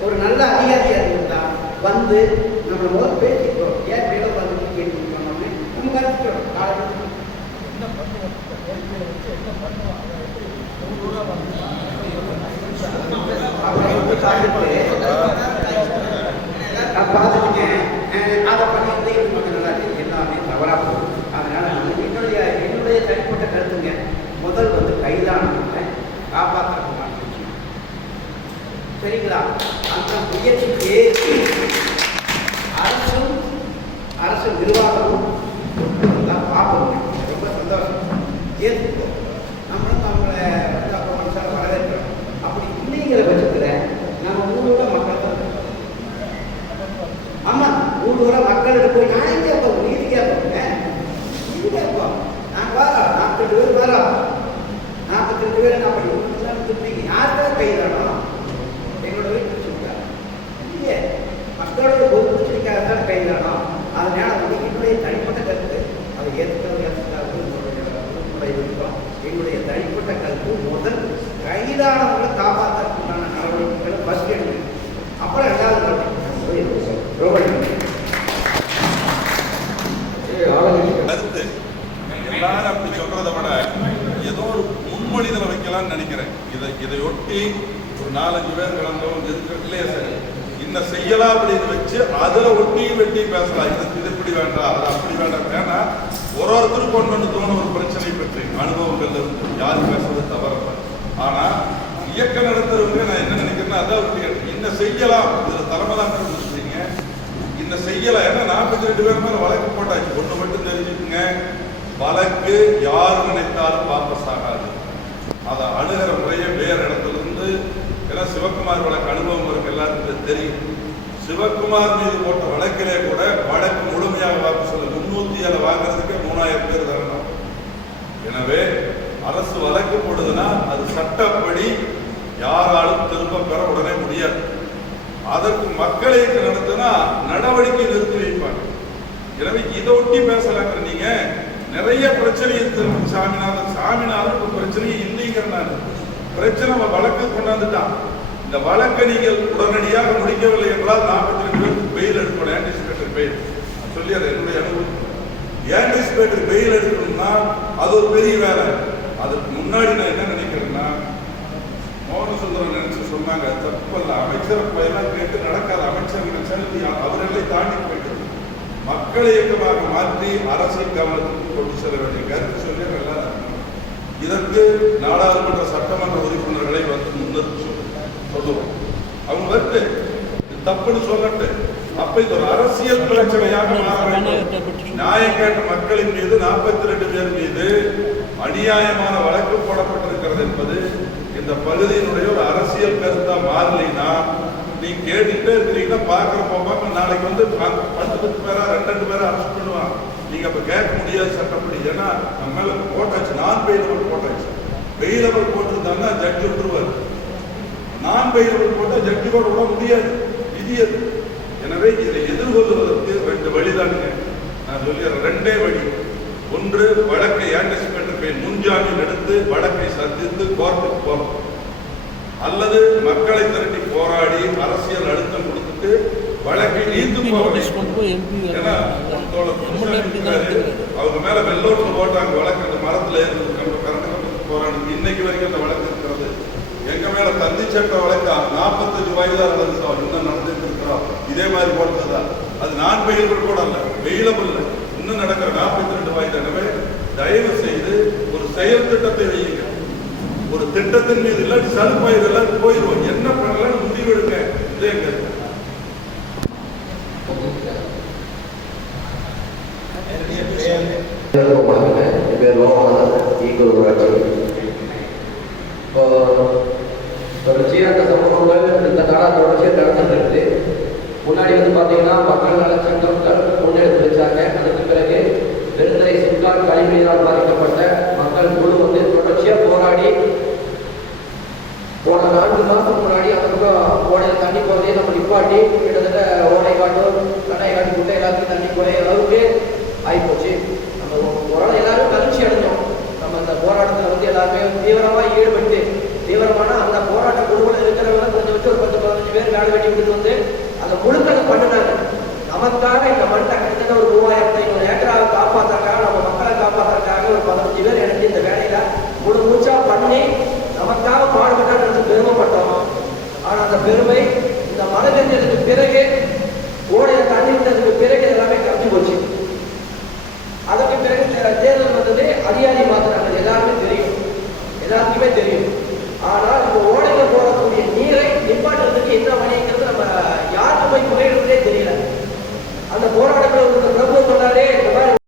ஒரு நல்ல அதிகாரியாக இருந்தா வந்து நம்மளை முதல்ல பேசிக்கிறோம். ஏன் மேலே வந்து கேட்டு சொன்னோம்னு நம்ம கருத்துக்கிறோம். காலையில் என்ன பண்ணுவோம், என்ன பண்ணுவோம், நான் பார்த்துருக்கேன். அதை பண்ணி எல்லாமே தவறாக போகும். அதனால என்னுடைய தனிப்பட்ட கருத்துங்க, முதல் வந்து கைதானவங்க காப்பாற்ற மாட்டேன். சரிங்களா? அந்த முயற்சிக்கு அரசு நிர்வாகமும் தான் பார்ப்போங்க. ரொம்ப சந்தோஷம். ஏற்றுப்போம். நம்மளும் அவங்கள வந்து அப்போ மனசார வரவேற்கிறோம். அப்படி இல்லைங்கிற பட்சத்தில் நம்ம ஊரோட மக்கள் தான். ஆமாம், ஊரோட மக்களுக்கு போய் நான் எங்கே இருப்போம், நீதி கேட்போங்க. நீதி கேட்போம். நான் வரோம், 42 பேர் வரோம். 42 பேர் என்ன பண்ணி திருப்பீங்க? யாருக்காக கைதானோம்? எங்களோட வீட்டுக்கு சொல்லிட்டாங்க. இல்லையே, மக்களுடைய ஒரு பிரச்சனைக்காக தான் கைதானோம். அதனால வந்து என்னுடைய தனிப்பட்ட கருத்து அதை ஏற்கனவே இருக்கோம். எங்களுடைய தனிப்பட்ட கருத்து முதல் கைதானவங்களை காப்பாற்றுறதுக்கான நடவடிக்கைகளை ஃபர்ஸ்ட் எடுக்கணும். அப்புறம் ரெண்டாவது கருத்து எல்லாரும் அப்படி சொல்றதை விட ஏதோ ஒரு முன்மொழிதலை வைக்கலாம்னு நினைக்கிறேன். இதையொட்டி ஒரு 4-5 பேர் கலந்தவங்க இருக்கிறதுலே சரி என்ன செய்யலாம் அப்படின்னு வச்சு அதுல ஒட்டியும் வெட்டியும் பேசலாம். இது இப்படி வேண்டாம், அது அப்படி வேண்டாம். ஏன்னா ஒருத்தருக்கு ஒன்று தோண ஒரு பிரச்சனை பற்றி அனுபவங்கள் இருந்து யார் பேசுறது தவறு. ஆனா இயக்கம் நடத்துறவங்க நான் என்ன நினைக்கிறேன்னா அதான் என்ன செய்யலாம், இதுல தலைமை தான் சொல்றீங்க. இந்த செய்யலாம் ஏன்னா 42 பேர் மேல வழக்கு போட்டாச்சு. ஒண்ணு மட்டும் தெரிஞ்சுக்குங்க, வழக்கு யார் நினைத்தாலும் வாபஸ் ஆகாது. அதை அணுகிற முறையே வேறு இடத்துல இருந்து, ஏன்னா சிவகுமார் வழக்கு அனுபவம் இருக்கு, எல்லாருக்கும் தெரியும். சிவகுமார் மீது போட்ட வழக்கிலே கூட வழக்கு முழுமையாக வாபஸ் சொல்ல 307 வாங்குறதுக்கு 3000 பேர் தரணும். எனவே அரசு வழக்கு போடுதுன்னா அது சட்டப்படி யாராலும் திரும்ப பெற உடனே முடியாது. அதற்கு மக்களை நடத்தினா நடவடிக்கை நிறுத்தி வைப்பாங்க. எனவே இதை ஒட்டி பேசலாங்க. நீங்க நிறைய பிரச்சனை இருக்கு. சாமிநாதன் ஒரு பிரச்சனையே இல்லைங்கிறாரு. பிரச்சனை வழக்கு கொண்டாந்துட்டான். இந்த வழக்கை நீங்கள் உடனடியாக முடிக்கவில்லை என்றால் 42 பேருக்கு பெயில் எடுக்கணும். ஆன்டிசிபேட்டரி பெயில் சொல்லி அது என்னுடைய அனுபவம். ஆன்டிசிபேட்டரி பெயில் எடுக்கணும்னா அது ஒரு பெரிய வேலை. அதுக்கு முன்னாடி நான் என்ன நினைக்கிறேன்னா, மோகனசுந்தரம் நினைச்சு சொன்னாங்க தப்பல்ல, அமைச்சர் எல்லாம் கேட்டு நடக்காத. அமைச்சர் நினைச்சாலும் அவர்களை தாண்டி போயிட்டு மக்களை இயக்கமாக மாற்றி அரசியல் கவனத்துக்கு கொண்டு செல்ல வேண்டிய கருத்து சொல்லி நல்லா. இதற்கு நாடாளுமன்ற சட்டமன்ற உறுப்பினர்களை வந்து முன்னிறுத்தி சொல்லுவோம். அவங்க வந்து தப்புன்னு சொல்லட்டு. அப்ப இது ஒரு அரசியல் பிரச்சனையாக மாற வேண்டும். நியாயம் கேட்ட மக்களின் மீது 42 பேர் மீது அநியாயமான வழக்கு போடப்பட்டிருக்கிறது என்பது இந்த பகுதியினுடைய ஒரு அரசியல் கருத்தா மாறலைன்னா நீ கேட்டுட்டே இருக்கிறீங்கன்னா பாக்குற போப்பாங்க நாளைக்கு வந்து 10 பேரா 2 பேரா அரெஸ்ட் பண்ணுவாங்க. நீங்க அப்ப கேட்க முடியாது சட்டப்படி. ஏன்னா நம்ம மேல போட்டாச்சு, நான் பெயிலபிள் போட்டாச்சு. பெயிலபிள் போட்டிருந்தாங்கன்னா ஜட்ஜி விட்டுருவாரு. நான் பெயிலபிள் போட்டா ஜட்ஜி கூட விட முடியாது, விதியது. எனவே இதை எதிர்கொள்வதற்கு 2 வழிதாங்க. நான் சொல்லிடுறேன், 2 வழி. ஒன்று, வழக்கை ஆன்டிசிபேட்டர் பெயில் முன்ஜாமீன் எடுத்து வழக்கை சந்தித்து கோர்ட்டுக்கு போறோம். அல்லது மக்களை திரட்டி போராடி அரசியல் அழுத்தம் கொடுத்துட்டு வழக்கை நீந்து அவங்க மேல வெள்ளோட்டு போட்டாங்க. வழக்கு அந்த மரத்துல இருந்து கரண்ட் போராடி இன்னைக்கு வரைக்கும் அந்த வழக்கு இருக்கிறது. எங்க மேல தந்தி சட்ட வழக்கா 45 வயதா நடந்துட்டோம், இன்னும் நடந்துட்டு இருக்கிறோம். இதே மாதிரி போட்டதா அது நான் பெயிலபிள் கூட அல்ல, பெயிலபிள் இன்னும் நடக்கிற 42 வயது. எனவே தயவு செய்து ஒரு செயல் திட்டத்தை வையுங்க. ஒரு திட்டத்தின் மீது இல்லாட்டி சலுப்பா இதெல்லாம் போயிடுவோம். என்ன பண்ணலாம் முடிவு எடுங்க. இதே தொடர்ச்சியாக சம்பவங்கள் இந்த கால தொடர்ச்சியாக நடந்துட்டு இருக்குது. முன்னாடி வந்து பார்த்தீங்கன்னா மக்கள் நல சங்கங்கள் முன்னெடுத்து வச்சாங்க. அதுக்கு பிறகு பெருந்தரை சிப்காட் கழிவுநீரால் பாதிக்கப்பட்ட மக்கள் குழு வந்து தொடர்ச்சியாக போராடி போன 4 மாதம் முன்னாடி அதுக்கப்புறம் ஓடையில் தண்ணி போகிறதே நம்ம நிப்பாட்டி கிட்டத்தட்ட ஓடை காட்டும் கண்ணை காட்டி குட்டை எல்லாத்தையும் தண்ணி குறைய அளவுக்கு ஆகிப்போச்சு. நம்ம ஓரளவு எல்லாரும் மகிழ்ச்சி அடைஞ்சோம். நம்ம அந்த போராட்டத்தில் வந்து எல்லாருமே தீவிரமாக ஈடுபட்டு தீவிரமான அந்த போராட்ட குழுவில் இருக்கிறவங்க கொஞ்சம் வச்சு ஒரு 10-15 பேர் வேலை வெட்டி விட்டு வந்து அதை அந்த முழுக்க அதை பண்ணினாங்க. நமக்காக இந்த மண்ணை